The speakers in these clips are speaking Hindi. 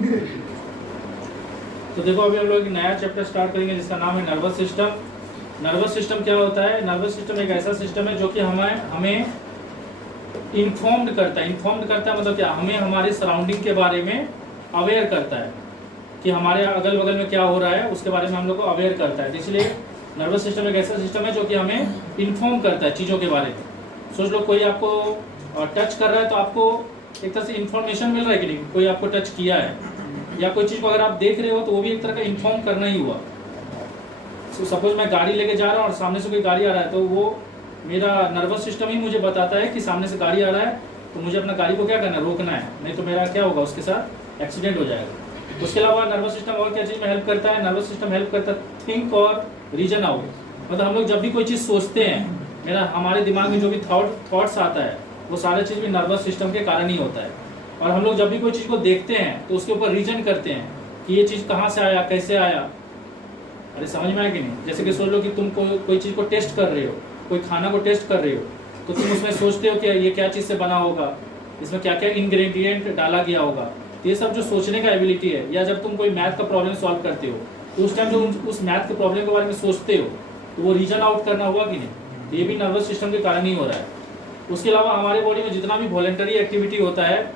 तो देखो अभी हम लोग एक नया चैप्टर स्टार्ट करेंगे जिसका नाम है नर्वस सिस्टम। नर्वस सिस्टम क्या होता है? नर्वस सिस्टम एक ऐसा सिस्टम है जो कि हमें इन्फॉर्म्ड करता है मतलब क्या, हमें हमारे सराउंडिंग के बारे में अवेयर करता है कि हमारे अगल बगल में क्या हो रहा है उसके बारे में हम लोग को अवेयर करता है। इसलिए नर्वस सिस्टम एक ऐसा सिस्टम है जो कि हमें इन्फॉर्म करता है चीज़ों के बारे में। सोच लो कोई आपको टच कर रहा है तो आपको एक तरह से इन्फॉर्मेशन मिल रहा है कि नहीं, कोई आपको टच किया है, या कोई चीज़ को अगर आप देख रहे हो तो वो भी एक तरह का इन्फॉर्म करना ही हुआ। सपोज मैं गाड़ी लेके जा रहा हूँ और सामने से कोई गाड़ी आ रहा है तो वो मेरा नर्वस सिस्टम ही मुझे बताता है कि सामने से गाड़ी आ रहा है तो मुझे अपना गाड़ी को क्या करना है, रोकना है, नहीं तो मेरा क्या होगा, उसके साथ एक्सीडेंट हो जाएगा। उसके अलावा नर्वस सिस्टम और क्या चीज़ में हेल्प करता है? नर्वस सिस्टम हेल्प करता है थिंक और रीजन आउट। मतलब हम लोग जब भी कोई चीज़ सोचते हैं, हमारे दिमाग में जो भी थॉट्स आता है वो सारा चीज़ भी नर्वस सिस्टम के कारण ही होता है। और हम लोग जब भी कोई चीज़ को देखते हैं तो उसके ऊपर रीजन करते हैं कि ये चीज़ कहाँ से आया, कैसे आया। अरे समझ में आया कि नहीं? जैसे कि सोच लो कि तुम कोई चीज़ को टेस्ट कर रहे हो, कोई खाना को टेस्ट कर रहे हो, तो तुम उसमें सोचते हो कि ये क्या चीज़ से बना होगा, इसमें क्या क्या इंग्रेडिएंट डाला गया होगा। तो ये सब जो सोचने का एबिलिटी है, या जब तुम कोई मैथ का प्रॉब्लम सॉल्व करते हो तो उस टाइम जो उस मैथ के प्रॉब्लम के बारे में सोचते हो तो वो रीजन आउट करना हुआ कि नहीं, ये भी नर्वस सिस्टम के कारण ही हो रहा है। उसके अलावा हमारे बॉडी में जितना भी वॉलंटरी एक्टिविटी होता है,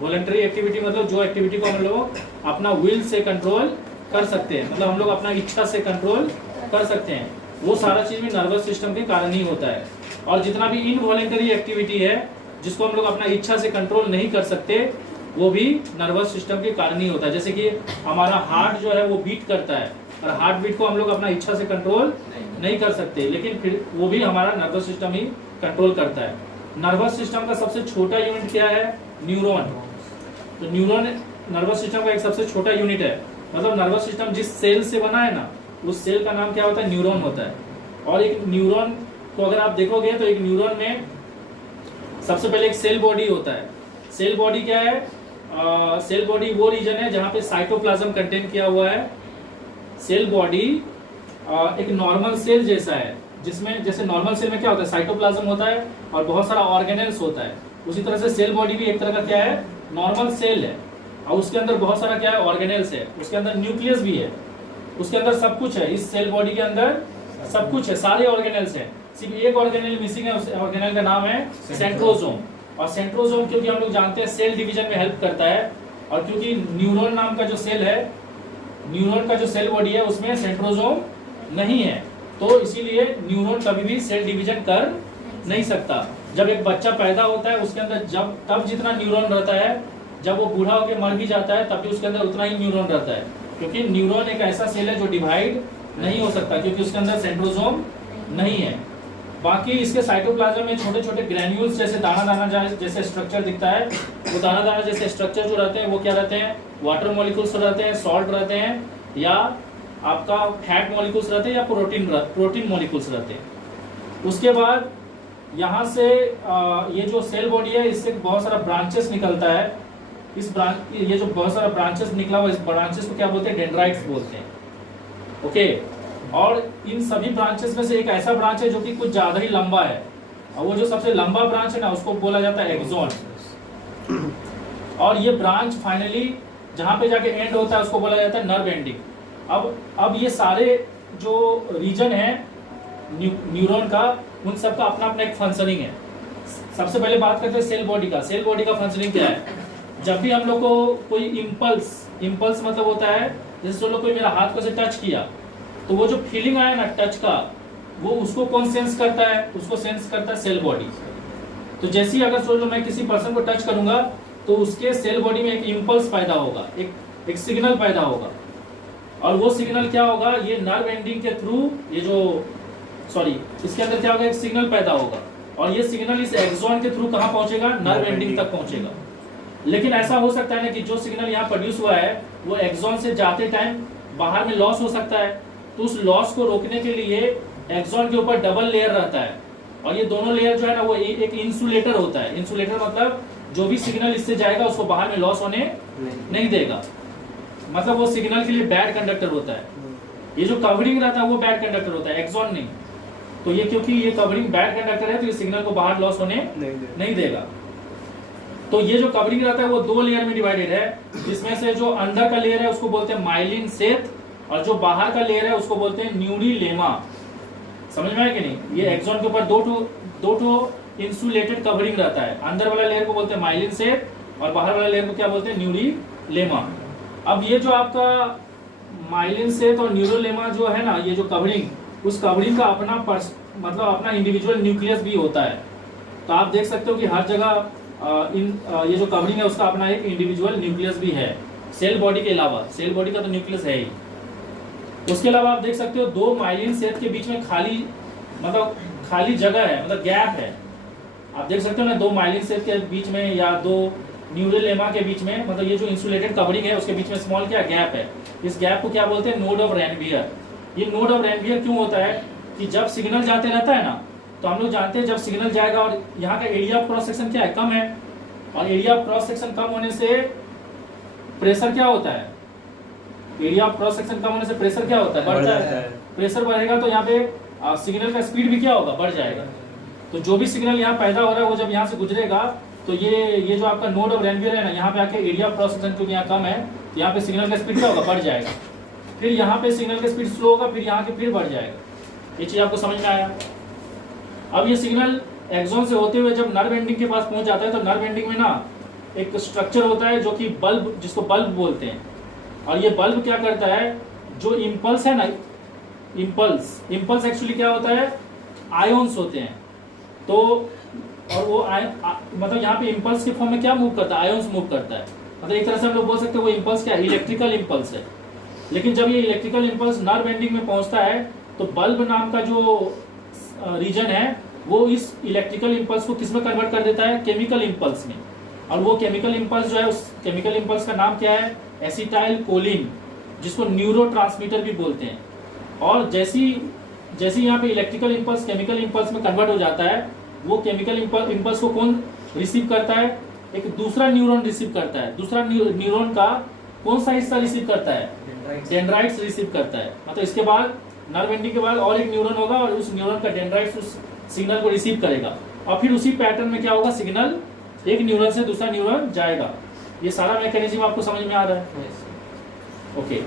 वॉलंटरी एक्टिविटी मतलब जो एक्टिविटी को हम लोग अपना विल से कंट्रोल कर सकते हैं, मतलब हम लोग अपना इच्छा से कंट्रोल कर सकते हैं, वो सारा चीज़ भी नर्वस सिस्टम के कारण ही होता है। और जितना भी इनवॉलंटरी एक्टिविटी है जिसको हम लोग अपना इच्छा से कंट्रोल नहीं कर सकते, वो भी नर्वस सिस्टम के कारण ही होता है। जैसे कि हमारा हार्ट जो है वो बीट करता है और हार्ट बीट को हम लोग अपना इच्छा से कंट्रोल नहीं कर सकते, लेकिन फिर वो भी हमारा नर्वस सिस्टम ही कंट्रोल करता है। नर्वस सिस्टम का सबसे छोटा यूनिट क्या है? न्यूरॉन। तो न्यूरॉन नर्वस सिस्टम का एक सबसे छोटा यूनिट है। मतलब नर्वस सिस्टम जिस सेल से बना है ना, उस सेल का नाम क्या होता है? न्यूरॉन होता है। और एक न्यूरॉन को अगर आप देखोगे तो एक न्यूरॉन में सबसे पहले एक सेल बॉडी होता है। सेल बॉडी क्या है? सेल बॉडी वो रीजन है जहाँ पे साइटोप्लाज्म कंटेन किया हुआ है। सेल बॉडी एक नॉर्मल सेल जैसा है, जिसमें जैसे नॉर्मल सेल में क्या होता है? साइटोप्लाज्म होता है और बहुत सारा ऑर्गेनेल्स होता है। उसी तरह से सेल बॉडी भी एक तरह का क्या है? नॉर्मल सेल है, और उसके अंदर बहुत सारा क्या है? ऑर्गेनेल्स है। उसके अंदर न्यूक्लियस भी है, उसके अंदर सब कुछ है। इस सेल बॉडी के अंदर सब कुछ है, सारे ऑर्गेनेल्स है। सिर्फ एक ऑर्गेनेल मिसिंग है, उस ऑर्गेनेल का नाम है सेंट्रोसोम। और सेंट्रोसोम क्योंकि हम लोग जानते हैं सेल डिवीजन में हेल्प करता है, और क्योंकि न्यूरॉन नाम का जो सेल है, न्यूरॉन का जो सेल बॉडी है उसमें सेंट्रोसोम नहीं है, तो इसीलिए न्यूरॉन कभी भी सेल डिवीजन कर नहीं सकता। जब एक बच्चा पैदा होता है उसके अंदर तब जितना न्यूरॉन रहता है, जब वो बूढ़ा होकर मर भी जाता है तब भी उसके अंदर उतना ही न्यूरॉन रहता है, क्योंकि न्यूरॉन एक ऐसा सेल है जो डिवाइड नहीं हो सकता, क्योंकि उसके अंदर सेंट्रोसोम नहीं है। बाकी इसके साइटोप्लाज्म में छोटे छोटे ग्रैन्यूल्स जैसे दाना जैसे स्ट्रक्चर दिखता है, वो दाना जैसे स्ट्रक्चर जो रहते हैं वो क्या रहते हैं? वाटर मॉलिक्यूल्स रहते हैं, सॉल्ट रहते हैं, या आपका फैट मॉलिक्यूल्स रहते हैं, या प्रोटीन मॉलिक्यूल्स रहते हैं। उसके बाद यहाँ से ये जो सेल बॉडी है इससे बहुत सारा ब्रांचेस निकलता है। ये जो बहुत सारा ब्रांचेस निकला हुआ, इस ब्रांचेस को क्या बोलते हैं? डेंड्राइट्स बोलते हैं। ओके, और इन सभी ब्रांचेस में से एक ऐसा ब्रांच है जो कि कुछ ज्यादा ही लंबा है, और वो जो सबसे लंबा ब्रांच है ना उसको बोला जाता है एक्सॉन। और ये ब्रांच फाइनली जहाँ पे जाके एंड होता है उसको बोला जाता है नर्व एंडिंग। अब ये सारे जो रीजन है न्यूरॉन का, उन सबका अपना अपना एक फंक्शनिंग है। सबसे पहले बात करते हैं सेल बॉडी का। सेल बॉडी का फंक्शनिंग क्या है? जब भी हम लोग को कोई इम्पल्स मतलब होता है, जैसे सोच लो कोई मेरा हाथ को से टच किया, तो वो जो फीलिंग आया ना टच का, वो उसको कौन सेंस करता है? उसको सेंस करता है सेल बॉडी। तो जैसे ही अगर सोच लो मैं किसी पर्सन को टच करूंगा तो उसके सेल बॉडी में एक इम्पल्स पैदा होगा, एक सिग्नल पैदा होगा, और वो सिग्नल क्या होगा? ये नर्व एंडिंग के थ्रू इसके अंदर क्या होगा? एक सिग्नल पैदा होगा, और ये सिग्नल इस एक्सॉन के थ्रू कहाँ पहुंचेगा? नर्व एंडिंग तक पहुंचेगा। लेकिन ऐसा हो सकता है ना कि जो सिग्नल यहाँ प्रोड्यूस हुआ है वो एक्सॉन से जाते टाइम बाहर में लॉस हो सकता है, तो उस लॉस को रोकने के लिए एक्सॉन के ऊपर डबल लेयर रहता है, और ये दोनों लेयर जो है ना वो एक इंसुलेटर होता है। इंसुलेटर मतलब जो भी सिग्नल इससे जाएगा उसको बाहर में लॉस होने नहीं देगा, मतलब वो सिग्नल के लिए बैड कंडक्टर होता है। ये जो कवरिंग रहता है वो बैड कंडक्टर होता है, एक्सॉन नहीं। तो ये क्योंकि ये कवरिंग बैड कंडक्टर है तो ये सिग्नल को बाहर लॉस होने नहीं देगा। तो ये जो कवरिंग रहता है वो 2 लेयर में डिवाइडेड है, जिसमें से जो अंदर का लेयर है उसको बोलते हैं माइलिन शेथ, और जो बाहर का लेयर है उसको बोलते हैं न्यूरीलेमा। समझ में आया कि नहीं? ये एक्सॉन के ऊपर दो ठो इंसुलेटेड कवरिंग रहता है। अंदर वाला लेयर को बोलते हैं माइलिन शेथ और बाहर वाला लेयर को क्या बोलते हैं? न्यूरीलेमा। अब ये जो आपका माइलिन शेथ और न्यूरीलेमा जो है ना, ये जो कवरिंग, उस कवरिंग का अपना मतलब अपना इंडिविजुअल न्यूक्लियस भी होता है। तो आप देख सकते हो कि हर जगह ये जो कवरिंग है उसका अपना एक इंडिविजुअल न्यूक्लियस भी है, सेल बॉडी के अलावा। सेल बॉडी का तो न्यूक्लियस है ही। उसके अलावा आप देख सकते हो 2 माइलिन शेथ के बीच में खाली जगह है, मतलब गैप है। आप देख सकते हो ना, 2 माइलिन शेथ के बीच में या 2 न्यूरीलेमा के बीच में, मतलब ये जो इंसुलेटेड कवरिंग है उसके बीच में स्मॉल क्या गैप है। इस गैप को क्या बोलते हैं? Node of Ranvier. ये नोड ऑफ रैनवियर क्यों होता है कि जब सिग्नल जाते रहता है ना, तो हम लोग जानते हैं जब सिग्नल जाएगा और यहाँ का एरिया ऑफ क्रॉस सेक्शन क्या है? कम है। और एरिया ऑफ क्रॉस सेक्शन कम होने से प्रेशर क्या होता है? एरिया ऑफ क्रॉस सेक्शन कम होने से प्रेशर क्या होता है? बढ़ जाता है। प्रेशर बढ़ेगा तो यहाँ पे सिग्नल का स्पीड भी क्या होगा? बढ़ जाएगा। तो जो भी सिग्नल यहाँ पैदा हो रहा है वो जब यहाँ से गुजरेगा तो ये जो आपका नोड ऑफ रैनवियर है ना, यहाँ पे आके एरिया ऑफ क्रॉस सेक्शन क्योंकि यहाँ कम है तो यहाँ पे सिग्नल का स्पीड क्या होगा? बढ़ जाएगा। फिर यहाँ पे सिग्नल का स्पीड स्लो होगा, फिर यहाँ के फिर बढ़ जाएगा। ये चीज आपको समझ में आया? अब ये सिग्नल एक्सॉन से होते हुए जब नर्व एंडिंग के पास पहुंच जाता है तो नर्व एंडिंग में ना एक स्ट्रक्चर होता है जो कि बल्ब, जिसको बल्ब बोलते हैं। और ये बल्ब क्या करता है? जो इम्पल्स है ना, इम्पल्स एक्चुअली क्या होता है? आयोन्स होते हैं। तो और वो मतलब यहाँ पे इम्पल्स के फॉर्म में क्या मूव करता है? आयोन्स मूव करता है। मतलब एक तरह से हम लोग बोल सकते हैं वो इम्पल्स क्या है? इलेक्ट्रिकल इम्पल्स है। लेकिन जब ये इलेक्ट्रिकल इम्पल्स नर्व एंडिंग में पहुंचता है तो बल्ब नाम का जो रीजन है वो इस इलेक्ट्रिकल इम्पल्स को किस में कन्वर्ट कर देता है? केमिकल इम्पल्स में। और वो केमिकल इम्पल्स जो है, उस केमिकल इम्पल्स का नाम क्या है? एसिटाइल कोलिन, जिसको न्यूरोट्रांसमीटर भी बोलते हैं। और जैसी यहाँ पे इलेक्ट्रिकल इम्पल्स केमिकल इम्पल्स में कन्वर्ट हो जाता है, वो केमिकल इम्पल्स को कौन रिसीव करता है? एक दूसरा न्यूरॉन रिसीव करता है। दूसरा न्यूरॉन का कौन सा हिस्सा रिसीव करता है? डेंड्राइट्स रिसीव करता है। मतलब इसके बाद नर्व एंडिंग के बाद और एक न्यूरॉन होगा और उस न्यूरॉन का डेंड्राइट्स उस सिग्नल को रिसीव करेगा और फिर उसी पैटर्न में क्या होगा? सिग्नल एक न्यूरॉन से दूसरा न्यूरॉन जाएगा। ये सारा मैकेनिज्म आपको समझ में आ रहा है? ओके।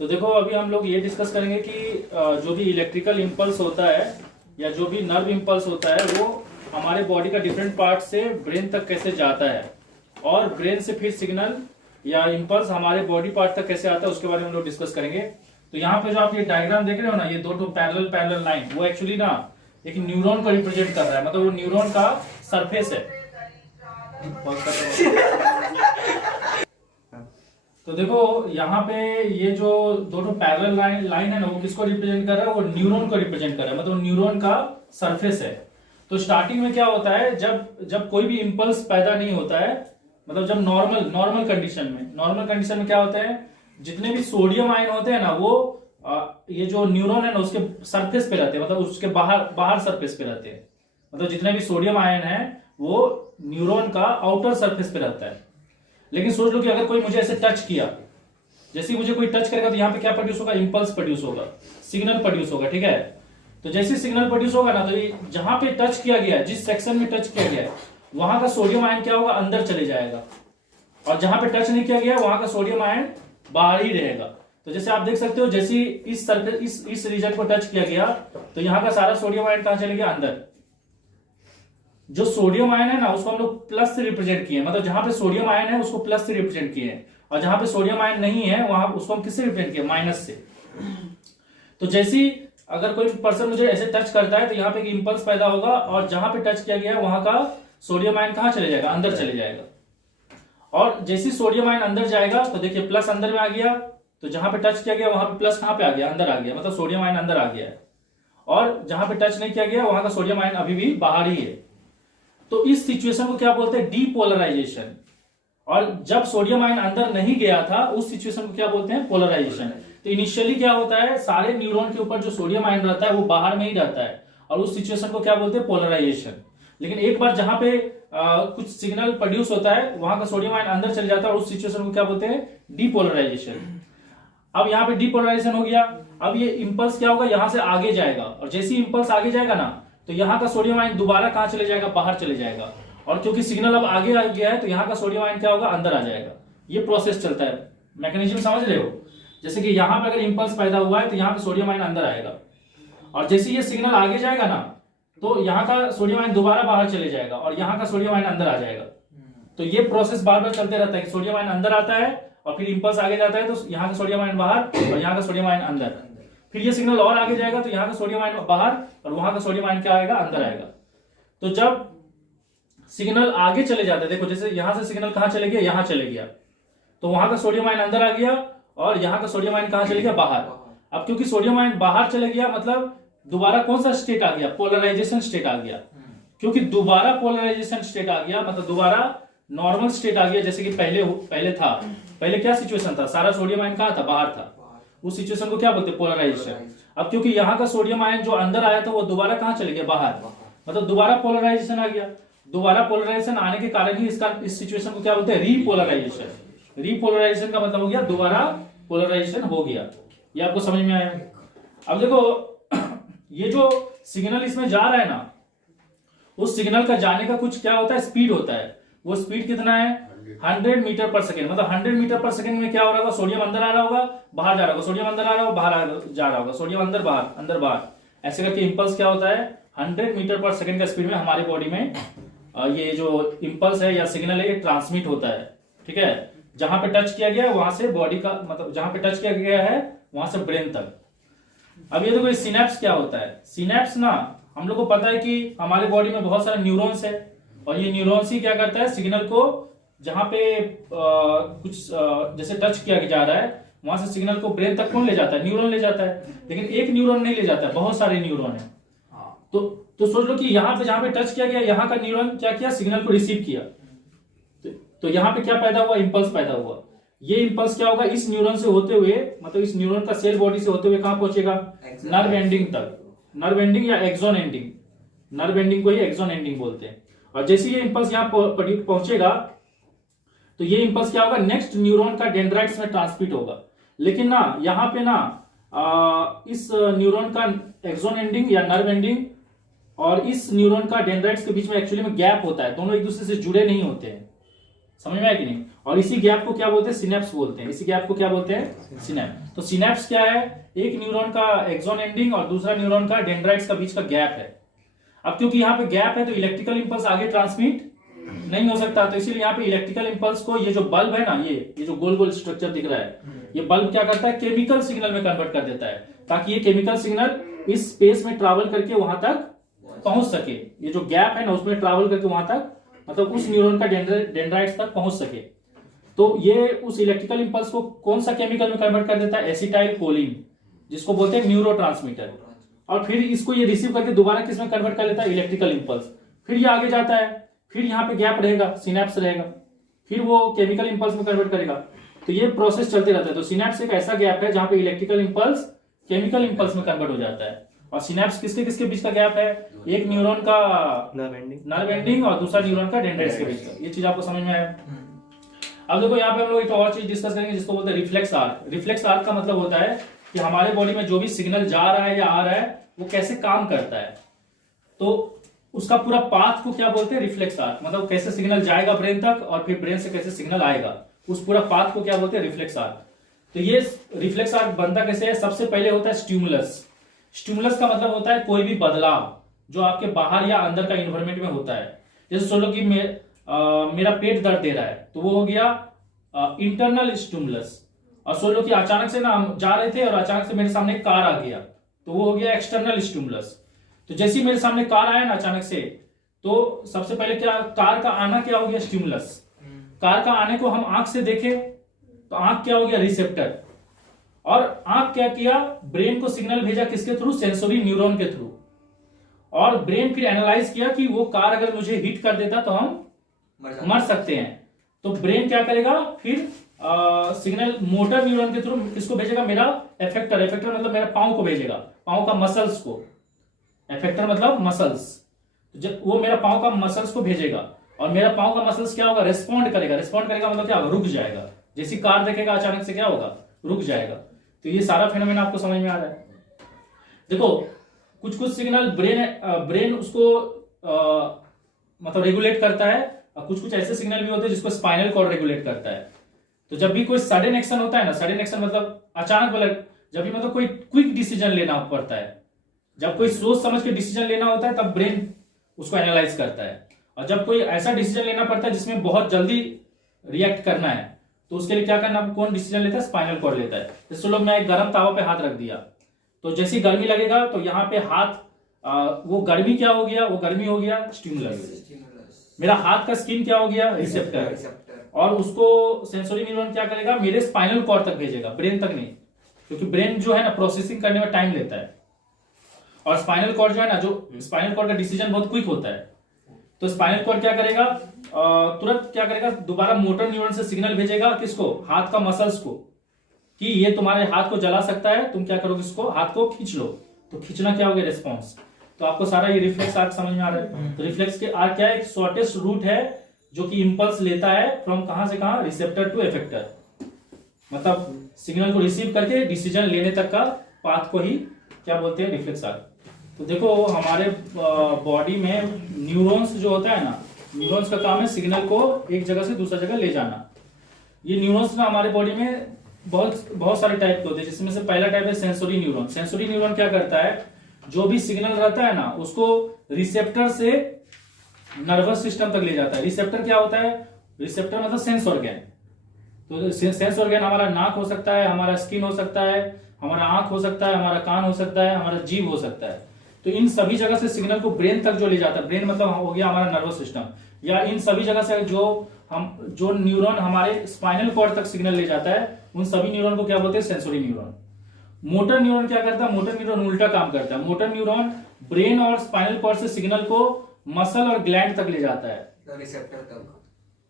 तो देखो अभी हम लोग ये डिस्कस करेंगे कि जो भी इलेक्ट्रिकल इम्पल्स होता है या जो भी नर्व इम्पल्स होता है वो हमारे बॉडी का डिफरेंट पार्ट से ब्रेन तक कैसे जाता है और ब्रेन से फिर सिग्नल या इम्पल्स हमारे बॉडी पार्ट तक कैसे आता है उसके बारे में हम लोग डिस्कस करेंगे। तो यहाँ पे जो आप ये डायग्राम देख रहे हो ना, ये 2 पैरेलल लाइन, वो एक्चुअली ना एक न्यूरॉन को रिप्रेजेंट कर रहा है। मतलब वो न्यूरॉन का सरफेस है। तो देखो यहाँ पे ये जो 2 पैरेलल लाइन है ना, वो किसको रिप्रेजेंट कर रहा है? वो न्यूरॉन को रिप्रेजेंट कर रहा है। मतलब न्यूरॉन का सरफेस है। तो स्टार्टिंग में क्या होता है, जब कोई भी इम्पल्स पैदा नहीं होता है, मतलब जब नॉर्मल कंडीशन में क्या होता है? जितने भी सोडियम आयन होते हैं ना, वो ये जो न्यूरॉन है ना उसके सरफेस पे रहते हैं, मतलब उसके बाहर सरफेस पे रहते हैं। मतलब जितने भी सोडियम आयन है वो न्यूरॉन का आउटर सरफेस पे रहता है। लेकिन सोच लो कि अगर कोई मुझे ऐसे टच किया, जैसे ही मुझे कोई टच करेगा तो यहाँ पे क्या प्रोड्यूस होगा? इम्पल्स प्रोड्यूस होगा, सिग्नल प्रोड्यूस होगा। ठीक है? तो जैसे सिग्नल प्रोड्यूस होगा ना, तो जहां पे टच किया गया, जिस सेक्शन में टच किया गया, वहां का सोडियम आयन क्या होगा? अंदर चले जाएगा। और जहां पे टच नहीं किया गया वहां का सोडियम आयन बाहर ही रहेगा। तो जैसे आप देख सकते हो, जैसे इस रीजन को टच किया गया तो यहाँ का सारा सोडियम आयन कहां चले गया? अंदर। जो सोडियम आयन है ना उसको हम लोग प्लस से रिप्रेजेंट किए, मतलब जहां पे सोडियम आयन है उसको प्लस से रिप्रेजेंट किए हैं, और जहां पे सोडियम आयन नहीं है वहां उसको हम किससे रिप्रेजेंट किए? माइनस से। तो जैसी अगर कोई पर्सन मुझे ऐसे टच करता है तो यहाँ पे एक इंपल्स पैदा होगा और जहां पे टच किया गया है वहां का सोडियम आयन कहां चले जाएगा? अंदर चले जाएगा। और जैसे सोडियम आयन अंदर जाएगा तो देखिए प्लस अंदर में आ गया, तो जहां पे टच किया गया वहां पे प्लस कहां पे आ गया? अंदर आ गया। मतलब सोडियम आयन अंदर आ गया है। और जहां पे टच नहीं किया गया वहां का सोडियम आयन अभी भी बाहर ही है। तो इस सिचुएशन को क्या बोलते हैं? डीपोलराइजेशन। और जब सोडियम आयन अंदर नहीं गया था उस सिचुएशन को क्या बोलते हैं? पोलराइजेशन। तो इनिशियली क्या होता है, सारे न्यूरॉन के ऊपर जो सोडियम आयन रहता है वो बाहर में ही रहता है, और उस सिचुएशन को क्या बोलते हैं? पोलराइजेशन। लेकिन एक बार जहां पे कुछ सिग्नल प्रोड्यूस होता है वहां का सोडियम आयन अंदर चल जाता है और उस सिचुएशन को क्या बोलते हैं? डीपोलराइजेशन। अब यहाँ पे डीपोलराइजेशन हो गया। अब ये इंपल्स क्या होगा? यहां से आगे जाएगा, और जैसे ही इंपल्स आगे जाएगा ना तो यहाँ का सोडियम आयन दोबारा कहाँ चले जाएगा, बाहर चले जाएगा। और क्योंकि सिग्नल अब आगे आ गया है तो यहाँ का सोडियम आयन क्या होगा, अंदर आ जाएगा। ये प्रोसेस चलता है, मैकेनिज्म समझ रहे हो। जैसे कि यहाँ पे अगर इंपल्स पैदा हुआ है तो यहाँ पे सोडियम आयन अंदर आएगा, और जैसे ये सिग्नल आगे जाएगा ना तो यहाँ का सोडियम आयन दोबारा बाहर चले जाएगा और यहाँ का सोडियम आयन अंदर आ जाएगा। तो ये प्रोसेस बार बार चलते रहता है कि सोडियम आयन अंदर आता है और फिर इंपल्स आगे जाता है तो यहाँ का सोडियम आयन बाहर और यहाँ का सोडियम आयन अंदर। फिर ये सिग्नल और आगे जाएगा तो यहाँ का सोडियम आयन बाहर और वहां का सोडियम आयन क्या आएगा, अंदर आएगा। तो जब सिग्नल आगे चले जाते हैं, देखो जैसे यहां से सिग्नल कहां चले गया, यहां चले गया, तो वहां का सोडियम आयन अंदर आ गया और यहाँ का सोडियम आयन कहां चले गया, बाहर। अब क्योंकि सोडियम आयन बाहर चले गया मतलब दोबारा कौन सा स्टेट आ गया, पोलराइजेशन स्टेट आ गया। क्योंकि दोबारा पोलराइजेशन स्टेट आ गया मतलब दोबारा नॉर्मल स्टेट आ गया, जैसे कि पहले था। पहले क्या सिचुएशन था, सारा सोडियम आयन कहां था, बाहर था। उस सिचुएशन को क्या बोलते हैं, पोलराइजेशन। अब क्योंकि यहाँ का सोडियम आयन जो अंदर आया था वो दोबारा कहां चले गया, बाहर, मतलब दोबारा पोलराइजेशन आ गया। दोबारा पोलराइजेशन आने के कारण ही इस सिचुएशन को क्या बोलते हैं, रीपोलराइजेशन। रीपोलराइजेशन का मतलब हो गया दोबारा पोलराइजेशन हो गया। ये आपको समझ में आया। अब देखो ये जो सिग्नल इसमें जा रहा है ना, उस सिग्नल का जाने का कुछ क्या होता है, स्पीड होता है। वो स्पीड कितना है, 100 मीटर पर सेकेंड। मतलब 100 मीटर पर सेकेंड में क्या हो रहा होगा, सोडियम अंदर आ रहा होगा, बाहर जा रहा होगा, सोडियम अंदर आ रहा होगा, बाहर जा रहा होगा, सोडियम अंदर बाहर, ऐसे करके इंपल्स क्या होता है 100 मीटर पर सेकेंड का स्पीड में हमारे बॉडी में ये जो इंपल्स है या सिग्नल है ये ट्रांसमिट होता है। ठीक है, जहां पे टच किया गया है वहां से बॉडी का, मतलब जहां पे टच किया गया है वहां से ब्रेन तक। अब ये देखो ये सिनेप्स क्या होता है। सिनेप्स ना हम लोग को पता है कि हमारे बॉडी में बहुत सारे न्यूरॉन्स है और ये न्यूरॉन्स ही क्या करता है, सिग्नल को जहां पे जैसे टच किया जा रहा है वहां से सिग्नल को ब्रेन तक कौन ले जाता है, न्यूरॉन ले जाता है। लेकिन एक न्यूरॉन नहीं ले जाता है, बहुत सारे न्यूरॉन है। तो सोच लो कि यहाँ पे जहां पे टच किया गया यहाँ का न्यूरॉन क्या किया, सिग्नल को रिसीव किया। तो यहाँ पे क्या पैदा हुआ, इंपल्स पैदा हुआ। ये इंपल्स क्या होगा, इस न्यूरॉन से होते हुए, मतलब इस न्यूरॉन का सेल बॉडी से होते हुए कहां पहुंचेगा, नर्व एंडिंग तक। नर्व एंडिंग या एक्सॉन एंडिंग, नर्व एंडिंग को ही एक्सॉन एंडिंग बोलते हैं। और जैसे ये इंपल्स यहाँ पहुंचेगा तो ये इंपल्स क्या होगा, नेक्स्ट न्यूरॉन का डेंड्राइट्स में ट्रांसमिट होगा। लेकिन ना यहाँ पे ना इस न्यूरॉन का एक्सॉन एंडिंग या नर्व एंडिंग और इस न्यूरॉन का डेंड्राइट्स के बीच में एक्चुअली में गैप होता है, दोनों एक दूसरे से जुड़े नहीं होते हैं। समझ में आया कि नहीं। और इसी गैप को क्या बोलते हैं, सिनेप्स बोलते हैं। इसी गैप को क्या बोलते हैं, सिनेप्स। तो सिनेप्स क्या है, एक न्यूरॉन का एक्सॉन एंडिंग और दूसरा न्यूरॉन का डेंड्राइट्स का बीच का गैप है। अब क्योंकि यहाँ पे गैप है तो इलेक्ट्रिकल इंपल्स आगे ट्रांसमिट नहीं हो सकता, तो इसीलिए यहाँ पे इलेक्ट्रिकल इंपल्स को, ये जो बल्ब है ना, ये जो गोल गोल स्ट्रक्चर दिख रहा है, ये बल्ब क्या करता है, केमिकल सिग्नल में कन्वर्ट कर देता है, ताकि ये केमिकल सिग्नल इस स्पेस में ट्रैवल करके वहां तक पहुंच सके। ये जो गैप है ना उसमें ट्रैवल करके वहां तक, मतलब उस न्यूरॉन का डेंड्राइट्स तक पहुंच सके। तो ये उस इलेक्ट्रिकल इंपल्स को कौन सा केमिकल में कन्वर्ट कर देता है, एसिटाइल कोलिन, जिसको बोलते हैं न्यूरोट्रांसमीटर। और फिर इसको ये रिसीव करके दोबारा किस में कन्वर्ट कर लेता है, इलेक्ट्रिकल इंपल्स। फिर ये आगे जाता है, फिर यहाँ पे गैप रहेगा, सिनेप्स रहेगा, फिर वो केमिकल इंपल्स में कन्वर्ट करेगा। तो ये प्रोसेस चलते रहता है। तो सिनेप्स एक ऐसा गैप है जहां पे इलेक्ट्रिकल इंपल्स केमिकल इंपल्स में कन्वर्ट हो जाता है। और सिनेप्स किसके किसके बीच का गैप है, एक न्यूरॉन का नर्व एंडिंग और दूसरा न्यूरॉन का डेंड्राइट्स के बीच का। ये चीज आपको समझ में आया। अब देखो यहाँ पे हम लोग एक और चीज डिस्कस करेंगे जिसको बोलते हैं रिफ्लेक्स आर्क। रिफ्लेक्स आर्क का मतलब होता है कि हमारे बॉडी में जो भी सिग्नल जा रहा है या आ रहा है वो कैसे काम करता है। तो उसका पूरा पाथ को क्या बोलते हैं, रिफ्लेक्स आर्क। मतलब कैसे सिग्नल जाएगा ब्रेन तक और फिर ब्रेन से कैसे सिग्नल आएगा, उस पूरा पाथ को क्या बोलते हैं, रिफ्लेक्स आर्क। तो ये रिफ्लेक्स आर्क बनता कैसे है, सबसे पहले होता है स्टिमुलस। स्टिमुलस का मतलब होता है कोई भी बदलाव जो आपके बाहर या अंदर का इन्वायरमेंट में होता है। जैसे सोचो कि मेरा पेट दर्द दे रहा है तो वो हो गया इंटरनल स्टिमुलस। और सोचो कि अचानक से ना हम जा रहे थे और अचानक से मेरे सामने कार आ गया तो वो हो गया एक्सटर्नल स्टिमुलस। तो जैसे ही मेरे सामने कार आया ना अचानक से, तो सबसे पहले क्या, कार का आना क्या हो गया, स्टिमुलस। कार का आने को हम आंख से देखें तो आंख क्या हो गया, रिसेप्टर। और आंख क्या किया, ब्रेन को सिग्नल भेजा किसके थ्रू, सेंसोरी न्यूरॉन के थ्रू। और ब्रेन फिर एनालाइज किया कि वो कार अगर मुझे हिट कर देता तो हम मर सकते हैं। तो ब्रेन क्या करेगा, फिर सिग्नल मोटर न्यूरॉन के थ्रू किसको भेजेगा, मेरा एफेक्टर। एफेक्टर मतलब मेरा पांव को भेजेगा, पांव का मसल्स को। एफेक्टर मतलब मसल्स, जब वो मेरा पांव का मसल्स को भेजेगा और मेरा पांव का मसल्स क्या होगा, रिस्पॉन्ड करेगा। रिस्पॉन्ड करेगा मतलब क्या होगा, रुक जाएगा। जैसी कार देखेगा अचानक से क्या होगा, रुक जाएगा। तो ये सारा फेनोमेना आपको समझ में आ रहा है। देखो कुछ कुछ सिग्नल ब्रेन उसको मतलब रेगुलेट करता है, और कुछ कुछ ऐसे सिग्नल भी होते हैं जिसको स्पाइनल कॉर्ड रेगुलेट करता है। तो जब भी कोई सडन एक्शन होता है ना, सडन एक्शन मतलब अचानक वाला, जब भी मतलब कोई क्विक डिसीजन लेना पड़ता है, जब कोई सोच समझ के डिसीजन लेना होता है तब ब्रेन उसको एनालाइज करता है। और जब कोई ऐसा डिसीजन लेना पड़ता है जिसमें बहुत जल्दी रिएक्ट करना है, तो उसके लिए क्या करना, कौन डिसीजन लेता है, स्पाइनल कॉर्ड लेता है। जैसे लोग, मैं एक गर्म तावा पे हाथ रख दिया, तो जैसी गर्मी लगेगा तो यहाँ पे हाथ वो गर्मी क्या हो गया, वो गर्मी हो गया स्टिमुलस। मेरा हाथ का स्किन क्या हो गया, रिसेप्टर। और उसको सेंसरी न्यूरॉन क्या करेगा, मेरे स्पाइनल कॉर्ड तक भेजेगा, ब्रेन तक नहीं, क्योंकि ब्रेन जो है ना प्रोसेसिंग करने में टाइम लेता है, और स्पाइनल कॉर्ड जो है ना, जो स्पाइनल कॉर्ड का डिसीजन बहुत क्विक होता है। तो स्पाइनल कॉर्ड क्या करेगा, तुरंत क्या करेगा, दोबारा मोटर न्यूरॉन से सिग्नल भेजेगा, किसको, हाथ का मसल्स को, कि ये तुम्हारे हाथ को जला सकता है, तुम क्या करोगे, इसको हाथ को खींच लो। तो खींचना क्या हो गया, रिस्पॉन्स। तो आपको सारा ये रिफ्लेक्स आर्क समझ में आ रहा है। तो रिफ्लेक्स के आर्क क्या है, एक शॉर्टेस्ट रूट है जो कि इंपल्स लेता है फ्रॉम कहां से कहां, रिसेप्टर टू इफेक्टर, मतलब सिग्नल को रिसीव करके डिसीजन लेने तक का पाथ को ही क्या बोलते हैं, रिफ्लेक्स आर्क। तो देखो हमारे बॉडी में न्यूरॉन्स जो होता है ना, न्यूरॉन्स का काम है सिग्नल को एक जगह से दूसरा जगह ले जाना। ये न्यूरॉन्स ना हमारे बॉडी में बहुत सारे टाइप के होते हैं, जिसमें से पहला टाइप है सेंसरी न्यूरॉन। सेंसरी न्यूरॉन क्या करता है, जो भी सिग्नल रहता है ना, उसको रिसेप्टर से नर्वस सिस्टम तक ले जाता है। रिसेप्टर क्या होता है, रिसेप्टर मतलब सेंस ऑर्गन। तो सेंस ऑर्गन हमारा नाक हो सकता है, हमारा स्किन हो सकता है, हमारा आंख हो सकता है, हमारा कान हो सकता है, हमारा जीभ हो सकता है। तो इन सभी जगह से सिग्नल को ब्रेन तक जो ले जाता है, ब्रेन मतलब हो गया हमारा नर्वस सिस्टम, या इन सभी जगह से जो न्यूरॉन हमारे स्पाइनल कॉर्ड तक सिग्नल ले जाता है, उन सभी न्यूरॉन को क्या बोलते हैं, सेंसरी न्यूरॉन। मोटर न्यूरॉन क्या करता है, मोटर न्यूरॉन उल्टा काम करता है। मोटर न्यूरॉन ब्रेन और स्पाइनल कॉर्ड से सिग्नल को मसल और ग्लैंड तक ले जाता है, रिसेप्टर तक।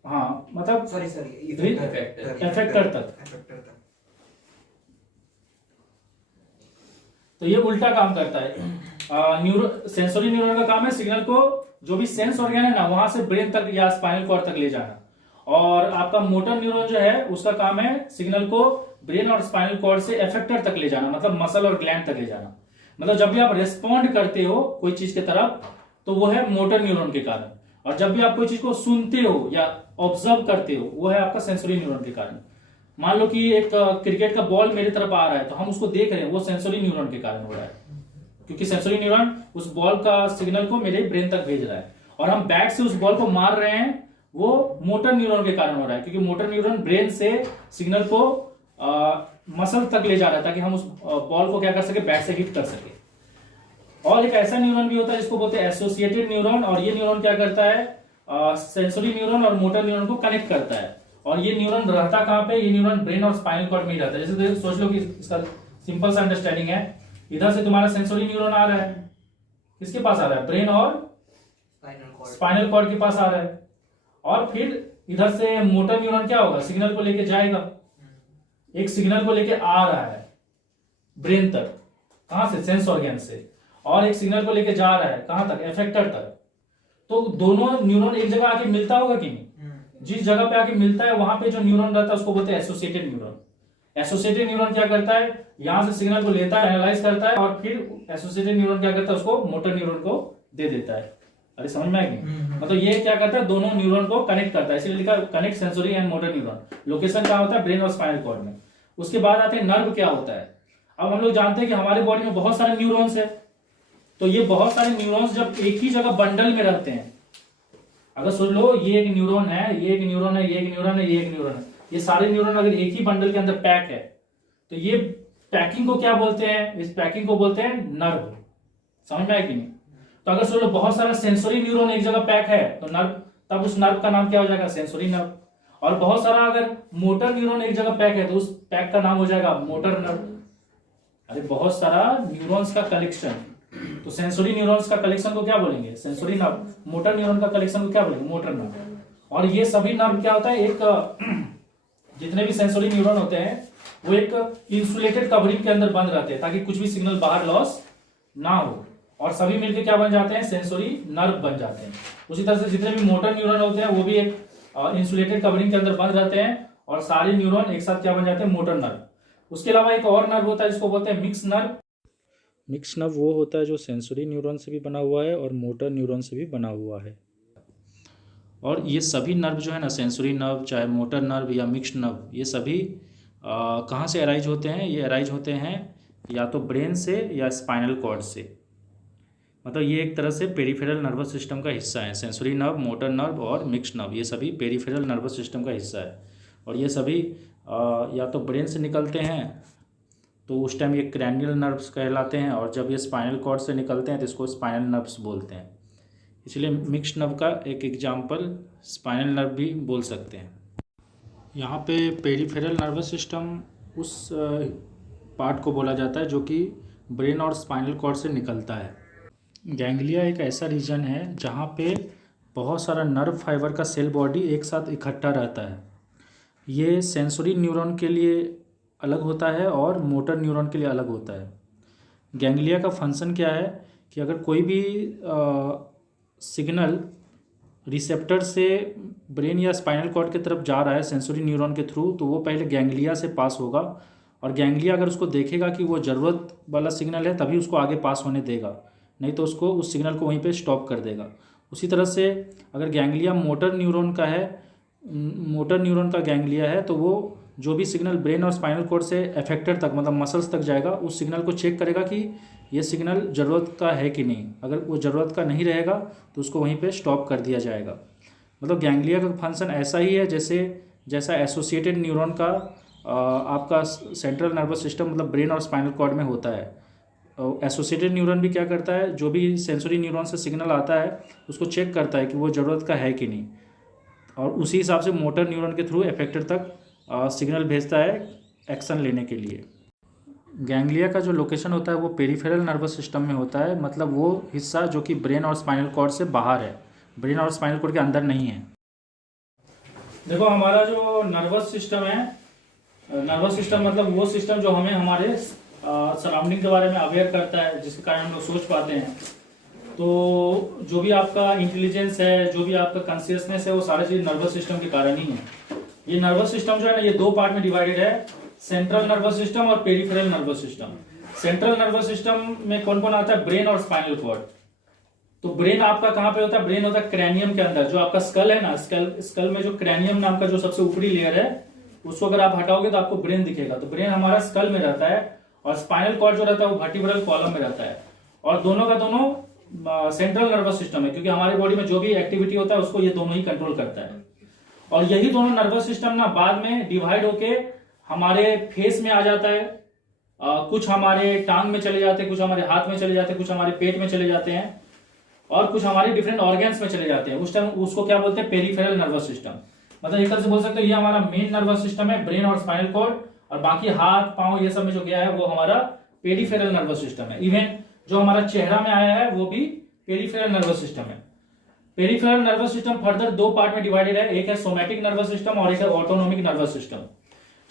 हाँ मतलब सॉरी इफेक्टर तक। तो ये उल्टा काम करता है। सेंसरी न्यूरॉन का काम है सिग्नल को, जो भी सेंस ऑर्गन है ना, वहां से ब्रेन तक या स्पाइनल कॉर्ड तक ले जाना। और आपका मोटर न्यूरॉन जो है, उसका काम है सिग्नल को ब्रेन और स्पाइनल कॉर्ड से इफेक्टर तक ले जाना, मतलब मसल और ग्लैंड तक ले जाना। मतलब जब भी आप रेस्पॉन्ड करते हो कोई चीज के तरफ, तो वो है मोटर न्यूरॉन के कारण। और जब भी आप कोई चीज को सुनते हो या ऑब्जर्व करते हो, वो है आपका सेंसरी न्यूरॉन के कारण। मान लो कि एक क्रिकेट का बॉल मेरी तरफ आ रहा है, तो हम उसको देख रहे हैं, वो सेंसरी न्यूरॉन के कारण हो रहा है, क्योंकि सेंसरी न्यूरॉन उस बॉल का सिग्नल को मेरे ब्रेन तक भेज रहा है। और हम बैट से उस बॉल को मार रहे हैं, वो मोटर न्यूरॉन के कारण हो रहा है, क्योंकि मोटर न्यूरॉन ब्रेन से सिग्नल को मसल तक ले जा रहा है, ताकि हम उस बॉल को क्या कर सके, बैट से हिट कर सके। और एक ऐसा न्यूरॉन भी होता है जिसको बोलते हैं एसोसिएटेड न्यूरॉन। और ये न्यूरॉन क्या करता है, सेंसरी न्यूरॉन और मोटर न्यूरॉन को कनेक्ट करता है। और ये न्यूरॉन रहता कहाँ पे, ये न्यूरॉन ब्रेन और स्पाइनल कॉर्ड में ही रहता है। जैसे सोच लो कि इसका सिंपल सा अंडरस्टैंडिंग है, इधर से तुम्हारा सेंसरी न्यूरॉन आ रहा है, किसके पास आ रहा है, ब्रेन और स्पाइनल कॉर्ड के पास आ रहा है। और फिर इधर से मोटर न्यूरॉन क्या होगा, सिग्नल को लेके जाएगा, एक सिग्नल को लेके आ रहा है ब्रेन तक, कहां से, सेंस ऑर्गन से, और एक सिग्नल को लेके जा रहा है कहां तक, इफेक्टर तक। तो दोनों न्यूरॉन एक जगह आके मिलता होगा कि नहीं, जिस जगह पे आके मिलता है वहां पे जो न्यूरॉन रहता है उसको बोलते हैं एसोसिएटेड न्यूरॉन। एसोसिएटेड न्यूरॉन क्या करता है, यहां से सिग्नल को लेता है, एनालाइज करता है, और फिर एसोसिएटेड न्यूरॉन क्या करता है, उसको मोटर न्यूरॉन को दे देता है। अरे समझ में आएगी, मतलब ये क्या करता है, दोनों न्यूरॉन को कनेक्ट करता है, इसलिए लिखा connect sensory and motor neuron. Location क्या होता है, ब्रेन और स्पाइनल कॉर्ड में। उसके बाद आते हैं नर्व क्या होता है। अब हम लोग जानते हैं कि हमारे बॉडी में बहुत सारे न्यूरॉन्स है, तो ये बहुत सारे न्यूरॉन्स जब एक ही जगह बंडल में रहते हैं, अगर सोच लो ये एक न्यूरॉन है, ये एक न्यूरॉन है, ये एक न्यूरॉन है, ये एक न्यूरॉन है, ये सारे न्यूरॉन अगर एक ही बंडल के अंदर पैक है, तो ये पैकिंग को क्या बोलते हैं, इस पैकिंग को बोलते हैं नर्व। समझ में आया कि नहीं। तो अगर सोच लो बहुत सारा सेंसरी न्यूरॉन एक जगह पैक है, तो नर्व, तब उस नर्व का नाम क्या हो जाएगा, सेंसरी नर्व। और बहुत सारा अगर मोटर न्यूरॉन एक जगह पैक है, तो उस पैक का नाम हो जाएगा मोटर नर्व। अरे बहुत सारा न्यूरॉन्स का कलेक्शन, तो सेंसरी न्यूरॉन्स का कलेक्शन को क्या बोलेंगे, सेंसरी नर्व। मोटर न्यूरॉन का कलेक्शन को क्या बोलेंगे, मोटर नर्व। और ये सभी नर्व क्या होता है, एक जितने भी सेंसरी न्यूरॉन होते हैं वो एक इंसुलेटेड कवरिंग के अंदर बंद रहते हैं, ताकि कुछ भी सिग्नल बाहर लॉस ना हो, और सभी मिलकर क्या बन जाते हैं, सेंसरी नर्व बन जाते हैं। उसी तरह से जितने भी मोटर न्यूरॉन होते हैं वो भी एक इंसुलेटेड कवरिंग के अंदर बंद रहते हैं, और सारे न्यूरॉन एक साथ क्या बन जाते हैं, मोटर नर्व। उसके अलावा एक और नर्व होता है जिसको बोलते हैं मिक्स नर्व। मिक्स नर्व वो होता है जो सेंसरी न्यूरॉन से भी बना हुआ है और मोटर न्यूरॉन से भी बना हुआ है। और ये सभी नर्व जो है ना, सेंसरी नर्व चाहे मोटर नर्व या मिक्स्ड नर्व, ये सभी कहाँ से अराइज होते हैं? ये अराइज होते हैं या तो ब्रेन से या स्पाइनल कॉर्ड से। मतलब ये एक तरह से पेरिफेरल नर्वस सिस्टम का हिस्सा है। सेंसरी नर्व, मोटर नर्व और मिक्स्ड नर्व, ये सभी पेरिफेरल नर्वस सिस्टम का हिस्सा है। और ये सभी या तो ब्रेन से निकलते हैं तो उस टाइम ये क्रैनियल नर्व्स कहलाते हैं, और जब ये स्पाइनल कॉर्ड से निकलते हैं तो इसको स्पाइनल नर्व्स बोलते हैं। इसलिए मिक्स्ड नर्व का एक एग्जाम्पल स्पाइनल नर्व भी बोल सकते हैं। यहाँ पे पेरिफेरल नर्वस सिस्टम उस पार्ट को बोला जाता है जो कि ब्रेन और स्पाइनल कॉर्ड से निकलता है। गैंग्लिया एक ऐसा रीजन है जहाँ पे बहुत सारा नर्व फाइबर का सेल बॉडी एक साथ इकट्ठा रहता है। ये सेंसरी न्यूरॉन के लिए अलग होता है और मोटर न्यूरॉन के लिए अलग होता है। गैंग्लिया का फंक्शन क्या है कि अगर कोई भी सिग्नल रिसेप्टर से ब्रेन या स्पाइनल कॉर्ड की तरफ जा रहा है सेंसरी न्यूरॉन के थ्रू, तो वो पहले गैंग्लिया से पास होगा, और गैंग्लिया अगर उसको देखेगा कि वो ज़रूरत वाला सिग्नल है तभी उसको आगे पास होने देगा, नहीं तो उसको उस सिग्नल को वहीं पे स्टॉप कर देगा। उसी तरह से अगर गैंग्लिया मोटर न्यूरॉन का है, मोटर न्यूरॉन का गैंग्लिया है, तो वो जो भी सिग्नल ब्रेन और स्पाइनल कॉर्ड से एफेक्टर तक मतलब मसल्स तक जाएगा, उस सिग्नल को चेक करेगा कि ये सिग्नल ज़रूरत का है कि नहीं। अगर वो ज़रूरत का नहीं रहेगा तो उसको वहीं पे स्टॉप कर दिया जाएगा। मतलब गैंग्लिया का फंक्शन ऐसा ही है जैसा एसोसिएटेड न्यूरॉन का आपका सेंट्रल नर्वस सिस्टम मतलब ब्रेन और स्पाइनल कॉर्ड में होता है। एसोसिएटेड न्यूरॉन भी क्या करता है, जो भी सेंसरी न्यूरॉन से सिग्नल आता है उसको चेक करता है कि वो ज़रूरत का है कि नहीं, और उसी हिसाब से मोटर न्यूरॉन के थ्रू एफेक्टर तक सिग्नल भेजता है एक्शन लेने के लिए। गैंग्लिया का जो लोकेशन होता है वो पेरिफेरल नर्वस सिस्टम में होता है, मतलब वो हिस्सा जो कि ब्रेन और स्पाइनल कॉर्ड से बाहर है, ब्रेन और स्पाइनल कॉर्ड के अंदर नहीं है। देखो हमारा जो नर्वस सिस्टम है, नर्वस सिस्टम मतलब वो सिस्टम जो हमें हमारे सराउंडिंग के बारे में अवेयर करता है, जिसके कारण हम लोग सोच पाते हैं। तो जो भी आपका इंटेलिजेंस है, जो भी आपका कॉन्शियसनेस है, वो सारी चीज नर्वस सिस्टम के कारण ही है। ये नर्वस सिस्टम जो है ना, ये दो पार्ट में डिवाइडेड है, सेंट्रल नर्वस सिस्टम और peripheral nervous system. Central nervous system में कौन कौन आता है? ब्रेन और स्पाइनल कॉर्ड। तो ब्रेन आपका कहाँ पे होता है? ब्रेन होता है क्रैनियम के अंदर, जो आपका स्कल है ना, स्कल में जो क्रैनियम नाम का जो सबसे ऊपरी लेयर है, उसको अगर आप हटाओगे तो आपको ब्रेन दिखेगा। तो ब्रेन हमारा स्कल में रहता है, और स्पाइनल कॉर्ड जो रहता है वो वर्टिब्रल कॉलम में रहता है। और दोनों का दोनों सेंट्रल नर्वस सिस्टम है, क्योंकि हमारी बॉडी में जो भी एक्टिविटी होता है उसको ये दोनों ही कंट्रोल करता है। और यही दोनों नर्वस सिस्टम ना बाद में डिवाइड होके हमारे फेस में आ जाता है, कुछ हमारे टांग में चले जाते हैं, कुछ हमारे हाथ में चले जाते हैं, कुछ हमारे पेट में चले जाते हैं, और कुछ हमारे डिफरेंट ऑर्गन्स में चले जाते हैं। उस टाइम उसको क्या बोलते हैं? Peripheral nervous system. मतलब एक तरह से बोल सकते हो ये हमारा मेन नर्वस सिस्टम है, ब्रेन और स्पाइनल कॉर्ड, और बाकी हाथ पांव ये सब में जो गया है वो हमारा पेरिफेरल नर्वस सिस्टम है। इवन जो हमारा चेहरा में आया है वो भी पेरिफेरल नर्वस सिस्टम है। पेरिफेरल नर्वस सिस्टम फर्दर दो पार्ट में डिवाइडेड है, एक है सोमैटिक नर्वस सिस्टम और एक है ऑटोनोमिक नर्वस सिस्टम।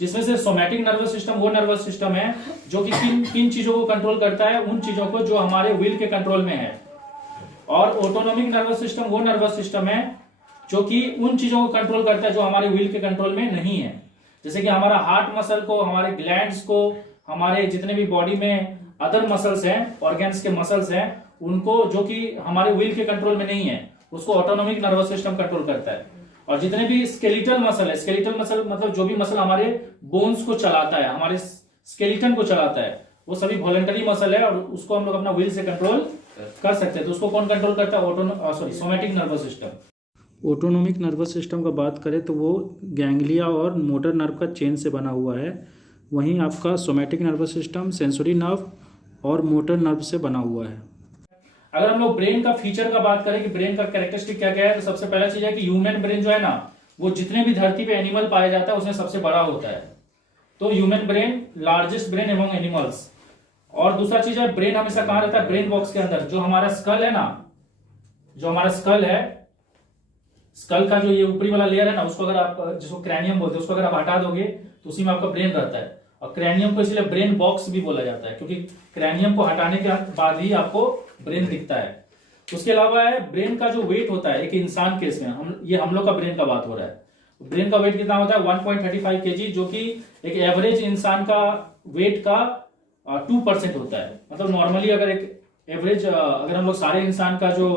जिसमें से सोमैटिक नर्वस सिस्टम वो नर्वस सिस्टम है जो कि किन चीजों को कंट्रोल करता है? उन चीजों को जो हमारे विल के कंट्रोल में है। और ऑटोनोमिक नर्वस सिस्टम वो नर्वस सिस्टम है जो कि उन चीजों को कंट्रोल करता है जो हमारे विल के कंट्रोल में नहीं है। जैसे कि हमारा हार्ट मसल को, हमारे ग्लैंड्स को, हमारे जितने भी बॉडी में अदर मसल्स हैं, ऑर्गन्स के मसल्स हैं, उनको जो कि हमारे विल के कंट्रोल में नहीं है, उसको ऑटोनोमिक नर्वस सिस्टम कंट्रोल करता है। और जितने भी स्केलेटल मसल है, स्केलेटल मसल मतलब जो भी मसल हमारे बोन्स को चलाता है, हमारे स्केलेटन को चलाता है, वो सभी वॉलंटरी मसल है और उसको हम लोग अपना विल से कंट्रोल कर सकते हैं। तो उसको कौन कंट्रोल करता है? Somatic nervous system. Autonomic nervous system का बात करें तो वो गैंग्लिया और मोटर नर्व का चेन से बना हुआ है। वहीं आपका somatic nervous system sensory nerve और मोटर नर्व से बना हुआ है। अगर हम लोग ब्रेन का फीचर का बात करें कि ब्रेन का कैरेक्टरिस्टिक क्या क्या है, तो सबसे पहला चीज है कि ह्यूमन ब्रेन जो है ना, वो जितने भी धरती पे एनिमल पाया जाता है उसमें सबसे बड़ा होता है। तो human brain largest brain among animals. और दूसरा चीज है, ब्रेन हमेशा कहां रहता है? ब्रेन बॉक्स के अंदर। जो हमारा स्कल है ना, जो हमारा स्कल है, स्कल का जो ये ऊपरी वाला लेयर है ना, उसको अगर आप, जिसको क्रैनियम बोलते हैं, उसको अगर आप हटा दोगे तो उसी में आपका ब्रेन रहता है। और क्रैनियम को इसलिए ब्रेन बॉक्स भी बोला जाता है, क्योंकि क्रैनियम को हटाने के बाद ही आपको ब्रेन दिखता है। उसके अलावा है ब्रेन का जो वेट होता है एक इंसान केस में, हम लोग का ब्रेन का बात हो रहा है, ब्रेन का वेट कितना होता है? 1.35 kg, जो कि एक एवरेज इंसान का वेट का 2% होता है। मतलब नॉर्मली अगर एक एवरेज अगर हम लोग सारे इंसान का जो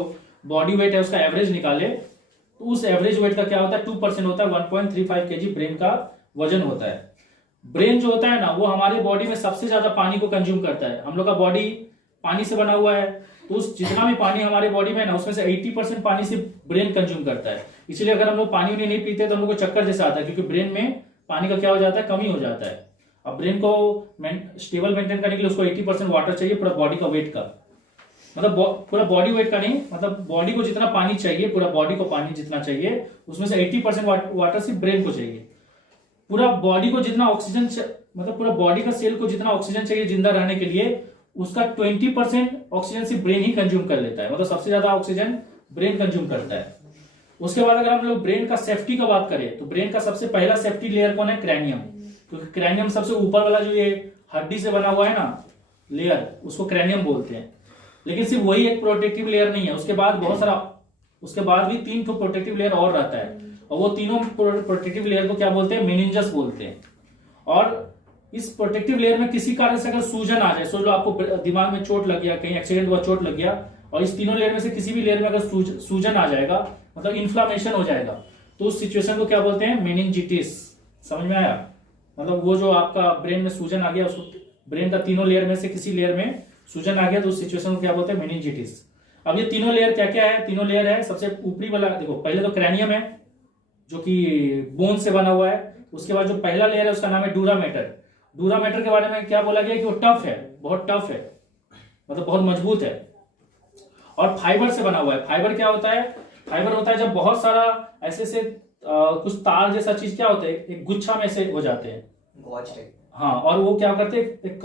बॉडी वेट है उसका एवरेज निकाले तो उस एवरेज वेट का क्या होता है 2% होता है। 1.35 kg ब्रेन का वजन होता है। ब्रेन जो होता है ना वो हमारे बॉडी में सबसे ज्यादा पानी को कंज्यूम करता है। हम लोग का बॉडी पानी से बना हुआ है, तो उस जितना भी पानी हमारे बॉडी में है ना उसमें से 80% पानी से ब्रेन कंज्यूम करता है। इसलिए अगर हम लोग पानी नहीं पीते तो हम लोग को चक्कर जैसा आता है, क्योंकि ब्रेन में पानी का क्या हो जाता है, कमी हो जाता है। अब ब्रेन को स्टेबल मेंटेन करने के लिए उसको 80% वाटर चाहिए पूरा बॉडी का वेट का, मतलब पूरा बॉडी वेट का नहीं, मतलब बॉडी को जितना पानी चाहिए, पूरा बॉडी को पानी जितना चाहिए उसमें से 80% वाटर सिर्फ ब्रेन को चाहिए। पूरा बॉडी को जितना ऑक्सीजन, मतलब पूरा बॉडी का सेल को जितना ऑक्सीजन चाहिए जिंदा रहने के लिए, उसका 20% ऑक्सीजन सिर्फ ब्रेन ही कंज्यूम कर लेता है। मतलब सबसे ज्यादा ऑक्सीजन ब्रेन कंज्यूम करता है। उसके बाद अगर हम लोग ब्रेन का सेफ्टी का बात करें तो ब्रेन का सबसे पहला सेफ्टी लेयर कौन है, क्रैनियम। क्योंकि क्रैनियम सबसे ऊपर वाला जो ये हड्डी से बना हुआ है ना लेयर, उसको क्रैनियम बोलते हैं। लेकिन सिर्फ वही एक प्रोटेक्टिव लेयर नहीं है, उसके बाद बहुत सारा, उसके बाद भी 3 प्रोटेक्टिव लेयर और रहता है, और वो तीनों प्रोटेक्टिव लेयर को क्या बोलते हैं, मेनिंजस बोलते हैं। और इस प्रोटेक्टिव लेयर में किसी कारण से अगर सूजन आ जाए, सोच लो आपको दिमाग में चोट लग गया, कहीं एक्सीडेंट हुआ, चोट लग गया, और इस तीनों लेयर में से किसी भी लेयर में अगर सूजन आ जाएगा, मतलब इन्फ्लामेशन हो जाएगा, तो उस सिचुएशन को क्या बोलते हैं, मेनिंजिटिस। समझ में आया? मतलब वो जो आपका ब्रेन में सूजन आ गया, उसको ब्रेन का तीनों लेयर में से किसी लेयर में सूजन आ गया, तो उस सिचुएशन को क्या बोलते हैं, मेनिंजिटिस। अब ये तीनों लेयर क्या क्या है, तीनों लेयर है, सबसे ऊपरी वाला देखो, पहले तो क्रैनियम है जो कि बोन से बना हुआ है। उसके बाद जो पहला लेयर है उसका नाम है डूरामेटर। डूरामेटर के बारे में क्या बोला गया कि वो टफ है, बहुत टफ है, मतलब बहुत मजबूत है, और फाइबर से बना हुआ है। फाइबर क्या होता है, फाइबर होता है जब बहुत सारा ऐसे से कुछ तार जैसा चीज क्या होता है, एक गुच्छा में से हो जाते हैं, हाँ, और वो क्या करते हैं, एक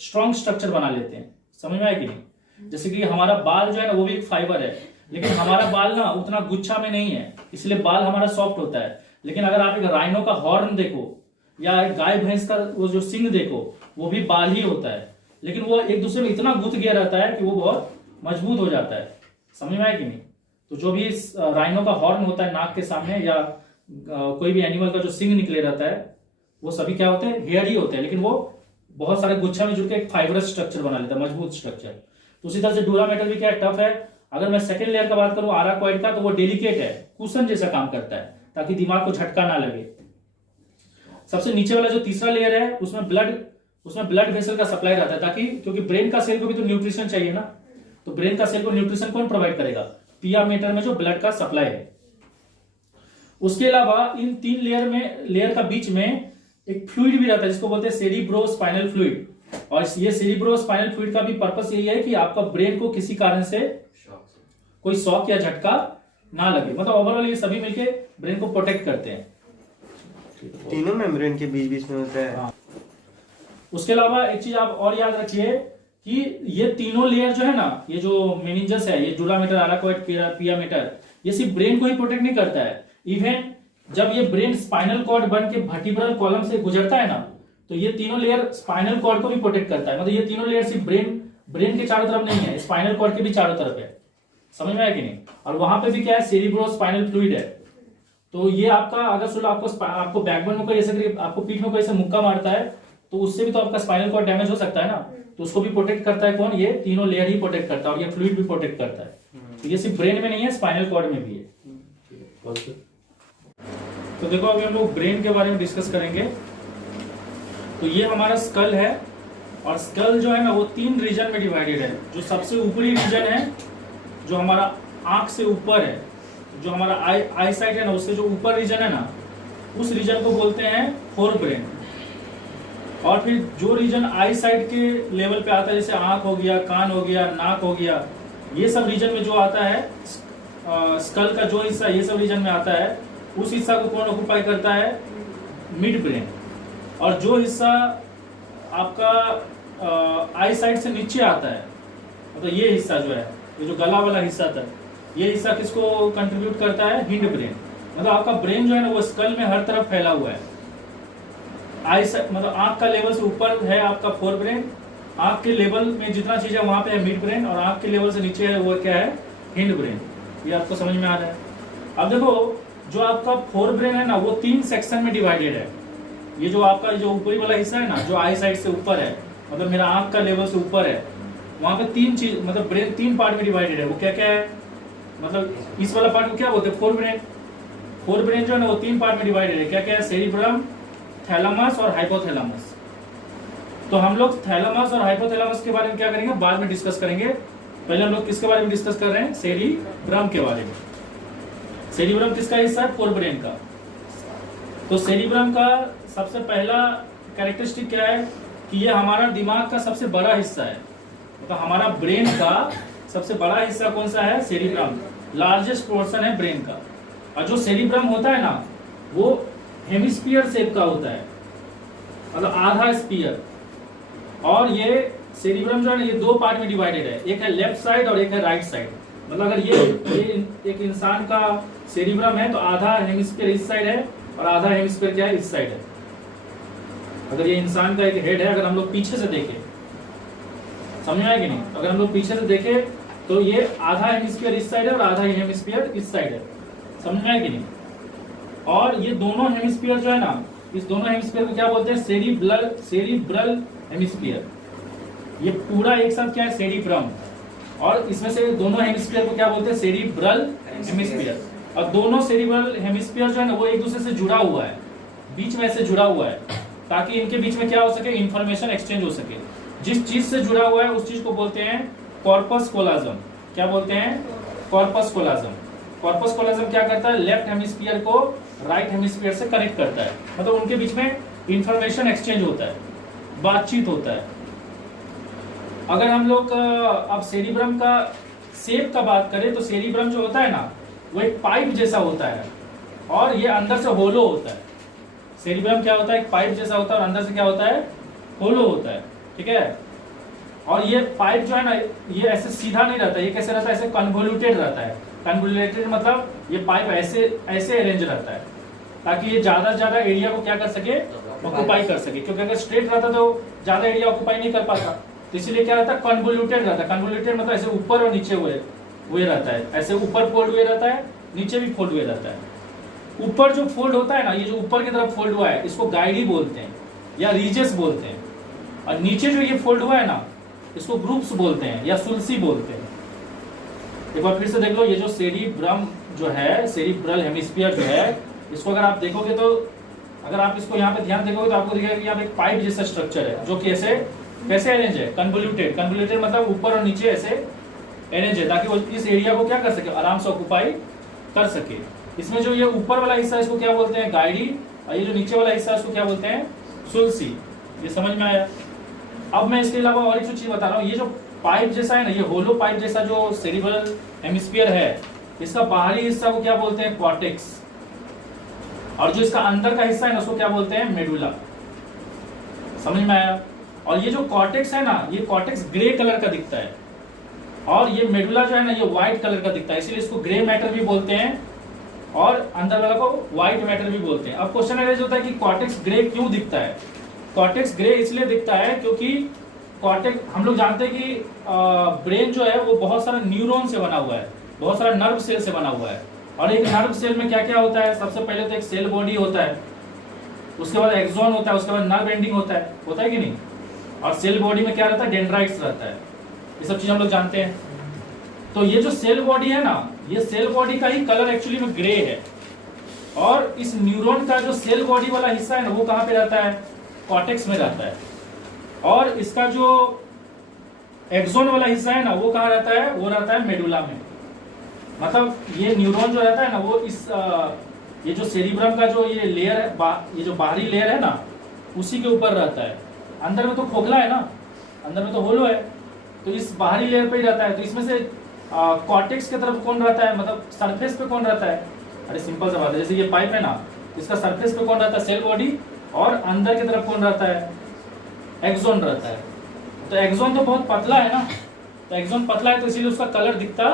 स्ट्रॉन्ग स्ट्रक्चर बना लेते हैं। समझ में आया कि नहीं? जैसे कि हमारा बाल जो है ना वो भी एक फाइबर है, लेकिन हमारा बाल ना उतना गुच्छा में नहीं है, इसलिए बाल हमारा सॉफ्ट होता है। लेकिन अगर आप एक राइनो का हॉर्न देखो या एक गाय भैंस का वो जो सिंग देखो, वो भी बाल ही होता है, लेकिन वो एक दूसरे में इतना गुथ गया रहता है कि वो बहुत मजबूत हो जाता है। समझ में आया कि नहीं? तो जो भी राइनो का हॉर्न होता है नाक के सामने, या कोई भी एनिमल का जो सिंग निकले रहता है, वो सभी क्या होते हैं, हेयर ही होते हैं, लेकिन वो बहुत सारे गुच्छा में जुड़ के एक फाइबरस स्ट्रक्चर बना लेता है, मजबूत स्ट्रक्चर। तो उसी तरह से डूरामेटर भी क्या है, टफ है। अगर मैं सेकंड लेयर का बात करूं आराक्वाइड का, तो वो डेलिकेट है, कुशन जैसा काम करता है, ताकि दिमाग को झटका ना लगे। सबसे नीचे वाला जो तीसरा लेयर है उसमें ब्लड वेसल का सप्लाई रहता है, ताकि क्योंकि ब्रेन का सेल को भी तो न्यूट्रिशन चाहिए ना, तो ब्रेन का सेल को न्यूट्रिशन कौन प्रोवाइड करेगा, पिया मीटर में जो ब्लड का सप्लाई है। उसके अलावा इन 3 लेयर का बीच में एक फ्लूइड भी रहता है जिसको बोलते हैं सेरिब्रोस्पाइनल फ्लूइड। और ये सेरिब्रोस्पाइनल फ्लूइड का भी पर्पस यही है कि आपका ब्रेन को किसी कारण से कोई शॉक या झटका ना लगे। मतलब ओवरऑल ये सभी मिलके ब्रेन को प्रोटेक्ट करते हैं। तीनों मेम्ब्रेन के बीच में होता है। हाँ। उसके अलावा एक चीज आप और याद रखिए कि ये तीनों लेयर जो है ना, ये जो मेनिंजस है, ये डूरामेटर, आराक्वाइड, पिया मीटर, ये सिर्फ ब्रेन को ही प्रोटेक्ट नहीं करता है। इवन जब ये ब्रेन स्पाइनल कॉर्ड बन के वर्टिब्रल कॉलम से गुजरता है ना, तो ये तीनों लेयर स्पाइनल कॉर्ड को भी प्रोटेक्ट करता है। मतलब ये तीनों लेयर सिर्फ ब्रेन के चारों तरफ नहीं है, स्पाइनल कॉर्ड के भी चारों तरफ है। समझ में आया कि नहीं? और वहां पे भी क्या है, सेरिब्रोस्पाइनल फ्लूइड है। तो ये आपका अगर सुनो आपको बैकबोन में कोई ऐसे, आपको पीठ में कोई ऐसे मुक्का मारता है, तो उससे भी तो आपका स्पाइनल कॉर्ड डैमेज हो सकता है ना, तो उसको भी प्रोटेक्ट करता है कौन, ये तीनों लेयर ही प्रोटेक्ट करता है, और ये फ्लूइड भी प्रोटेक्ट करता है। तो ये सिर्फ ब्रेन में नहीं है, स्पाइनल कॉर्ड में भी है। तो देखो अभी हम लोग ब्रेन के बारे में डिस्कस करेंगे। तो ये हमारा स्कल है, और स्कल जो है ना वो 3 रीजन में डिवाइडेड है। जो सबसे ऊपरी रीजन है, जो हमारा आंख से ऊपर है, जो हमारा आई साइड है ना, उससे जो ऊपर रीजन है ना, उस रीजन को बोलते हैं फोर ब्रेन। और फिर जो रीजन आई साइड के लेवल पे आता है, जैसे आंख हो गया, कान हो गया, नाक हो गया, ये सब रीजन में जो आता है, स्कल का जो हिस्सा ये सब रीजन में आता है, उस हिस्सा को कौन ऑक्युपाई करता है, मिड ब्रेन। और जो हिस्सा आपका आई साइड से नीचे आता है, मतलब ये हिस्सा जो है, ये जो गला वाला हिस्सा था, ये हिस्सा किसको कंट्रीब्यूट करता है, हिंड ब्रेन। मतलब आपका ब्रेन जो है ना वो स्कल में हर तरफ फैला हुआ है। आई साइड मतलब आंख का लेवल से ऊपर है आपका फोर ब्रेन, आंख के लेवल में जितना चीज है वहां पे है मिड ब्रेन, और आंख के लेवल से नीचे है वो क्या है, हिंड ब्रेन। ये आपको समझ में आ रहा है? अब देखो जो आपका फोर ब्रेन है ना वो 3 सेक्शन में डिवाइडेड है। ये जो आपका जो ऊपरी वाला हिस्सा है ना, जो आई साइड से ऊपर है, मतलब मेरा आंख का लेवल से ऊपर है, वहां पे तीन चीज मतलब ब्रेन तीन पार्ट में डिवाइडेड है। वो क्या क्या है, मतलब इस वाला पार्ट को क्या बोलते हैं, फोर ब्रेन। फोर ब्रेन जो है ना वो तीन पार्ट में डिवाइडेड है। क्या क्या है, सेरिब्रम, थैलेमस और हाइपोथैलेमस। तो हम लोग थैलेमस और हाइपोथैलेमस के बारे में क्या करेंगे, बाद में डिस्कस करेंगे। पहले हम लोग किसके बारे में डिस्कस कर रहे हैं, सेरिब्रम के बारे में। सेरिब्रम किसका हिस्सा है, फोर ब्रेन का। तो सेरिब्रम का सबसे पहला कैरेक्टरिस्टिक क्या है कि ये हमारा दिमाग का सबसे बड़ा हिस्सा है। तो हमारा ब्रेन का सबसे बड़ा हिस्सा कौन सा है, सेरिब्रम, लार्जेस्ट पोर्शन है ब्रेन का। और जो सेरिब्रम होता है ना वो हेमिस्फीयर शेप का होता है, मतलब आधा स्फीयर। और ये सेरिब्रम जो है ना ये दो पार्ट में डिवाइडेड है, एक है लेफ्ट साइड और एक है राइट साइड। मतलब अगर ये एक इंसान का सेरिब्रम है तो आधा हेमिस्फीयर इस साइड है और आधा हेमिस्फीयर क्या है, इस साइड है। अगर ये इंसान का एक हेड है, अगर हम लोग पीछे से देखें, समझ में आएगी नहीं, अगर हम लोग पीछे से देखें तो ये आधा हेमिस्फीयर इस साइड है और आधा हेमिस्फीयर इस साइड है, समझ में आएगी नहीं। और ये दोनों हेमिस्फीयर जो है ना, इस दोनों हेमिस्फीयर को क्या बोलते हैं, सेरिब्रल हेमिस्फीयर। ये पूरा एक साथ क्या है, सेरिब्रम। और इसमें से दोनों हेमिस्फीयर को क्या बोलते हैं, सेरिब्रल हेमिस्फीयर। और दोनों सेरिब्रल हेमिस्फीयर जो है ना वो एक दूसरे से जुड़ा हुआ है, बीच में ऐसे जुड़ा हुआ है, ताकि इनके बीच में क्या हो सके, इंफॉर्मेशन एक्सचेंज हो सके। जिस चीज से जुड़ा हुआ है उस चीज को बोलते हैं कॉर्पस कोलाजम। क्या बोलते हैं, कॉर्पस कोलाजम। कॉर्पस कोलाजम क्या करता है, लेफ्ट हेमिस्फीयर को राइट हेमिस्फीयर से कनेक्ट करता है, मतलब उनके बीच में इंफॉर्मेशन एक्सचेंज होता है, बातचीत होता है। अगर हम लोग अब सेरिब्रम का शेप का बात करें तो सेरिब्रम जो होता है ना वो एक पाइप जैसा होता है और ये अंदर से होलो होता है। सेरिब्रम क्या होता है, एक पाइप जैसा होता है और अंदर से क्या होता है, होलो होता है, ठीक है। और ये पाइप जो है ना ये ऐसे सीधा नहीं रहता, ये कैसे रहता है, ऐसे कन्वोल्यूटेड रहता है। कन्वोल्यूटेड मतलब ये पाइप ऐसे ऐसे अरेंज रहता है ताकि ये ज्यादा से ज्यादा एरिया को क्या कर सके, ऑक्युपाई कर सके। क्योंकि अगर स्ट्रेट रहता तो ज्यादा एरिया ऑक्युपाई नहीं कर पाता, तो इसीलिए क्या रहता है, कन्वोल्यूटेड रहता है। कन्वोल्यूटेड मतलब ऐसे ऊपर और नीचे हुए रहता है, ऐसे ऊपर फोल्ड हुए रहता है, नीचे भी फोल्ड हुए रहता है। ऊपर जो फोल्ड होता है ना, ये जो ऊपर की तरफ फोल्ड हुआ है इसको गाइडी बोलते हैं या रीजेस बोलते हैं। और नीचे जो ये फोल्ड हुआ है ना इसको ग्रुप्स बोलते हैं या सुल्सी बोलते हैं। एक बार फिर से देख लो, ये जो सेरिब्रम जो है, सेरिब्रल हेमिस्फीयर जो है, इसको अगर आप देखोगे तो अगर आप इसको यहाँ पे ध्यान देखोगे तो आपको दिखेगा कि यहाँ पे एक पाइप जैसा स्ट्रक्चर है जो कि ऐसे कैसे अरेंज है, कन्वोल्यूटेड। कन्वोल्यूटेड मतलब ऊपर और नीचे ऐसे अरेंज है ताकि वो इस एरिया को क्या कर सके, आराम से ऑक्युपाई कर सके। इसमें जो ये ऊपर वाला हिस्सा है इसको क्या बोलते हैं, गाइडी, और ये जो नीचे वाला हिस्सा है इसको क्या बोलते हैं, सुल्सी। ये समझ में आया। अब मैं इसके अलावा और एक चीज बता रहा हूँ, ये जो पाइप जैसा है ना, ये होलो पाइप जैसा जो सेरिब्रल हेमिस्फीयर है, इसका बाहरी हिस्सा को क्या बोलते हैं, कॉर्टेक्स। और जो इसका अंदर का हिस्सा है ना उसको क्या बोलते हैं, मेडुला। समझ में आया। और ये जो कॉर्टेक्स है ना, ये कॉर्टेक्स ग्रे कलर का दिखता है और ये मेडुला जो है ना ये व्हाइट कलर का दिखता है, इसीलिए इसको ग्रे मैटर भी बोलते हैं और अंदर वाला को व्हाइट मैटर भी बोलते हैं। अब क्वेश्चन अरेज होता है कि कॉर्टेक्स ग्रे क्यों दिखता है। कॉर्टेक्स ग्रे इसलिए दिखता है क्योंकि कॉर्टेक्स, हम लोग जानते हैं कि ब्रेन जो है वो बहुत सारा न्यूरॉन से बना हुआ है, बहुत सारा नर्व सेल से बना हुआ है। और एक नर्व सेल में क्या क्या होता है, सबसे पहले तो एक सेल बॉडी होता है, उसके बाद एक्सॉन होता है, उसके बाद नर्व एंडिंग होता है कि नहीं। और सेल बॉडी में क्या रहता है, डेंड्राइट्स रहता है, ये सब चीज हम लोग जानते हैं। तो ये जो सेल बॉडी है ना, ये सेल बॉडी का ही कलर एक्चुअली में ग्रे है। और इस न्यूरॉन का जो सेल बॉडी वाला हिस्सा है ना वो कहाँ पे रहता है, कॉर्टेक्स में रहता है। और इसका जो एक्सॉन वाला हिस्सा है ना वो कहाँ रहता है, वो रहता है मेडुला में। मतलब ये न्यूरॉन जो रहता है ना वो इस ये जो सेरिब्रम का जो ये लेयर है, ये जो बाहरी लेयर है ना उसी के ऊपर रहता है। अंदर में तो खोखला है ना, अंदर में तो होलो है, तो इस बाहरी लेयर पे ही रहता है। तो इसमें से कॉर्टेक्स की तरफ कौन रहता है, मतलब सरफेस पे कौन रहता है। अरे सिंपल सा बात है, जैसे ये पाइप है ना, इसका सरफेस पे कौन रहता है, सेल बॉडी, और अंदर की तरफ कौन रहता है, एक्सॉन रहता है। तो एक्सॉन तो बहुत पतला है ना, तो एक्सॉन पतला है तो इसीलिए उसका कलर दिखता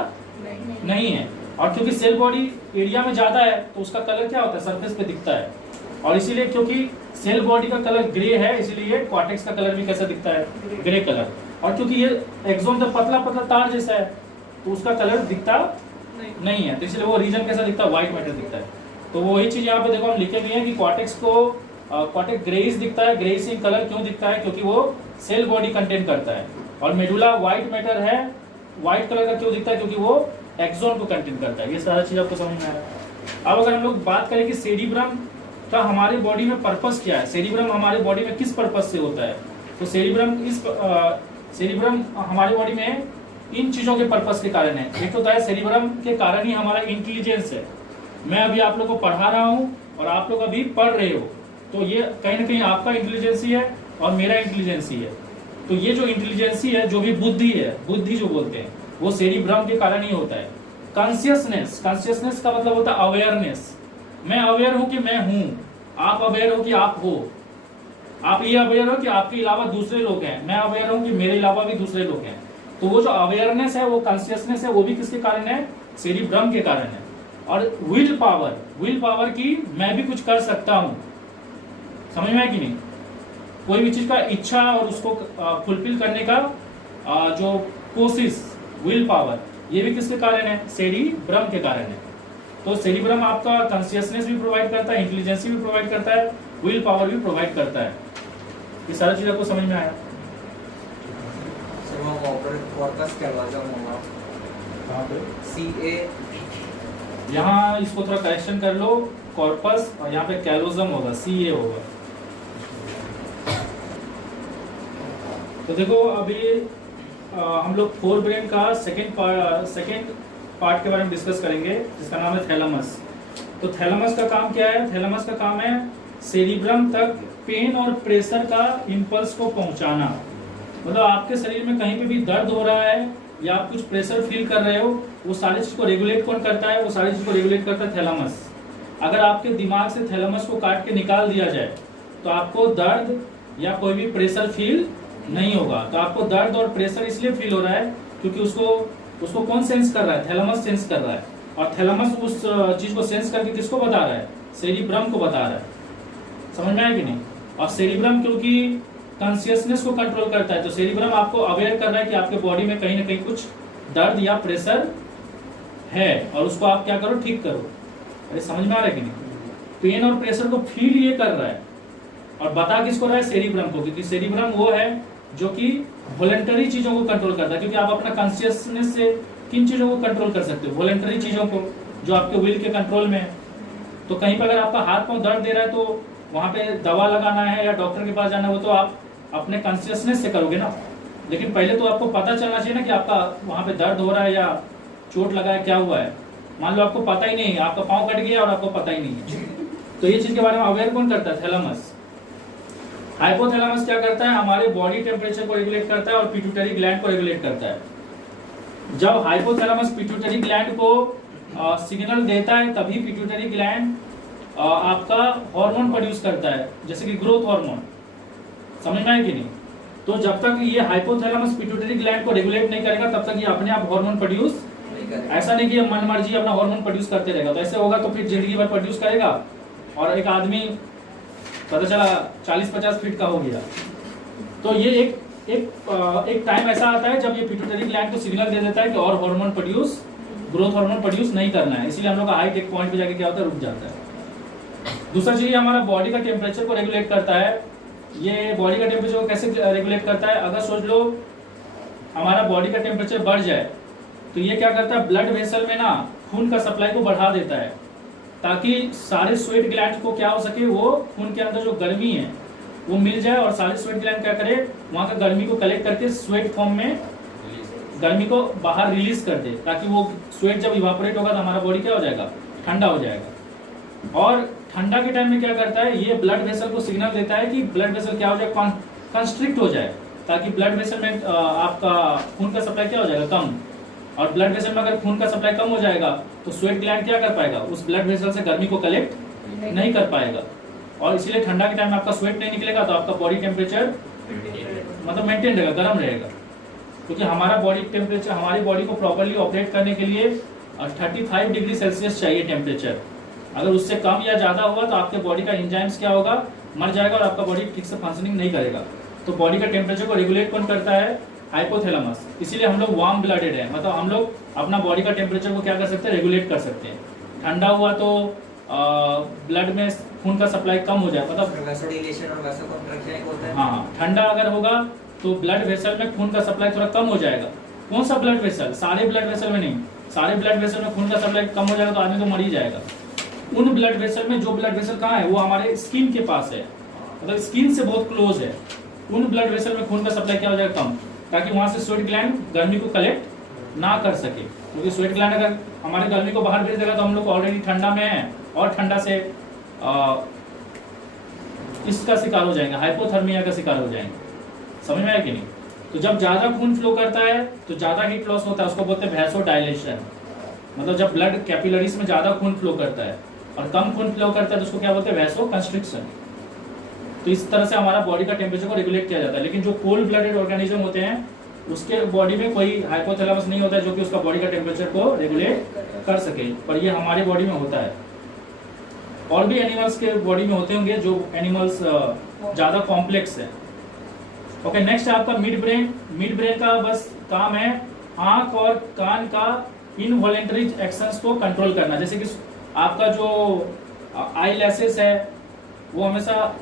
नहीं है। और क्योंकि सेल बॉडी एरिया में ज्यादा है तो उसका कलर क्या होता है, सरफेस पे दिखता है। और इसीलिए क्योंकि सेल बॉडी का कलर ग्रे है इसीलिए कॉर्टेक्स का कलर भी कैसा दिखता है, ग्रे कलर। और क्योंकि ये एक्सॉन तो पतला पतला तार जैसा है तो उसका कलर दिखता नहीं है, तो इसलिए वो रीजन कैसा दिखता है, व्हाइट मैटर दिखता है। तो वही चीज यहाँ पे देखो हम लिखे हुए हैं कि कॉर्टेक्स को कॉर्टेक्स ग्रेइश दिखता है, ग्रेइश इन कलर क्यों दिखता है? क्योंकि वो सेल बॉडी कंटेन करता है। और मेडुला व्हाइट मैटर है, व्हाइट कलर का क्यों दिखता है? क्योंकि वो एक्सोन को कंटेन करता है। ये सारा चीज आपको समझ में आ रहा है। अब अगर हम लोग बात करें कि सेरिब्रम का हमारी बॉडी में पर्पस क्या है, सेरिब्रम हमारी बॉडी में किस पर्पस से होता है, तो सेरिब्रम हमारी बॉडी में इन चीजों के पर्पस के कारण है। एक होता है सेरिब्रम के कारण ही हमारा इंटेलिजेंस है। मैं अभी आप लोग को पढ़ा रहा हूँ और आप लोग अभी पढ़ रहे हो, तो ये कहीं ना कहीं आपका इंटेलिजेंस ही है और मेरा इंटेलिजेंस ही है। तो ये जो इंटेलिजेंसी है, जो भी बुद्धि है, बुद्धि जो बोलते हैं, वो सेरिब्रम के कारण ही होता है। कॉन्शियसनेस, कॉन्शियसनेस का मतलब होता है अवेयरनेस। मैं अवेयर हूं कि मैं हूं, आप अवेयर हो कि आप हो, आप ये अवेयर हो कि आपके अलावा दूसरे लोग हैं, मैं अवेयर हूं कि मेरे अलावा भी दूसरे लोग हैं। तो वो जो अवेयरनेस है, वो कॉन्शियसनेस है, वो भी किसके कारण है? सेरिब्रम के कारण है। और विल पावर की मैं भी कुछ कर सकता हूं, समझ में है कि नहीं? कोई भी चीज का इच्छा और उसको फुलफिल करने का जो कोशिश, विल पावर, ये भी किसके कारण है? सेरिब्रम के कारण है। तो सेरिब्रम आपका कॉन्शियसनेस भी प्रोवाइड करता है, इंटेलिजेंसी भी प्रोवाइड करता है, विल पावर भी प्रोवाइड करता है। ये सारा चीज आपको समझ में आया? यहाँ इसको थोड़ा करेक्शन कर लो, कॉर्पस, और यहाँ पे कैलोजम होगा, CA होगा। तो देखो अभी हम लोग फोर ब्रेन का सेकेंड पार्ट के बारे में डिस्कस करेंगे, जिसका नाम है थैलेमस। तो थैलेमस का काम क्या है? थैलेमस का काम है सेरिब्रम तक पेन और प्रेशर का इंपल्स को पहुंचाना। मतलब आपके शरीर में कहीं पे भी दर्द हो रहा है या आप कुछ प्रेशर फील कर रहे हो, वो सारी चीज को रेगुलेट कौन करता है? वो सारी चीज को रेगुलेट करता है थैलेमस। अगर आपके दिमाग से थैलेमस को काट के निकाल दिया जाए तो आपको दर्द या कोई भी प्रेशर फील नहीं होगा। तो आपको दर्द और प्रेशर इसलिए फील हो रहा है क्योंकि उसको कौन सेंस कर रहा है? थैलेमस सेंस कर रहा है। और थैलेमस उस चीज को सेंस करके किसको बता रहा है? सेरिब्रम को बता रहा है। समझ में आया कि नहीं? और सेरिब्रम क्योंकि कॉन्शियसनेस को कंट्रोल करता है, तो सेरिब्रम आपको अवेयर कर रहा है कि आपके बॉडी में कहीं ना कहीं कुछ दर्द या प्रेशर है और उसको आप क्या करो? ठीक करो। अरे समझ में आ रहा है कि नहीं? पेन और प्रेशर को फील ये कर रहा है और बता किसको रहा है? सेरिब्रम को, क्योंकि सेरिब्रम वो है जो कि वॉलंटरी चीजों को कंट्रोल करता है। क्योंकि आप अपना कॉन्शियसनेस से किन चीजों को कंट्रोल कर सकते हो? वॉलंटरी चीजों को, जो आपके विल के कंट्रोल में है। तो कहीं पर अगर आपका हाथ पांव दर्द दे रहा है तो वहां पे दवा लगाना है या डॉक्टर के पास जाना है, वो तो आप अपने कॉन्शियसनेस से करोगे ना। लेकिन पहले तो आपको पता चलना चाहिए ना कि आपका वहां पे दर्द हो रहा है या चोट लगा है, क्या हुआ है। मान लो आपको पता ही नहीं, आपका पाँव कट गया और आपको पता ही नहीं है, तो ये चीज के बारे में अवेयर कौन करता है? थैलेमस। हाइपोथैलेमस क्या करता है? हमारे बॉडी टेम्परेचर को रेगुलेट करता है और पिट्यूटरी ग्लैंड को रेगुलेट करता है। जब हाइपोथैलेमस पिट्यूटरी ग्लैंड को सिग्नल देता है, तभी पिट्यूटरी ग्लैंड आपका हार्मोन प्रोड्यूस करता है, जैसे कि ग्रोथ हार्मोन। समझ में आया कि नहीं? तो जब तक ये हाइपोथैलेमस पिट्यूटरी ग्लैंड को रेगुलेट नहीं करेगा, तब तक ये अपने आप हार्मोन प्रोड्यूस ऐसा नहीं कि मन मर्जी अपना हार्मोन प्रोड्यूस करते रहेगा। तो ऐसे होगा तो फिर जिंदगी भर प्रोड्यूस करेगा और एक आदमी पता चला 40-50 फीट का हो गया। तो ये एक टाइम ऐसा आता है जब ये पिट्यूटरी ग्लैंड को सिग्नल दे देता है कि और hormone produce, growth hormone produce नहीं करना है। इसलिए हम लोग का हाइट एक पॉइंट पे जाके क्या होता है? रुक जाता है। दूसरा चीज हमारा बॉडी का टेम्परेचर को रेगुलेट करता है। ये बॉडी का टेम्परेचर को कैसे रेगुलेट करता है? अगर सोच लो हमारा बॉडी का टेम्परेचर बढ़ जाए तो ये क्या करता है? ब्लड वेसल में ना खून का सप्लाई को बढ़ा देता है, ताकि सारे स्वेट ग्लैंड को क्या हो सके, वो खून के अंदर जो गर्मी है वो मिल जाए और सारे स्वेट ग्लैंड क्या करे? वहां का गर्मी को कलेक्ट करके स्वेट फॉर्म में गर्मी को बाहर रिलीज कर दे, ताकि वो स्वेट जब इवापोरेट होगा तो हमारा बॉडी क्या हो जाएगा? ठंडा हो जाएगा। और ठंडा के टाइम में क्या करता है? ये ब्लड वेसल को सिग्नल देता है कि ब्लड वेसल क्या हो जाए? कंस्ट्रिक्ट हो जाए, ताकि ब्लड वेसल में आपका खून का सप्लाई क्या हो जाएगा? कम। और ब्लड वेसल में अगर खून का सप्लाई कम हो जाएगा तो स्वेट ग्लैंड क्या कर पाएगा? उस ब्लड वेसल से गर्मी को कलेक्ट नहीं कर पाएगा, और इसीलिए ठंडा के टाइम में आपका स्वेट नहीं निकलेगा, तो आपका बॉडी टेम्परेचर मतलब मेंटेन रहेगा, गर्म रहेगा। क्योंकि हमारा बॉडी टेम्परेचर, हमारी बॉडी को प्रॉपर्ली ऑपरेट करने के लिए 35 डिग्री सेल्सियस चाहिए टेम्परेचर। अगर उससे कम या ज्यादा हुआ तो आपके बॉडी का एंजाइम्स क्या होगा? मर जाएगा और आपका बॉडी ठीक से फंक्शनिंग नहीं करेगा। तो बॉडी का टेम्परेचर को रेगुलेट कौन करता है? हाइपोथैलेमस। इसीलिए हम लोग वार्म ब्लडेड है, मतलब हम लोग अपना बॉडी का टेम्परेचर को क्या कर सकते हैं? रेगुलेट कर सकते हैं। ठंडा हुआ तो ब्लड में खून का सप्लाई कम हो जाए, मतलब वैसोडिलेशन और वैसोकॉन्ट्रैक्शन एक होता है। हाँ, ठंडा अगर होगा तो ब्लड वेसल में खून का सप्लाई थोड़ा कम हो जाएगा। कौन सा ब्लड वेसल? सारे ब्लड वेसल में नहीं, सारे ब्लड वेसल में खून का सप्लाई कम हो जाएगा तो आदमी तो मर ही जाएगा। उन ब्लड वेसल में, जो ब्लड वेसल कहाँ है, वो हमारे स्किन के पास है, मतलब स्किन से बहुत क्लोज है, उन ब्लड वेसल में खून का सप्लाई क्या हो जाएगा? कम, ताकि वहां से स्वेट ग्लैंड गर्मी को कलेक्ट ना कर सके। क्योंकि स्वेट ग्लैंड अगर हमारे गर्मी को बाहर भेज देगा तो हम लोग ऑलरेडी ठंडा में है और ठंडा से इसका शिकार हो जाएंगे, हाइपोथर्मिया का शिकार हो जाएंगे। समझ में आया कि नहीं? तो जब ज्यादा खून फ्लो करता है तो ज्यादा हीट लॉस होता है, उसको बोलते हैं वैसोडाइलेशन। मतलब जब ब्लड कैपिलरीज में ज्यादा खून फ्लो करता है और कम खून फ्लो करता है तो उसको क्या बोलते हैं? वैसोकंस्ट्रिक्शन। तो इस तरह से हमारा बॉडी का टेम्परेचर को रेगुलेट किया जाता है। लेकिन जो कोल्ड ब्लडेड ऑर्गेनिज्म होते हैं उसके बॉडी में कोई हाइपोथैलेमस नहीं होता है जो कि उसका बॉडी का टेम्परेचर को रेगुलेट कर सके, पर ये हमारे बॉडी में होता है। और भी एनिमल्स के बॉडी में होते होंगे जो एनिमल्स ज्यादा कॉम्प्लेक्स है। ओके, नेक्स्ट है आपका मिड ब्रेन। मिड ब्रेन का बस काम है आंख और कान का इनवॉलेंटरी एक्शंस को कंट्रोल करना। जैसे कि आपका जो आई लैसेस है वो हमेशा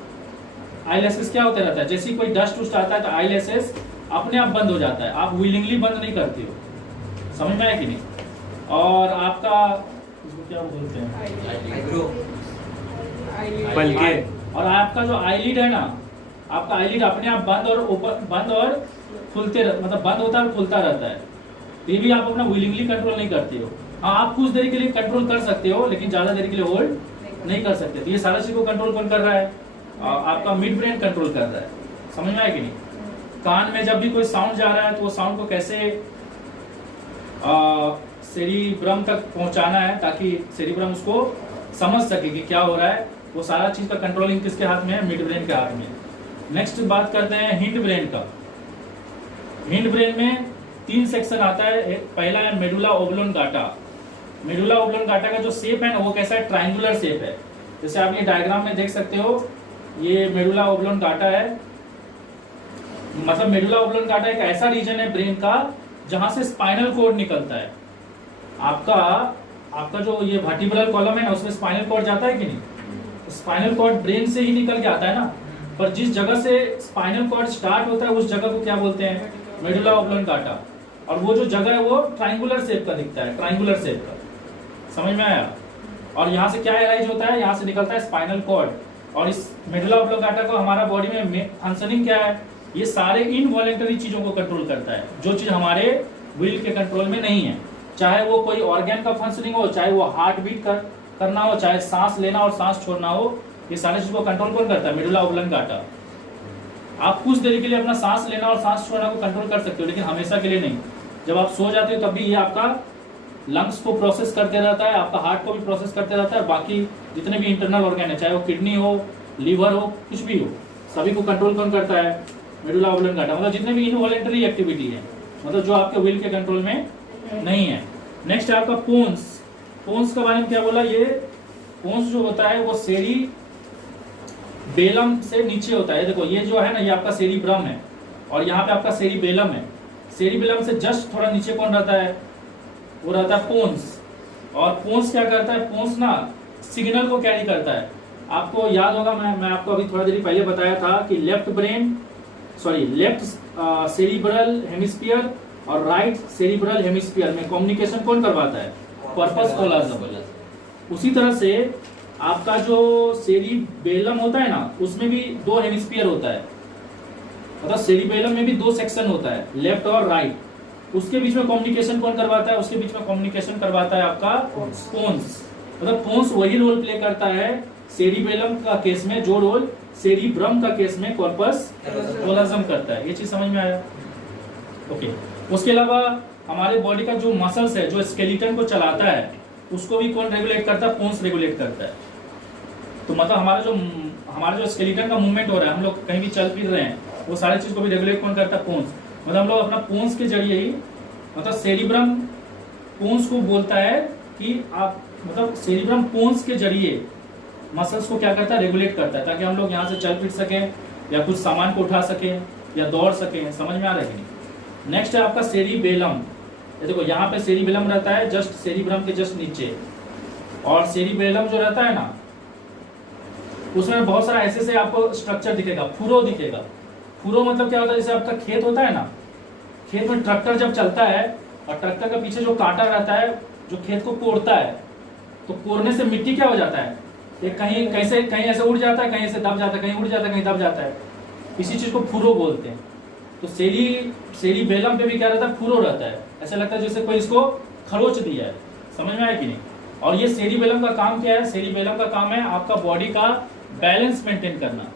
आई लैसेस क्या होते रहता है, जैसे ही कोई डस्ट उस्ट आता है तो आई लैसेस अपने आप बंद हो जाता है, आप विलिंगली बंद नहीं करते हो। समझ में आया कि नहीं? और आपका इसको क्या बोलते हैं? बल्कि और आपका जो आईलिड है ना, आपका आईलिड अपने आप बंद और ओपन, बंद और खुलते मतलब बंद होता है और खुलता रहता है। ये भी आप अपना विलिंगली कंट्रोल नहीं करते हो। हाँ, आप कुछ देर के लिए कंट्रोल कर सकते हो लेकिन ज्यादा देर के लिए होल्ड नहीं कर सकते। तो ये सारा चीज को कंट्रोल कौन कर रहा है? आपका मिड ब्रेन कंट्रोल कर रहा है। समझ में आया कि नहीं? कान में जब भी कोई साउंड जा रहा है तो वो साउंड को कैसे सेरिब्रम तक पहुंचाना है ताकि सेरिब्रम उसको समझ सके कि क्या हो रहा है, वो सारा चीज का कंट्रोलिंग किसके हाथ में है? मिड ब्रेन के हाथ में। नेक्स्ट बात करते हैं हिंड ब्रेन का। हिंड ब्रेन में 3 सेक्शन आता है। पहला है मेडुला ओब्लोंगाटा। मेडुला ओब्लोंगाटा का जो शेप है ना वो कैसा है? ट्रायंगुलर शेप है। जैसे आप ये डायग्राम में देख सकते हो, ये मेडुला ओब्लोंगाटा है। मतलब मेडुला ओब्लोंगाटा एक ऐसा रीजन है ब्रेन का जहां से स्पाइनल कॉर्ड निकलता है। आपका जो ये वर्टिब्रल कॉलम है ना उसमें स्पाइनल कॉर्ड जाता है कि नहीं? स्पाइनल कॉर्ड ब्रेन से ही निकल के आता है ना, पर जिस जगह से स्पाइनल कॉर्ड स्टार्ट होता है उस जगह को क्या बोलते हैं? Medulla oblongata. और वो जो जगह है वो ट्रायंगुलर शेप का दिखता है, ट्रायंगुलर शेप का। समझ में आया? और यहाँ से क्या एराइज होता है? यहाँ से निकलता है स्पाइनल कॉर्ड। और इस मेडुला ओब्लोंगाटा को हमारा बॉडी में फंक्शनिंग क्या है? ये सारे इनवॉलेंटरी चीजों को कंट्रोल करता है, जो चीज हमारे विल के कंट्रोल में नहीं है। चाहे वो कोई ऑर्गन का फंक्शनिंग हो, चाहे वो हार्ट बीट करना हो, चाहे सांस लेना और सांस छोड़ना हो, ये सारे चीज को कंट्रोल कौन करता है? Medulla oblongata. आप कुछ देर के लिए अपना सांस लेना और सांस छोड़ना को कंट्रोल कर सकते हो लेकिन हमेशा के लिए नहीं। जब आप सो जाते हो तब भी ये आपका लंग्स को प्रोसेस करते रहता है, आपका हार्ट को भी प्रोसेस करते रहता है, बाकी जितने भी इंटरनल ऑर्गन है, चाहे वो किडनी हो, लीवर हो, कुछ भी हो, सभी को कंट्रोल कौन करता है? Medulla oblongata. मतलब जितने भी इनवॉलेंटरी एक्टिविटी है, मतलब जो आपके विल के कंट्रोल में नहीं है। नेक्स्ट है आपका पोन्स। पोन्स के बारे में क्या बोला? ये पोन्स जो होता है वो सेरी बेलम से नीचे होता है। देखो ये जो है ना, ये आपका सेरिब्रम है और यहाँ पे आपका सेरिबेलम है। सेरिबेलम से जस्ट थोड़ा नीचे कौन रहता है? वो रहता है पोन्स। और पोन्स क्या करता है? पोन्स ना सिग्नल को कैरी करता है। आपको याद होगा, मैं आपको अभी थोड़ा देर पहले बताया था कि लेफ्ट सेरिब्रल हेमिस्फीयर और राइट सेरिब्रल हेमिस्फीयर में कम्युनिकेशन कौन करवाता है? कॉर्पस कोलाजम। उसी तरह से आपका जो सेरिबेलम होता है ना, उसमें भी 2 हेमिस्फीयर होता है। मतलब सेरिबेलम में भी 2 सेक्शन होता है, लेफ्ट और राइट। उसके बीच में कम्युनिकेशन कौन करवाता है? उसके बीच में कम्युनिकेशन करवाता है आपका पोन्स। मतलब पोन्स वही रोल प्ले करता है सेरिबेलम का केस में जो रोल सेरिब्रम का केस में कॉर्पस कोलाजम करता है। ये चीज समझ में आया? ओके। उसके अलावा हमारे बॉडी का जो मसल्स है, जो स्केलेटन को चलाता है, उसको भी कौन रेगुलेट करता है? पोन्स रेगुलेट करता है। तो मतलब हमारा जो स्केलेटन का मूवमेंट हो रहा है, हम लोग कहीं भी चल फिर रहे हैं, वो सारी चीज को भी रेगुलेट कौन करता है? पोन्स। मतलब हम लोग अपना पोन्स के जरिए ही, मतलब सेरिब्रम पोन्स को बोलता है कि आप, मतलब सेरिब्रम पोन्स के जरिए मसल्स को क्या करता है? रेगुलेट करता है, ताकि हम लोग यहाँ से चल फिर सकें या कुछ सामान को उठा सकें या दौड़ सकें। समझ में आ रहा है कि नहीं? नेक्स्ट है आपका सेरिबेलम। ये देखो यहाँ पे सेरिबेलम रहता है जस्ट सेरिब्रम के जस्ट नीचे। और सेरिबेलम जो रहता है ना, उसमें बहुत सारा ऐसे से आपको स्ट्रक्चर दिखेगा, फुरो दिखेगा। फुरो मतलब क्या होता है, जैसे आपका खेत होता है ना, खेत में ट्रैक्टर जब चलता है और ट्रैक्टर का पीछे जो कांटा रहता है जो खेत को कोड़ता है, तो कोड़ने से मिट्टी क्या हो जाता है, एक कहीं कहीं ऐसे उड़ जाता है, कहीं ऐसे दब जाता है, कहीं उड़ जाता है, कहीं दब जाता है। इसी चीज को फुरो बोलते हैं। तो सेरिबेलम पे भी क्या रहता है, फुरो रहता है। ऐसा लगता है जैसे कोई इसको खरोच दिया है। समझ में आया कि नहीं? और ये सेरिबेलम का काम क्या है? सेरिबेलम का काम है आपका बॉडी का बैलेंस मेंटेन करना।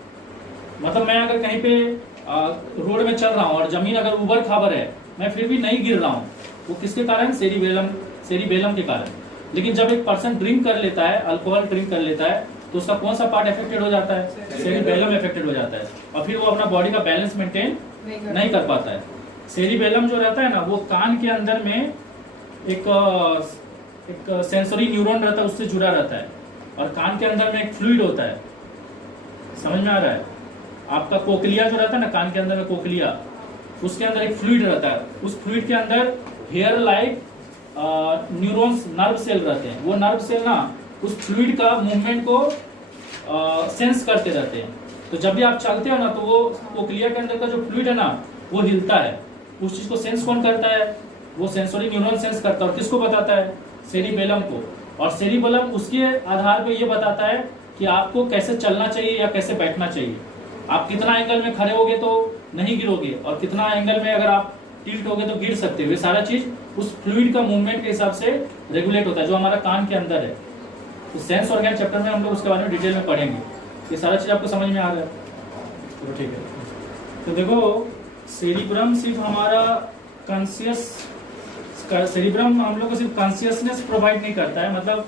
मतलब मैं अगर कहीं पे रोड में चल रहा हूँ और जमीन अगर उबड़ खाबड़ है, मैं फिर भी नहीं गिर रहा हूँ, वो किसके कारण? सेरिबेलम के कारण। लेकिन जब एक पर्सन ड्रिंक कर लेता है, अल्कोहल ड्रिंक कर लेता है, तो उसका कौन सा पार्ट अफेक्टेड हो जाता है? सेरिबेलम अफेक्टेड हो जाता है, और फिर वो अपना बॉडी का बैलेंस मेंटेन नहीं कर पाता है। सेरिबेलम जो रहता है ना, वो कान के अंदर में एक सेंसरी न्यूरॉन रहता है, उससे जुड़ा रहता है। और कान के अंदर में एक फ्लूइड होता है, समझ में आ रहा है? आपका कोकलिया जो रहता है ना, कान के अंदर में कोकलिया, उसके अंदर एक फ्लूइड रहता है। उस फ्लूइड के अंदर hair like neurons, nerve cell रहते हैं। वो नर्व सेल ना उस फ्लूइड का मूवमेंट को सेंस करते रहते हैं। तो जब भी आप चलते हो ना, तो वो कोकलिया के अंदर का जो फ्लूइड है ना, वो हिलता है। उस चीज को सेंस कौन करता है? वो सेंसरी न्यूरॉन सेंस करता है। और किसको बताता है? सेरिबेलम को। और सेरिबेलम उसके आधार पर ये बताता है कि आपको कैसे चलना चाहिए या कैसे बैठना चाहिए। आप कितना एंगल में खड़े होगे तो नहीं गिरोगे, और कितना एंगल में अगर आप टिल्ट होगे तो गिर सकते हो। ये सारा चीज उस फ्लूइड का मूवमेंट के हिसाब से रेगुलेट होता है, जो हमारा कान के अंदर है। तो सेंस ऑर्गन चैप्टर में हम लोग उसके बारे में डिटेल में पढ़ेंगे। ये सारा चीज आपको समझ में आ रहा है? तो ठीक है। तो देखो, सेरिब्रम सिर्फ हमारा सेरिब्रम हम लोग को सिर्फ कॉन्शियसनेस प्रोवाइड नहीं करता है, मतलब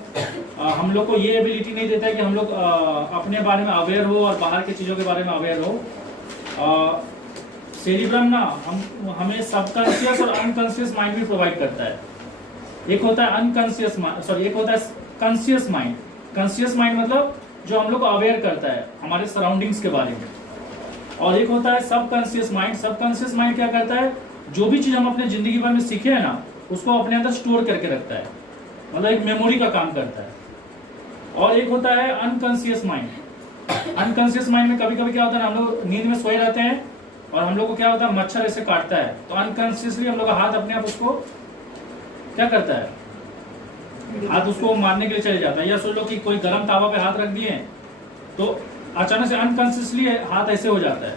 हम लोग को ये एबिलिटी नहीं देता है कि हम लोग अपने बारे में अवेयर हो और बाहर की चीज़ों के बारे में अवेयर हो। सेरिब्रम ना हमें सबकॉन्शियस और अनकॉन्शियस माइंड भी प्रोवाइड करता है। एक होता है अनकॉन्शियस माइंड, सॉरी, एक होता है कॉन्शियस माइंड। कॉन्शियस माइंड मतलब जो हम लोग को अवेयर करता है हमारे सराउंडिंग्स के बारे में। और एक होता है सबकॉन्शियस माइंड। सबकॉन्शियस माइंड क्या करता है? जो भी चीज़ हम अपने जिंदगी भर में सीखे हैं ना, उसको अपने अंदर स्टोर करके रखता है, मतलब एक मेमोरी का काम करता है। और एक होता है अनकॉन्शियस माइंड। अनकॉन्शियस माइंड में कभी कभी क्या होता है ना, हम लोग नींद में सोए रहते हैं और हम लोग को क्या होता है, मच्छर ऐसे काटता है, तो अनकॉन्शियसली हम लोग का हाथ अपने आप उसको क्या करता है, हाथ उसको मारने के लिए चले जाता है। या सोच लो कि कोई गर्म तावा पे हाथ रख दिए तो अचानक से अनकॉन्शियसली हाथ ऐसे हो जाता है।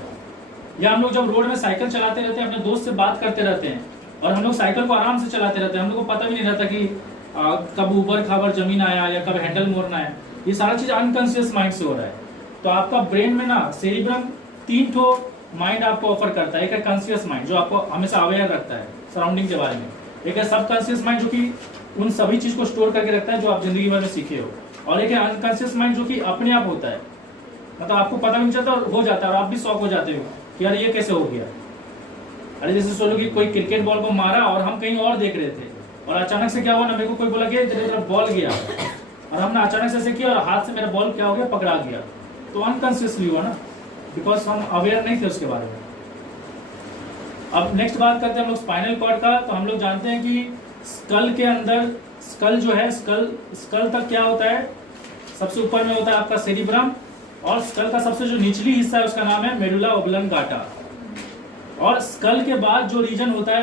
या हम लोग जब रोड में साइकिल चलाते रहते हैं, अपने दोस्त से बात करते रहते हैं, और हम लोग साइकिल को आराम से चलाते रहते हैं, हम लोग को पता भी नहीं रहता कि कब ऊपर खाबर जमीन आया या कब हैंडल मोड़ना है। ये सारा चीज अनकॉन्शियस माइंड से हो रहा है। तो आपका ब्रेन में ना सेरिब्रम 3 ठो माइंड आपको ऑफर करता है। एक है कॉन्शियस माइंड जो आपको हमेशा अवेयर रखता है सराउंडिंग के बारे में। एक है सबकॉन्शियस माइंड जो कि उन सभी चीज को स्टोर करके रखता है जो आप जिंदगी भर में सीखे हो। और एक है अनकॉन्शियस माइंड जो कि अपने आप होता है, मतलब आपको पता भी नहीं चलता और हो जाता है, और आप भी शॉक हो जाते हो कि यार ये कैसे हो गया। अरे जैसे सोचो कि कोई क्रिकेट बॉल को मारा और हम कहीं और देख रहे थे, और अचानक से क्या हुआ ना, मेरे को कोई बोला कि तेरे तरफ बॉल गया, और हमने अचानक से ऐसे किया और हाथ से मेरा बॉल क्या हो गया, पकड़ा गया। तो अनकॉन्शियसली हुआ ना, बिकॉज हम अवेयर नहीं थे उसके बारे में। अब नेक्स्ट बात करते हैं हम लोग स्पाइनल कॉर्ड का। तो हम लोग जानते हैं कि स्कल के अंदर, स्कल जो है, स्कल तक क्या होता है, सबसे ऊपर में होता है आपका सेरिब्रम, और स्कल का सबसे जो निचली हिस्सा है उसका नाम है मेडुला ऑब्लंगाटा। और स्कल के बाद जो रीजन होता है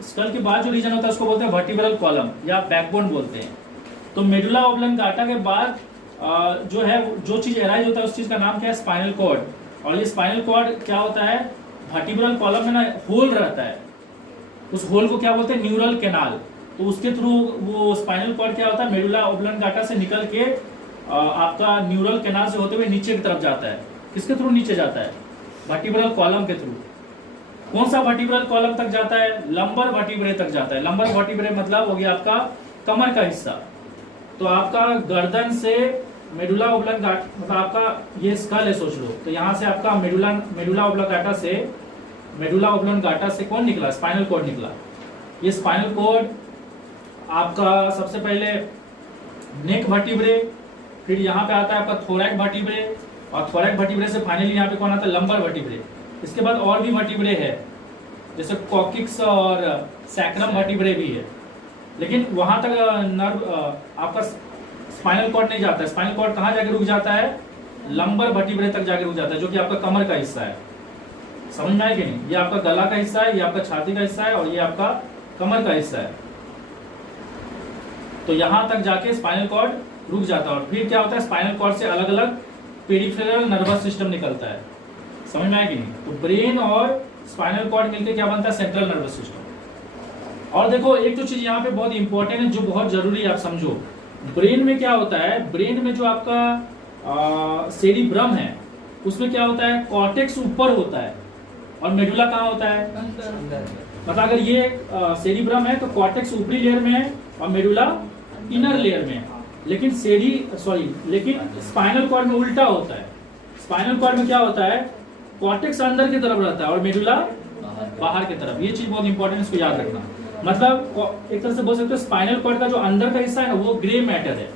उसको बोलते हैं वर्टिब्रल कॉलम या बैकबोन बोलते हैं। तो मेडुला ऑब्लंगाटा के बाद जो है, जो चीज एराइज होता है उस चीज का नाम क्या है, स्पाइनल कॉर्ड। और ये स्पाइनल कॉर्ड क्या होता है, वर्टिब्रल कॉलम में ना होल रहता है, उस होल को क्या बोलते हैं, न्यूरल कैनाल। तो उसके थ्रू वो स्पाइनल कॉर्ड क्या होता है, मेडुला ऑब्लंगाटा से निकल के आपका न्यूरल कैनाल से होते हुए नीचे की तरफ जाता है। किसके थ्रू नीचे जाता है, वर्टिब्रल कॉलम के थ्रू। कौन सा वर्टिब्रल कॉलम तक जाता है, लंबर वर्टिब्रे तक जाता है। लंबर वर्टिब्रे मतलब हो गया आपका कमर का हिस्सा। तो आपका गर्दन से मेडुला ऑब्लंगाटा, मतलब आपका ये स्कल है सोच लो, तो यहाँ से आपका मेडुला ऑब्लंगाटा से कौन निकला, स्पाइनल कॉर्ड निकला। ये स्पाइनल कॉर्ड आपका सबसे पहले नेक वर्टिब्रे, फिर यहाँ पे आता है आपका थोरैक वर्टिब्रे, और थोरैक वर्टिब्रे से फाइनली यहाँ पे कौन आता है, लंबर वर्टिब्रे। इसके बाद और भी वर्टिब्रे है, जैसे कॉकिक्स और सैक्रम वर्टिब्रे भी है। लेकिन वहां तक नर्व आपका स्पाइनल कॉर्ड नहीं जाता है। स्पाइनल कॉर्ड कहाँ जाके रुक जाता है? लंबर वर्टिब्रे तक जाके रुक जाता है, जो कि आपका कमर का हिस्सा है। समझ में आया कि नहीं? ये आपका गला का हिस्सा है, ये आपका छाती का हिस्सा है और ये आपका कमर का हिस्सा है। तो यहां तक जाके स्पाइनल कॉर्ड रुक जाता है और फिर क्या होता है, स्पाइनल कॉर्ड से अलग अलग पेरिफेरल नर्वस सिस्टम निकलता है। समझ में आया कि नहीं? तो ब्रेन और स्पाइनल कॉर्ड मिलकर क्या बनता है? Central nervous system. और देखो एक तो चीज यहाँ पे बहुत इंपॉर्टेंट है जो बहुत जरूरी है आप समझो। ब्रेन में क्या होता है, ब्रेन में जो आपका सेरिब्रम है उसमें क्या होता है, कॉर्टेक्स ऊपर होता है और मेडुला कहाँ होता है? अंदर। मतलब अगर ये सेरिब्रम है तो कॉर्टेक्स ऊपरी लेयर में है और मेडुला इनर लेयर में है। लेकिन लेकिन स्पाइनल कॉर्ड में उल्टा होता है। स्पाइनल कॉर्ड में क्या होता है, कॉर्टेक्स अंदर की तरफ रहता है और मेडुला बाहर की तरफ। ये चीज बहुत इंपॉर्टेंट है, इसको याद रखना। मतलब एक तरह से बोल सकते हो स्पाइनल कॉर्ड का जो अंदर का हिस्सा है ना वो ग्रे मैटर है,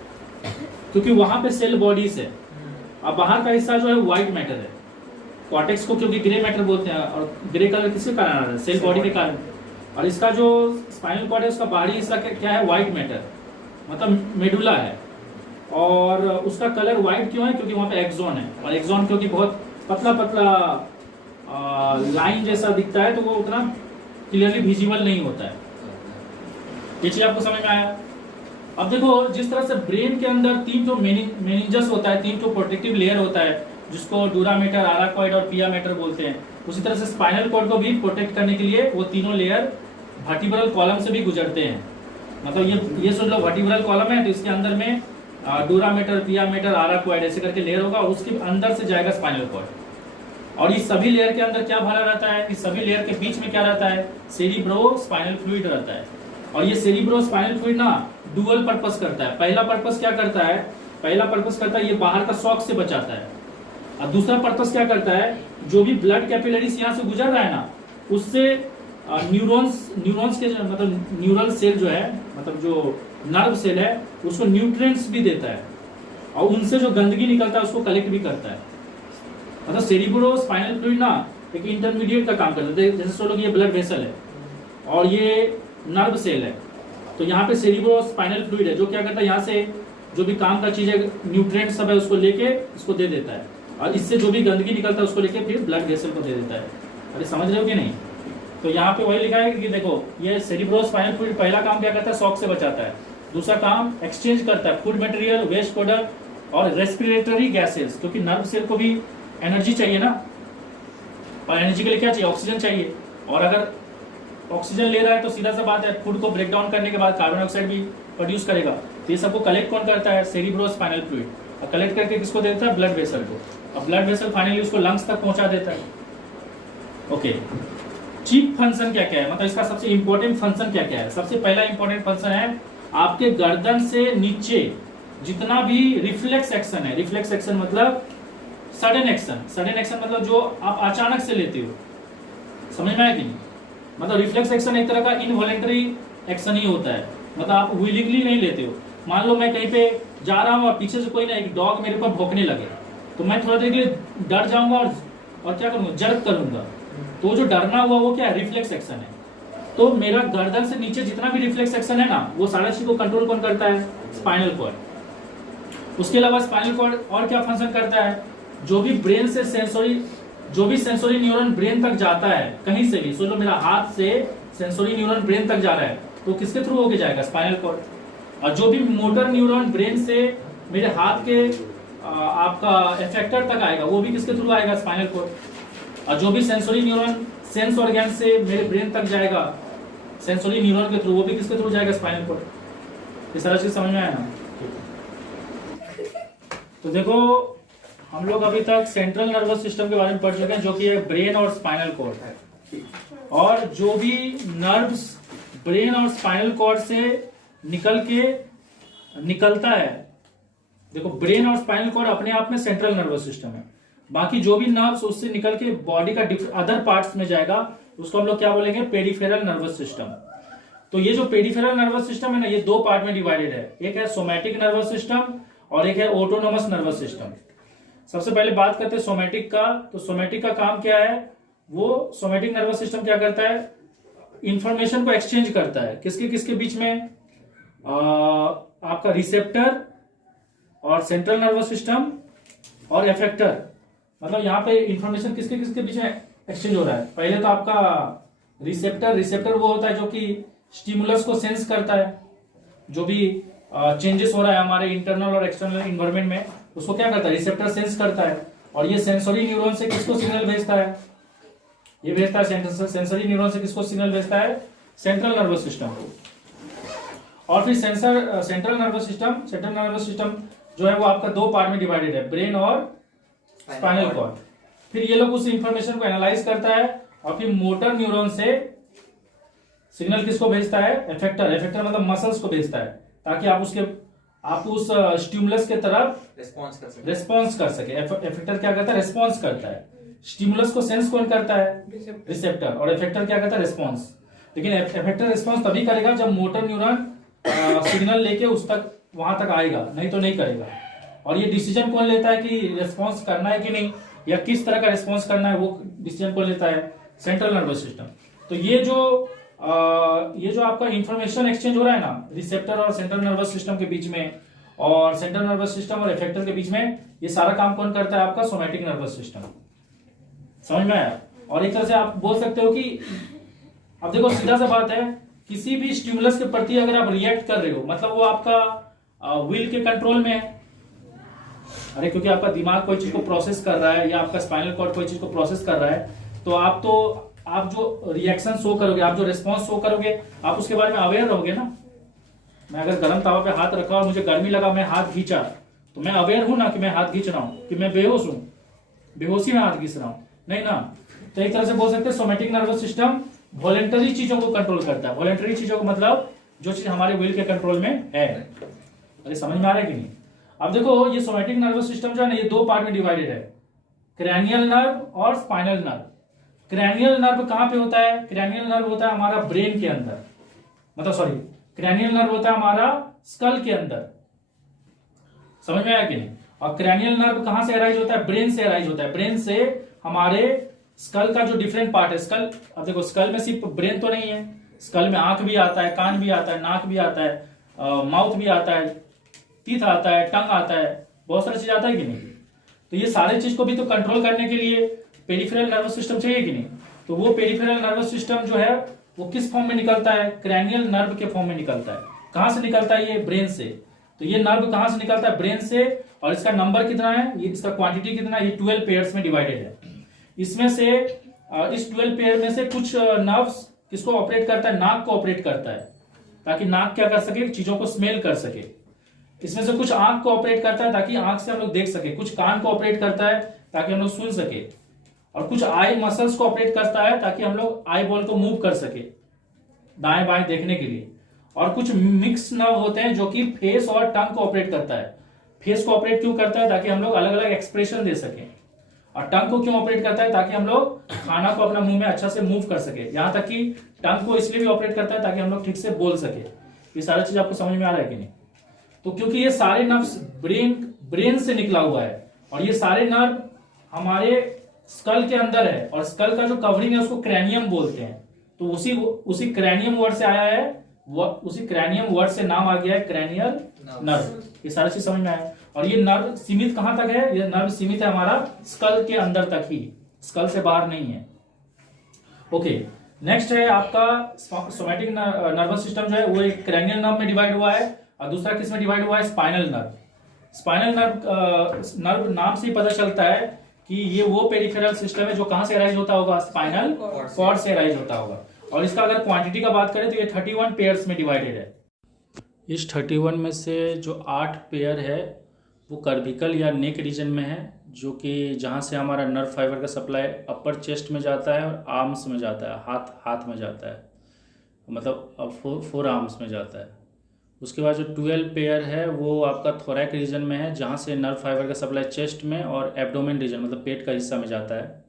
क्योंकि वहां पे सेल बॉडीज है, और बाहर का हिस्सा जो है व्हाइट मैटर है। कॉर्टेक्स को क्योंकि ग्रे मैटर बोलते हैं, और ग्रे कलर किसके कारण आ रहा है? सेल बॉडी के कारण। और इसका जो स्पाइनल कॉर्ड है उसका बाहरी हिस्सा क्या है? व्हाइट मैटर, मतलब मेडुला है। और उसका कलर व्हाइट क्यों है? क्योंकि वहां पे एक्सॉन है, और एक्सॉन क्योंकि बहुत पतला पतला लाइन जैसा दिखता है तो वो उतना क्लियरली विजिबल नहीं होता है। ये चीज आपको समझ में आया? अब देखो जिस तरह से ब्रेन के अंदर 3 जो मेनिंजस होता है, 3 जो प्रोटेक्टिव लेयर होता है जिसको डूरामेटर, आराकोइड और पियामेटर बोलते हैं, उसी तरह से स्पाइनल कॉर्ड को भी प्रोटेक्ट करने के लिए वो तीनों लेयर वर्टिब्रल कॉलम से भी गुजरते हैं। मतलब ये सोच लो वर्टिब्रल कॉलम है तो इसके अंदर में डूरामेटर, पियामेटर, आराकोइड ऐसे करके लेयर होगा और उसके अंदर से जाएगा स्पाइनल कॉर्ड। और इस सभी लेयर के अंदर क्या भरा रहता है? इस सभी लेयर के बीच में क्या रहता है? सेरिब्रो स्पाइनल फ्लूइड रहता है। और ये सेरिब्रो स्पाइनल फ्लूइड ना डुअल पर्पस करता है। पहला पर्पस क्या करता है? पहला पर्पस करता है ये बाहर का शॉक से बचाता है। और दूसरा पर्पस क्या करता है? जो भी ब्लड कैपिलरीज यहाँ से गुजर रहा है ना उससे न्यूरॉन्स के मतलब न्यूरल सेल जो है, मतलब जो नर्व सेल है उसको न्यूट्रिएंट्स भी देता है और उनसे जो गंदगी निकलता है उसको कलेक्ट भी करता है। मतलब सेरिब्रो स्पाइनल फ्लूइड ना एक इंटरमीडिएट का काम करता है। जैसे सोचो कि ये ब्लड वेसल है और ये नर्व सेल है, तो यहाँ पे सेरिब्रो स्पाइनल फ्लूइड है जो क्या करता है, यहाँ से जो भी काम का चीज है, न्यूट्रिएंट सब है, उसको लेके इसको दे देता है और इससे जो भी गंदगी निकलता है उसको लेके फिर ब्लड वेसल को दे देता है। अरे समझ रहे हो कि नहीं? तो यहाँ पे वही लिखा है कि देखो ये सेरिब्रो स्पाइनल फ्लूइड पहला काम क्या करता है? शॉक से बचाता है। दूसरा काम एक्सचेंज करता है फूड मटेरियल, वेस्ट प्रोडक्ट और रेस्पिरेटरी गैसेस, क्योंकि नर्व सेल को भी एनर्जी चाहिए ना, और एनर्जी के लिए क्या चाहिए? ऑक्सीजन चाहिए। और अगर ऑक्सीजन ले रहा है तो सीधा सा बात है फूड को ब्रेक डाउन करने के बाद कार्बन डाइऑक्साइड भी प्रोड्यूस करेगा। तो ये सबको कलेक्ट कौन करता है? Cerebro spinal fluid. और कलेक्ट करके किसको देता है? ब्लड वेसल को। और ब्लड वेसल फाइनली उसको लंग्स तक पहुंचा देता है। ओके, चीफ फंक्शन क्या क्या है, मतलब इसका सबसे इंपॉर्टेंट फंक्शन क्या क्या है? सबसे पहला इंपॉर्टेंट फंक्शन है आपके गर्दन से नीचे जितना भी रिफ्लेक्स एक्शन है। रिफ्लेक्स एक्शन मतलब सडन एक्शन। सडन एक्शन मतलब जो आप अचानक से लेते हो। समझ में आया कि नहीं? मतलब रिफ्लेक्स एक्शन एक तरह का इनवॉलेंटरी एक्शन ही होता है, मतलब आप विलिंगली नहीं लेते हो। मान लो मैं कहीं पे जा रहा हूँ और पीछे से कोई ना एक डॉग मेरे पर भौंकने लगे तो मैं थोड़ा देर के लिए डर जाऊंगा और क्या करूंगा? जर्क करूंगा। तो जो डरना हुआ वो क्या है? रिफ्लेक्स एक्शन है। तो मेरा गर्दन से नीचे जितना भी रिफ्लेक्स एक्शन है ना वो सारा चीज को कंट्रोल कौन करता है? Spinal cord. उसके अलावा स्पाइनल कॉर्ड और क्या फंक्शन करता है? जो भी ब्रेन से सेंसोरी न्यूरॉन ब्रेन तक जाता है, कहीं से भी सोचो मेरा हाथ से सेंसोरी न्यूरॉन ब्रेन तक जा रहा है तो किसके थ्रू होके जाएगा? Spinal cord. और जो भी मोटर न्यूरॉन ब्रेन से मेरे हाथ के आपका इफेक्टर तक आएगा वो भी किसके थ्रू आएगा? Spinal cord. और जो भी सेंसोरी न्यूरॉन सेंस ऑर्गन से मेरे ब्रेन तक जाएगा सेंसोरी न्यूरॉन के थ्रू, वो भी किसके थ्रू जाएगा? Spinal cord. ये सारा चीज समझ में आया ना? तो देखो हम लोग अभी तक सेंट्रल नर्वस सिस्टम के बारे में पढ़ चुके हैं जो कि है ब्रेन और स्पाइनल कॉर्ड है। और जो भी नर्व्स ब्रेन और स्पाइनल कॉर्ड से निकलता है, देखो ब्रेन और स्पाइनल कॉर्ड अपने आप में सेंट्रल नर्वस सिस्टम है। बाकी जो भी नर्व्स उससे निकल के बॉडी का अदर पार्ट्स में जाएगा उसको हम लोग क्या बोलेंगे? Peripheral nervous system. तो ये जो पेरिफेरल नर्वस सिस्टम है ना ये 2 पार्ट में डिवाइडेड है। एक है सोमैटिक नर्वस सिस्टम और एक है ऑटोनोमस नर्वस सिस्टम। सबसे पहले बात करते हैं सोमैटिक का। तो सोमैटिक का काम क्या है? वो सोमैटिक नर्वस सिस्टम क्या करता है? इंफॉर्मेशन को एक्सचेंज करता है किसके किसके बीच में? आपका रिसेप्टर और सेंट्रल नर्वस सिस्टम और एफेक्टर। मतलब यहाँ पे इंफॉर्मेशन किसके किसके बीच में एक्सचेंज हो रहा है। पहले तो आपका रिसेप्टर वो होता है जो कि स्टिमुलस को सेंस करता है, जो भी चेंजेस हो रहा है हमारे इंटरनल और एक्सटर्नल इन्वायरमेंट में, उसको क्या करता है, रिसेप्टर सेंस करता है। और ये सेंसरी न्यूरॉन से किसको सिग्नल भेजता है, ये भेजता है सेंसरी न्यूरॉन से किसको सिग्नल भेजता है, सेंट्रल नर्वस सिस्टम को। और फिर सेंट्रल नर्वस सिस्टम जो है वो आपका दो पार्ट में डिवाइडेड है, ब्रेन और स्पाइनल कॉर्ड। फिर ये लोग उस इंफॉर्मेशन को एनालाइज करता है और फिर मोटर न्यूरॉन से सिग्नल किसको भेजता है, एफेक्टर मतलब मसल्स को भेजता है, ताकि आप उस स्टिमुलस के तरफ रिस्पॉन्स कर सके। एफेक्टर क्या करता है, रिस्पॉन्स करता है। स्टिमुलस को सेंस कौन करता है, रिसेप्टर, और एफेक्टर क्या करता है, रिस्पॉन्स। लेकिन एफेक्टर रिस्पॉन्स तभी करेगा जब मोटर न्यूरॉन सिग्नल लेके उस तक वहां तक आएगा, नहीं तो नहीं करेगा। और ये डिसीजन कौन लेता है कि रिस्पॉन्स करना है कि नहीं, या किस तरह का रिस्पॉन्स करना है, वो डिसीजन कौन लेता है, सेंट्रल नर्वस सिस्टम। तो ये जो आपका इंफॉर्मेशन एक्सचेंज हो रहा है ना रिसेप्टर और सेंट्रल नर्वस सिस्टम के बीच में, और सेंट्रल नर्वस सिस्टम और एफेक्टर के बीच में, ये सारा काम कौन करता है, आपका सोमैटिक नर्वस सिस्टम। समझ में आया। और एक तरह से आप बोल सकते हो कि अब देखो सीधा सा बात है, किसी भी स्टिमुलस के प्रति अगर आप रिएक्ट कर रहे हो, मतलब वो आपका विल के कंट्रोल में है। अरे क्योंकि आपका दिमाग कोई चीज को प्रोसेस कर रहा है, या आपका स्पाइनल कॉर्ड कोई चीज को प्रोसेस कर रहा है, तो आप जो रिएक्शन शो करोगे, आप जो रिस्पॉन्स शो करोगे, आप उसके बारे में अवेयर रहोगे ना। मैं अगर गर्म तवा पे हाथ रखा और मुझे गर्मी लगा, मैं हाथ खींचा, तो मैं अवेयर हूं ना कि मैं हाथ खींच रहा हूं, कि मैं बेहोश हूं, बेहोशी में हाथ खींच रहा हूं, नहीं ना। तो एक तरह से बोल सकते हैं सोमैटिक नर्वस सिस्टम वॉलेंटरी चीजों को कंट्रोल करता है। वॉलेंटरी चीजों को मतलब जो चीज हमारे विल के कंट्रोल में है। अरे समझ में आ रहा है कि नहीं। अब देखो ये सोमैटिक नर्वस सिस्टम जो है ना, ये दो पार्ट में डिवाइडेड है, क्रैनियल नर्व और स्पाइनल नर्व। क्रैनियल नर्व कहां पे होता है, क्रैनियल नर्व होता है हमारा ब्रेन के अंदर, मतलब सॉरी, क्रैनियल नर्व होता है हमारा स्कल के अंदर। समझ में आया कि नहीं। और क्रैनियल नर्व कहां से अराइज होता है, ब्रेन से अराइज होता है। ब्रेन से हमारे स्कल का जो डिफरेंट पार्ट है, स्कल, अब देखो स्कल में सिर्फ ब्रेन तो नहीं है, स्कल में आंख भी आता है, कान भी आता है, नाक भी आता है, माउथ भी आता है, टीथ आता है, टंग आता है, बहुत सारी चीज आता है कि नहीं। तो ये सारे चीज को भी तो कंट्रोल करने के लिए पेरिफेरल नर्वस सिस्टम चाहिए कि नहीं। तो वो पेरिफेरल नर्वस सिस्टम जो है वो किस फॉर्म में निकलता है, क्रैनियल नर्व के फॉर्म में निकलता है। कहां से निकलता है, ये ब्रेन से। तो ये नर्व कहां से निकलता है, ब्रेन से। और इसका नंबर कितना है, ये इसका क्वांटिटी कितना है, ये 12 पेयर्स में डिवाइडेड है। इसमें से इस 12 पेयर में से कुछ नर्व्स किसको ऑपरेट करता है, नाक को ऑपरेट करता है, ताकि नाक क्या कर सके, चीजों को स्मेल कर सके। इसमें से कुछ आंख को ऑपरेट करता है ताकि आंख से हम लोग देख सके, कुछ कान को ऑपरेट करता है ताकि हम लोग सुन सके, और कुछ आई मसल्स को ऑपरेट करता है ताकि हम लोग आई बॉल को मूव कर सके दाएं बाएं देखने के लिए। और कुछ मिक्स नर्व होते हैं जो कि फेस और टंग को ऑपरेट करता है। फेस को ऑपरेट क्यों करता है, ताकि हम लोग अलग अलग एक्सप्रेशन दे सके। और टंग को क्यों ऑपरेट करता है, ताकि हम लोग खाना को अपना मुंह में अच्छा से मूव कर सके। यहां तक कि टंग को इसलिए भी ऑपरेट करता है ताकि हम लोग ठीक से बोल सके। ये सारी चीज आपको समझ में आ रहा है कि नहीं। तो क्योंकि ये सारे नर्व्स ब्रेन से निकला हुआ है, और ये सारे नर्व हमारे स्कल के अंदर है, और स्कल का जो कवरिंग है उसको क्रैनियम बोलते हैं। तो उसी क्रैनियम वर्ड से आया है, उसी क्रैनियम वर्ड से नाम आ गया है क्रैनियल नर्व। ये सारी चीज समझ में आया। और ये नर्व सीमित कहां तक है, ये नर्व सीमित है हमारा स्कल के अंदर तक ही, स्कल से बाहर नहीं है। ओके, नेक्स्ट है आपका सोमैटिक नर्वस सिस्टम जो है वो एक क्रैनियल नर्व में डिवाइड हुआ है, और दूसरा किस में डिवाइड हुआ है, स्पाइनल नर्व। स्पाइनल नर्व नाम से ही पता चलता है कि ये वो पेरिफेरल सिस्टम है जो कहां से अराइज होता होगा, स्पाइनल कॉर्ड से अराइज होता होगा। और इसका अगर क्वांटिटी का बात करें तो ये 31 पेयर्स में डिवाइडेड है। इस 31 में से जो 8 पेयर है वो कर्विकल या नेक रीजन में है, जो कि जहाँ से हमारा नर्व फाइबर का सप्लाई अपर चेस्ट में जाता है और आर्म्स में जाता है, हाथ में जाता है, मतलब फोर आर्म्स में जाता है। उसके बाद जो 12 पेयर है वो आपका थोरैक रीजन में है, जहाँ से नर्व फाइबर का सप्लाई चेस्ट में और एब्डोमेन रीजन मतलब पेट का हिस्सा में जाता है।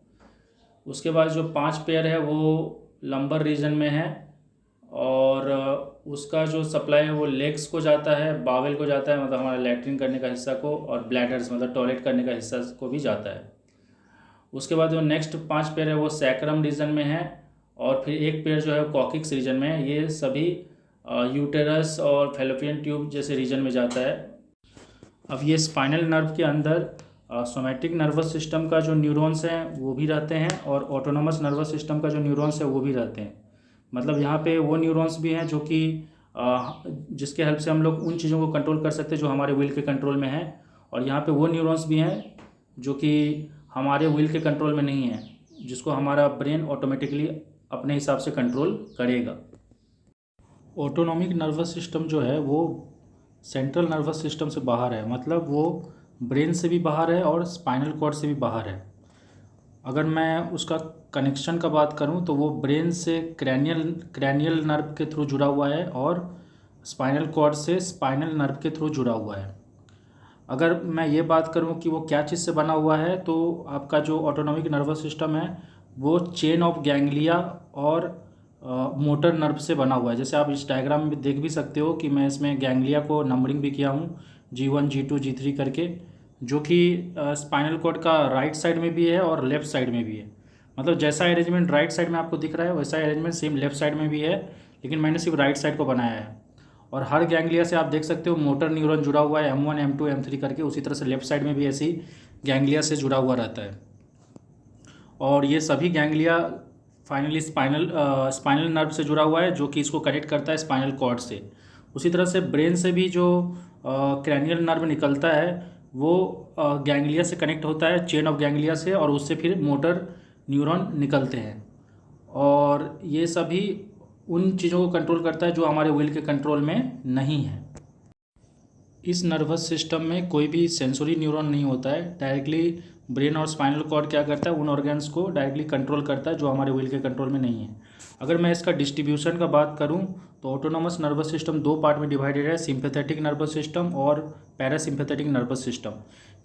उसके बाद जो 5 पेयर है वो लंबर रीजन में है, और उसका जो सप्लाई है वो लेग्स को जाता है, बावेल को जाता है मतलब हमारा लैट्रिन करने का हिस्सा को, और ब्लैडर्स मतलब टॉयलेट करने का हिस्सा को भी जाता है। उसके बाद जो नेक्स्ट 5 पेयर है वो सैक्रम रीजन में है, और फिर एक पेयर जो है कॉकिक्स रीजन में है। ये सभी यूटेरस और फैलोपियन ट्यूब जैसे रीजन में जाता है। अब ये स्पाइनल नर्व के अंदर सोमैटिक नर्वस सिस्टम का जो न्यूरॉन्स हैं वो भी रहते हैं और ऑटोनोमस नर्वस सिस्टम का जो न्यूरॉन्स है वो भी रहते हैं। मतलब यहाँ पे वो न्यूरॉन्स भी हैं जो कि जिसके हेल्प से हम लोग उन चीज़ों को कंट्रोल कर सकते हैं जो हमारे विल के कंट्रोल में हैं, और यहाँ पे वो न्यूरॉन्स भी हैं जो कि हमारे विल के कंट्रोल में नहीं है, जिसको हमारा ब्रेन ऑटोमेटिकली अपने हिसाब से कंट्रोल करेगा। ऑटोनॉमिक नर्वस सिस्टम जो है वो सेंट्रल नर्वस सिस्टम से बाहर है, मतलब वो ब्रेन से भी बाहर है और स्पाइनल कॉर्ड से भी बाहर है। अगर मैं उसका कनेक्शन का बात करूं तो वो ब्रेन से क्रैनियल नर्व के थ्रू जुड़ा हुआ है और स्पाइनल कॉर्ड से स्पाइनल नर्व के थ्रू जुड़ा हुआ है। अगर मैं ये बात करूं कि वो क्या चीज़ से बना हुआ है, तो आपका जो ऑटोनॉमिक नर्वस सिस्टम है वो चेन ऑफ गैंग्लिया और मोटर नर्व से बना हुआ है। जैसे आप इस डायग्राम में देख भी सकते हो कि मैं इसमें गैंग्लिया को नंबरिंग भी किया हूँ G1 G2 G3 करके, जो कि स्पाइनल कॉर्ड का राइट साइड में भी है और लेफ़्ट साइड में भी है। मतलब जैसा अरेंजमेंट राइट साइड में आपको दिख रहा है वैसा अरेंजमेंट सेम लेफ़्ट साइड में भी है, लेकिन मैंने सिर्फ राइट साइड को बनाया है। और हर गैंग्लिया से आप देख सकते हो मोटर न्यूरॉन जुड़ा हुआ है M1 M2 M3 करके, उसी तरह से लेफ़्ट साइड में भी ऐसी गैंग्लिया से जुड़ा हुआ रहता है। और ये सभी गैंग्लिया फाइनली स्पाइनल नर्व से जुड़ा हुआ है जो कि इसको कनेक्ट करता है स्पाइनल कॉर्ड से। उसी तरह से ब्रेन से भी जो क्रैनियल नर्व निकलता है वो गैंग्लिया से कनेक्ट होता है, चेन ऑफ गैंग्लिया से, और उससे फिर मोटर न्यूरॉन निकलते हैं। और ये सभी उन चीज़ों को कंट्रोल करता है जो हमारे विल के कंट्रोल में नहीं है। इस नर्वस सिस्टम में कोई भी सेंसरी न्यूरॉन नहीं होता है। डायरेक्टली ब्रेन और स्पाइनल कॉर्ड क्या करता है, उन ऑर्गन्स को डायरेक्टली कंट्रोल करता है जो हमारे विल के कंट्रोल में नहीं है। अगर मैं इसका डिस्ट्रीब्यूशन का बात करूं तो ऑटोनोमस नर्वस सिस्टम दो पार्ट में डिवाइडेड है, सिंपैथेटिक नर्वस सिस्टम और पैरासिम्पैथेटिक नर्वस सिस्टम।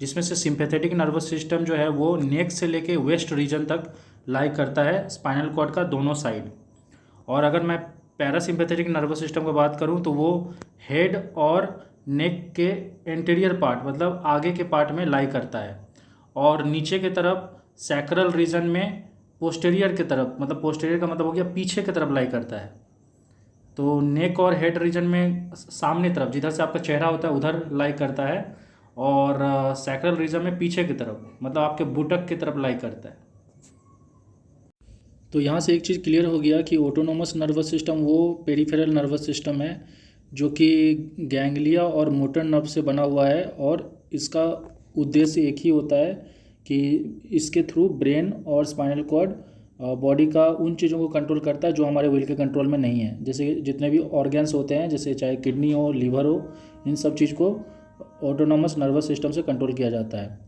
जिसमें से सिंपैथेटिक नर्वस सिस्टम जो है वो नेक से लेके वेस्ट रीजन तक लाई करता है स्पाइनल कॉर्ड का दोनों साइड। और अगर मैं पैरासिम्पैथेटिक नर्वस सिस्टम की बात करूं तो वो हेड और नेक के एंटीरियर पार्ट, मतलब आगे के पार्ट में लाई करता है, और नीचे के तरफ सैक्रल रीजन में पोस्टीरियर के तरफ, मतलब पोस्टीरियर का मतलब हो गया पीछे की तरफ लाई करता है। तो नेक और हेड रीजन में सामने तरफ, जिधर से आपका चेहरा होता है उधर लाई करता है, और सैक्रल रीजन में पीछे की तरफ, मतलब आपके बुटक की तरफ लाई करता है। तो यहाँ से एक चीज़ क्लियर हो गया कि ऑटोनोमस नर्वस सिस्टम वो पेरिफेरल नर्वस सिस्टम है जो कि गैंग्लिया और मोटर नर्व से बना हुआ है, और इसका उद्देश्य एक ही होता है कि इसके थ्रू ब्रेन और स्पाइनल कॉर्ड बॉडी का उन चीज़ों को कंट्रोल करता है जो हमारे विल के कंट्रोल में नहीं है। जैसे जितने भी ऑर्गन्स होते हैं, जैसे चाहे किडनी हो, लीवर हो, इन सब चीज़ को ऑटोनोमस नर्वस सिस्टम से कंट्रोल किया जाता है।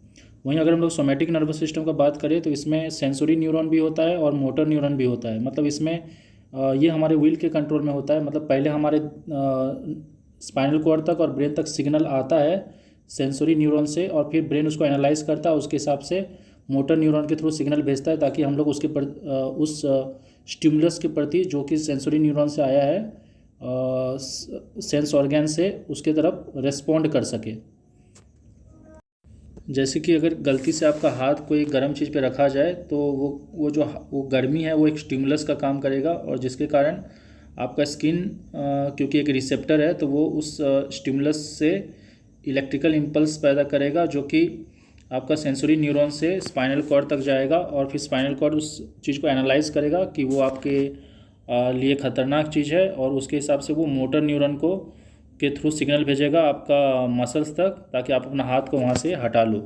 वहीं अगर हम लोग सोमैटिक नर्वस सिस्टम का बात करें तो इसमें सेंसरी न्यूरॉन भी होता है और मोटर न्यूरॉन भी होता है। मतलब इसमें ये हमारे विल के कंट्रोल में होता है। मतलब पहले हमारे स्पाइनल कॉर्ड तक और ब्रेन तक सिग्नल आता है सेंसरी न्यूरॉन से, और फिर ब्रेन उसको एनालाइज करता है, उसके हिसाब से मोटर न्यूरॉन के थ्रू सिग्नल भेजता है ताकि हम लोग उस स्टिमुलस के प्रति जो कि सेंसरी न्यूरॉन से आया है, सेंस ऑर्गन से, उसके तरफ रेस्पॉन्ड कर सके। जैसे कि अगर गलती से आपका हाथ कोई गर्म चीज़ पे रखा जाए तो वो गर्मी है वो एक स्टिमुलस का काम करेगा, और जिसके कारण आपका स्किन क्योंकि एक रिसेप्टर है तो वो उस स्टिमुलस से इलेक्ट्रिकल इम्पल्स पैदा करेगा जो कि आपका सेंसरी न्यूरॉन से स्पाइनल कॉर्ड तक जाएगा, और फिर स्पाइनल कॉर्ड उस चीज़ को एनालाइज करेगा कि वो आपके लिए ख़तरनाक चीज़ है, और उसके हिसाब से वो मोटर न्यूरॉन को के थ्रू सिग्नल भेजेगा आपका मसल्स तक ताकि आप अपना हाथ को वहाँ से हटा लो।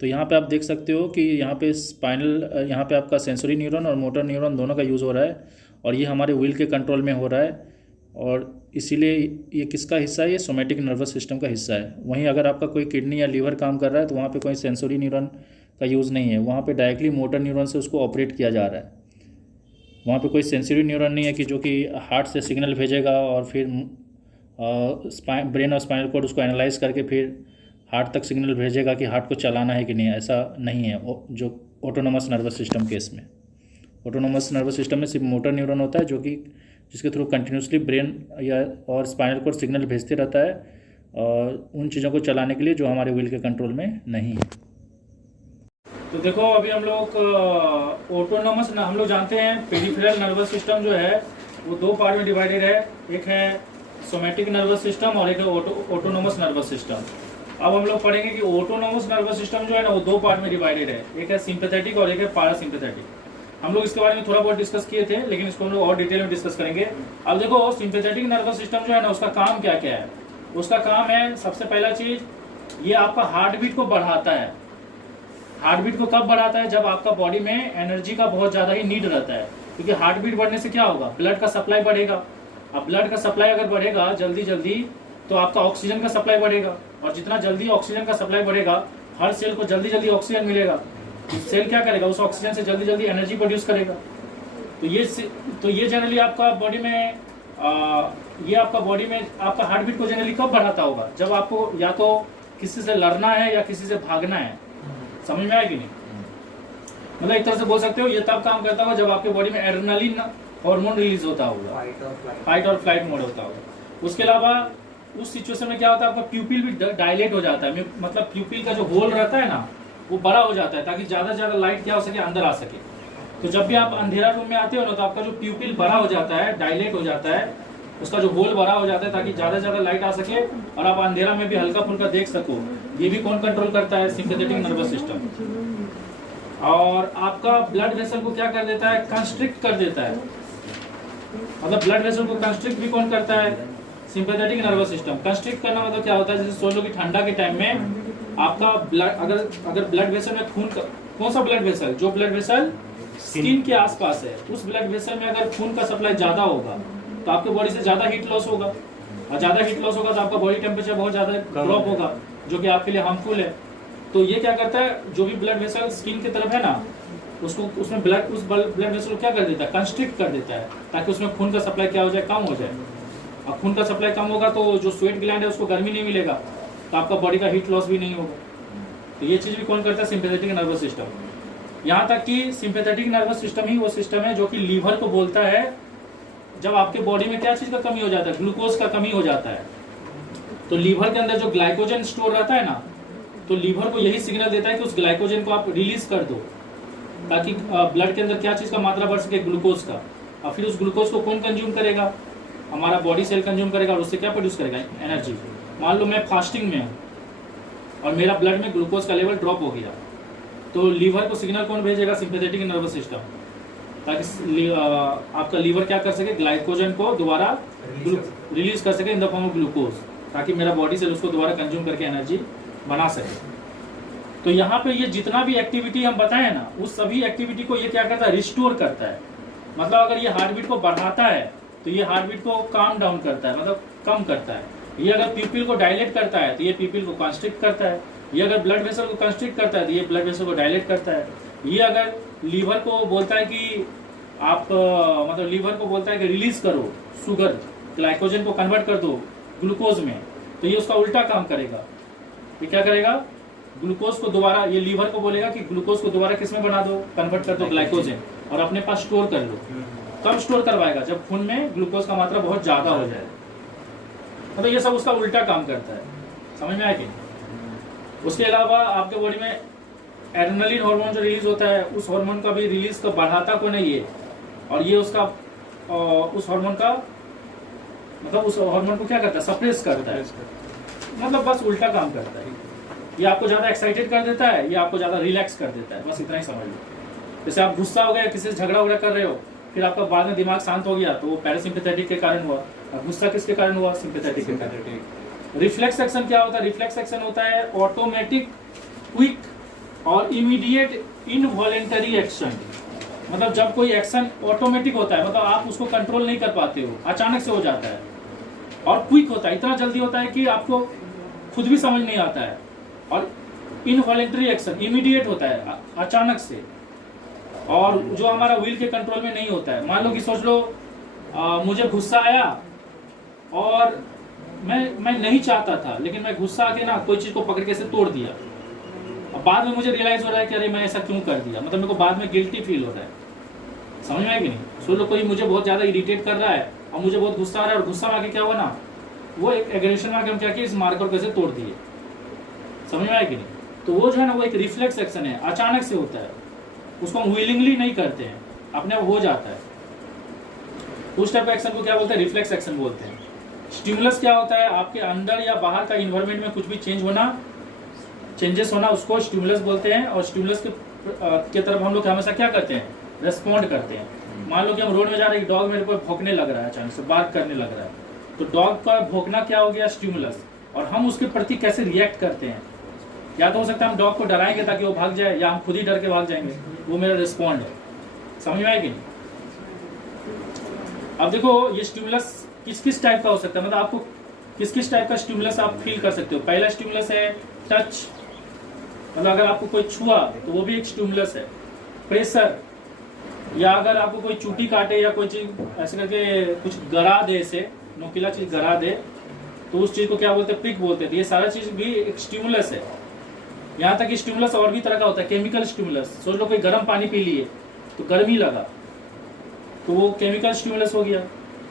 तो यहाँ पे आप देख सकते हो कि यहाँ पे आपका सेंसरी न्यूरॉन और मोटर न्यूरॉन दोनों का यूज़ हो रहा है, और ये हमारे विल के कंट्रोल में हो रहा है, और इसीलिए ये किसका हिस्सा है, ये सोमैटिक नर्वस सिस्टम का हिस्सा है। वहीं अगर आपका कोई किडनी या लीवर काम कर रहा है तो वहाँ पे कोई सेंसरी न्यूरॉन का यूज़ नहीं है, वहाँ पे डायरेक्टली मोटर न्यूरॉन से उसको ऑपरेट किया जा रहा है। वहाँ पे कोई सेंसरी न्यूरॉन नहीं है कि जो कि हार्ट से सिग्नल भेजेगा और फिर ब्रेन और स्पाइनल कॉर्ड उसको एनालाइज करके फिर हार्ट तक सिग्नल भेजेगा कि हार्ट को चलाना है कि नहीं। ऐसा नहीं है जो ऑटोनोमस नर्वस सिस्टम केस में। ऑटोनोमस नर्वस सिस्टम में सिर्फ मोटर न्यूरॉन होता है जो कि जिसके थ्रू कंटिन्यूसली ब्रेन या और स्पाइनल कॉर्ड सिग्नल भेजते रहता है उन चीज़ों को चलाने के लिए जो हमारे विल के कंट्रोल में नहीं है। तो देखो अभी हम लोग ऑटोनोमस हम लोग जानते हैं पेरिफेरल नर्वस सिस्टम जो है वो दो पार्ट में डिवाइडेड है, एक है सोमैटिक नर्वस सिस्टम और एक है ऑटोनोमस नर्वस सिस्टम। अब हम लोग पढ़ेंगे कि ऑटोनोमस नर्वस सिस्टम जो है ना वो दो पार्ट में डिवाइडेड है, एक है सिंपैथेटिक और एक है पैरासिम्पैथेटिक। हम लोग इसके बारे में थोड़ा बहुत डिस्कस किए थे, लेकिन इसको हम लोग और डिटेल में डिस्कस करेंगे। अब देखो सिंपैथेटिक नर्वस सिस्टम जो है ना उसका काम क्या क्या है। उसका काम है, सबसे पहला चीज ये आपका हार्ट बीट को बढ़ाता है। हार्ट बीट को कब बढ़ाता है? जब आपका बॉडी में एनर्जी का बहुत ज्यादा ही नीड रहता है, क्योंकि हार्ट बीट बढ़ने से क्या होगा, ब्लड का सप्लाई बढ़ेगा। अब ब्लड का सप्लाई अगर बढ़ेगा जल्दी जल्दी तो आपका ऑक्सीजन का सप्लाई बढ़ेगा, और जितना जल्दी ऑक्सीजन का सप्लाई बढ़ेगा हर सेल को जल्दी जल्दी ऑक्सीजन मिलेगा। सेल क्या करेगा, उस ऑक्सीजन से जल्दी जल्दी एनर्जी प्रोड्यूस करेगा। तो ये जनरली आपका बॉडी में ये आपका बॉडी में आपका हार्ट बीट को जनरली कब बढ़ाता होगा, जब आपको या तो किसी से लड़ना है या किसी से भागना है। समझ में आया कि नहीं? मतलब एक तरह से बोल सकते हो ये तब काम करता होगा जब आपके बॉडी में एड्रेनालिन हार्मोन रिलीज होता होगा, फाइट और फ्लाइट मोड होता होगा। उसके अलावा उस सिचुएशन में क्या होता है, आपका प्यूपिल भी डायलेट हो जाता है, मतलब प्यूपिल का जो होल रहता है ना वो बड़ा हो जाता है, ताकि ज्यादा से ज्यादा लाइट क्या हो सके, अंदर आ सके। तो जब भी आप अंधेरा रूम में आते हो ना तो आपका जो प्यूपिल बड़ा हो जाता है, डायलेट हो जाता है, उसका जो होल बड़ा हो जाता है ताकि ज्यादा से ज्यादा लाइट आ सके और आप अंधेरा में भी हल्का फुल्का देख सको। ये भी कौन कंट्रोल करता है? Sympathetic nervous system. और आपका ब्लड वेसल को क्या कर देता है, कंस्ट्रिक्ट कर देता है। मतलब ब्लड वेसल को कंस्ट्रिक्ट भी कौन करता है? Sympathetic nervous system. कंस्ट्रिक्ट करना मतलब क्या होता है, जैसे सोच लो कि ठंडा के टाइम में आपका ब्लड अगर ब्लड वेसल में खून का, कौन सा ब्लड वेसल, जो ब्लड वेसल स्किन के आसपास है, उस ब्लड वेसल में अगर खून का सप्लाई ज्यादा होगा तो आपके बॉडी से ज्यादा हीट लॉस होगा, और ज्यादा हीट लॉस होगा तो आपका बॉडी टेम्परेचर बहुत ज्यादा ड्रॉप होगा, जो कि आपके लिए हार्मफुल है। तो ये क्या करता है, जो भी ब्लड वेसल स्किन की तरफ है ना उसको उसमें उस ब्लड वेसल को क्या कर देता है, कंस्ट्रिक्ट कर देता है, ताकि उसमें खून का सप्लाई क्या हो जाए, कम हो जाए। अब खून का सप्लाई कम होगा तो जो स्वेट ग्लैंड है उसको गर्मी नहीं मिलेगा, तो आपका बॉडी का हीट लॉस भी नहीं होगा। तो ये चीज भी कौन करता है? Sympathetic nervous system. यहाँ तक कि सिंपैथेटिक नर्वस सिस्टम ही वो सिस्टम है जो कि लीवर को बोलता है जब आपके बॉडी में क्या चीज का कमी हो जाता है, ग्लूकोज का कमी हो जाता है। तो लीवर के अंदर जो ग्लाइकोजन स्टोर रहता है ना, तो लीवर को यही सिग्नल देता है कि उस ग्लाइकोजन को आप रिलीज कर दो, ताकि ब्लड के अंदर क्या चीज का मात्रा बढ़ सके, ग्लूकोज का। और फिर उस ग्लूकोज को कौन कंज्यूम करेगा? हमारा बॉडी सेल कंज्यूम करेगा, और उससे क्या प्रोड्यूस करेगा, एनर्जी। मान लो मैं फास्टिंग में हूँ और मेरा ब्लड में ग्लूकोज का लेवल ड्रॉप हो गया, तो लीवर को सिग्नल कौन भेजेगा? सिंपैथेटिक नर्वस सिस्टम, ताकि आपका लीवर क्या कर सके, ग्लाइकोजन को दोबारा रिलीज कर सके in the form of glucose, ताकि मेरा बॉडी सेल उसको दोबारा कंज्यूम करके एनर्जी बना सके। तो यहाँ पे ये जितना भी एक्टिविटी हम बताएं ना, उस सभी एक्टिविटी को ये क्या करता है, रिस्टोर करता है। मतलब अगर ये हार्ट बीट को बढ़ाता है तो ये हार्ट बीट को काम डाउन करता है, मतलब कम करता है। ये अगर पीपल को डायलेट करता है तो ये पीपल को कंस्ट्रिक्ट करता है। ये अगर ब्लड वेसल को कंस्ट्रिक्ट करता है तो ये ब्लड वेसल को डायलेट करता है। ये अगर लीवर को बोलता है कि आप मतलब लीवर को बोलता है कि रिलीज करो शुगर, ग्लाइकोजन को कन्वर्ट कर दो ग्लूकोज में, तो ये उसका उल्टा काम करेगा। ये क्या करेगा, ग्लूकोज को दोबारा, ये लीवर को बोलेगा कि ग्लूकोज को दोबारा किस में बना दो, कन्वर्ट कर दो ग्लाइकोजन, और अपने पास स्टोर कर लो। कब स्टोर करवाएगा? जब खून में ग्लूकोज का मात्रा बहुत ज्यादा हो जाए। मतलब ये सब उसका उल्टा काम करता है। समझ में आया कि? उसके अलावा आपके बॉडी में एड्रेनालिन हार्मोन जो रिलीज होता है, उस हार्मोन का भी रिलीज का बढ़ाता को नहीं है, और ये उसका उस हार्मोन का मतलब उस हार्मोन को क्या करता है, सप्रेस करता है। मतलब बस उल्टा काम करता है। ये आपको ज्यादा एक्साइटेड कर देता है, ये आपको ज्यादा रिलैक्स कर देता है। बस इतना ही समझ लो। जैसे आप गुस्सा हो गए, किसी से झगड़ा वगड़ा कर रहे हो, फिर आपका बाद में दिमाग शांत हो गया, तो वो पैरासिम्पैथेटिक के कारण हुआ। गुस्सा किसके कारण हुआ? सिंपैथेटिक के कारण। रिफ्लेक्स एक्शन क्या होता है? रिफ्लेक्स एक्शन होता है ऑटोमेटिक, क्विक और इमीडिएट इनवॉलेंटरी एक्शन। मतलब जब कोई एक्शन ऑटोमेटिक होता है, मतलब आप उसको कंट्रोल नहीं कर पाते हो, अचानक से हो जाता है, और क्विक होता है, इतना जल्दी होता है कि आपको खुद भी समझ नहीं आता है। और इनवॉलेंटरी एक्शन इमीडिएट होता है, अचानक से, और जो हमारा विल के कंट्रोल में नहीं होता है। मान लो कि सोच लो मुझे गुस्सा आया और मैं नहीं चाहता था, लेकिन मैं गुस्सा आके ना कोई चीज को पकड़ के से तोड़ दिया। अब बाद में मुझे रियलाइज हो रहा है कि अरे मैं ऐसा क्यों कर दिया, मतलब मेरे को बाद में गिल्टी फील हो रहा है। समझ में आया कि नहीं? सोच लो कोई मुझे बहुत ज्यादा इरिटेट कर रहा है और मुझे बहुत गुस्सा आ रहा है, और गुस्सा में आके क्या हुआ ना, वो एक एग्रेशन में आके हम क्या किए, इस मार्कर को ऐसे तोड़ दिए। समझ में आया कि नहीं? तो वो जो है ना, वो एक रिफ्लेक्स एक्शन है, अचानक से होता है, उसको हम विलिंगली नहीं करते हैं, अपने आप हो जाता है। उस टाइप का एक्शन को क्या बोलते हैं? रिफ्लेक्स एक्शन बोलते हैं। स्टिमुलस क्या होता है? आपके अंदर या बाहर का इन्वायरमेंट में कुछ भी चेंजेस होना, उसको स्टिमुलस बोलते हैं। और स्टिमुलस के तरफ हम लोग हमेशा क्या करते हैं? रेस्पॉन्ड करते हैं। मान लो कि हम रोड में जा रहे हैं, डॉग मेरे पर भौंकने लग रहा है, अचानक से बार्क करने लग रहा है, तो डॉग का भौंकना क्या हो गया? स्टिमुलस। और हम उसके प्रति कैसे रिएक्ट करते हैं? या तो हो सकता है हम डॉग को डराएंगे ताकि वो भाग जाए, या हम खुद ही डर के भाग जाएंगे। वो मेरा रिस्पॉन्ड है। समझ में आएगी? अब देखो ये स्टिमुलस किस किस टाइप का हो सकता है, मतलब आपको किस किस टाइप का स्टिमुलस आप फील कर सकते हो। पहला स्टिमुलस है टच, मतलब अगर आपको कोई छुआ तो वो भी एक स्टिमुलस है। प्रेशर, या अगर आपको कोई चूटी काटे या कोई चीज ऐसे करके कुछ गरा दे, ऐसे नोकीला चीज गरा दे, तो उस चीज को क्या बोलते हैं? प्रिक बोलते हैं। ये सारा चीज भी एक स्टिमुलस है। यहाँ तक कि स्टिमुलस और भी तरह का होता है। केमिकल स्टिमुलस, सोच लो कोई गर्म पानी पी लिए तो गर्मी लगा, तो वो केमिकल स्टिमुलस हो गया,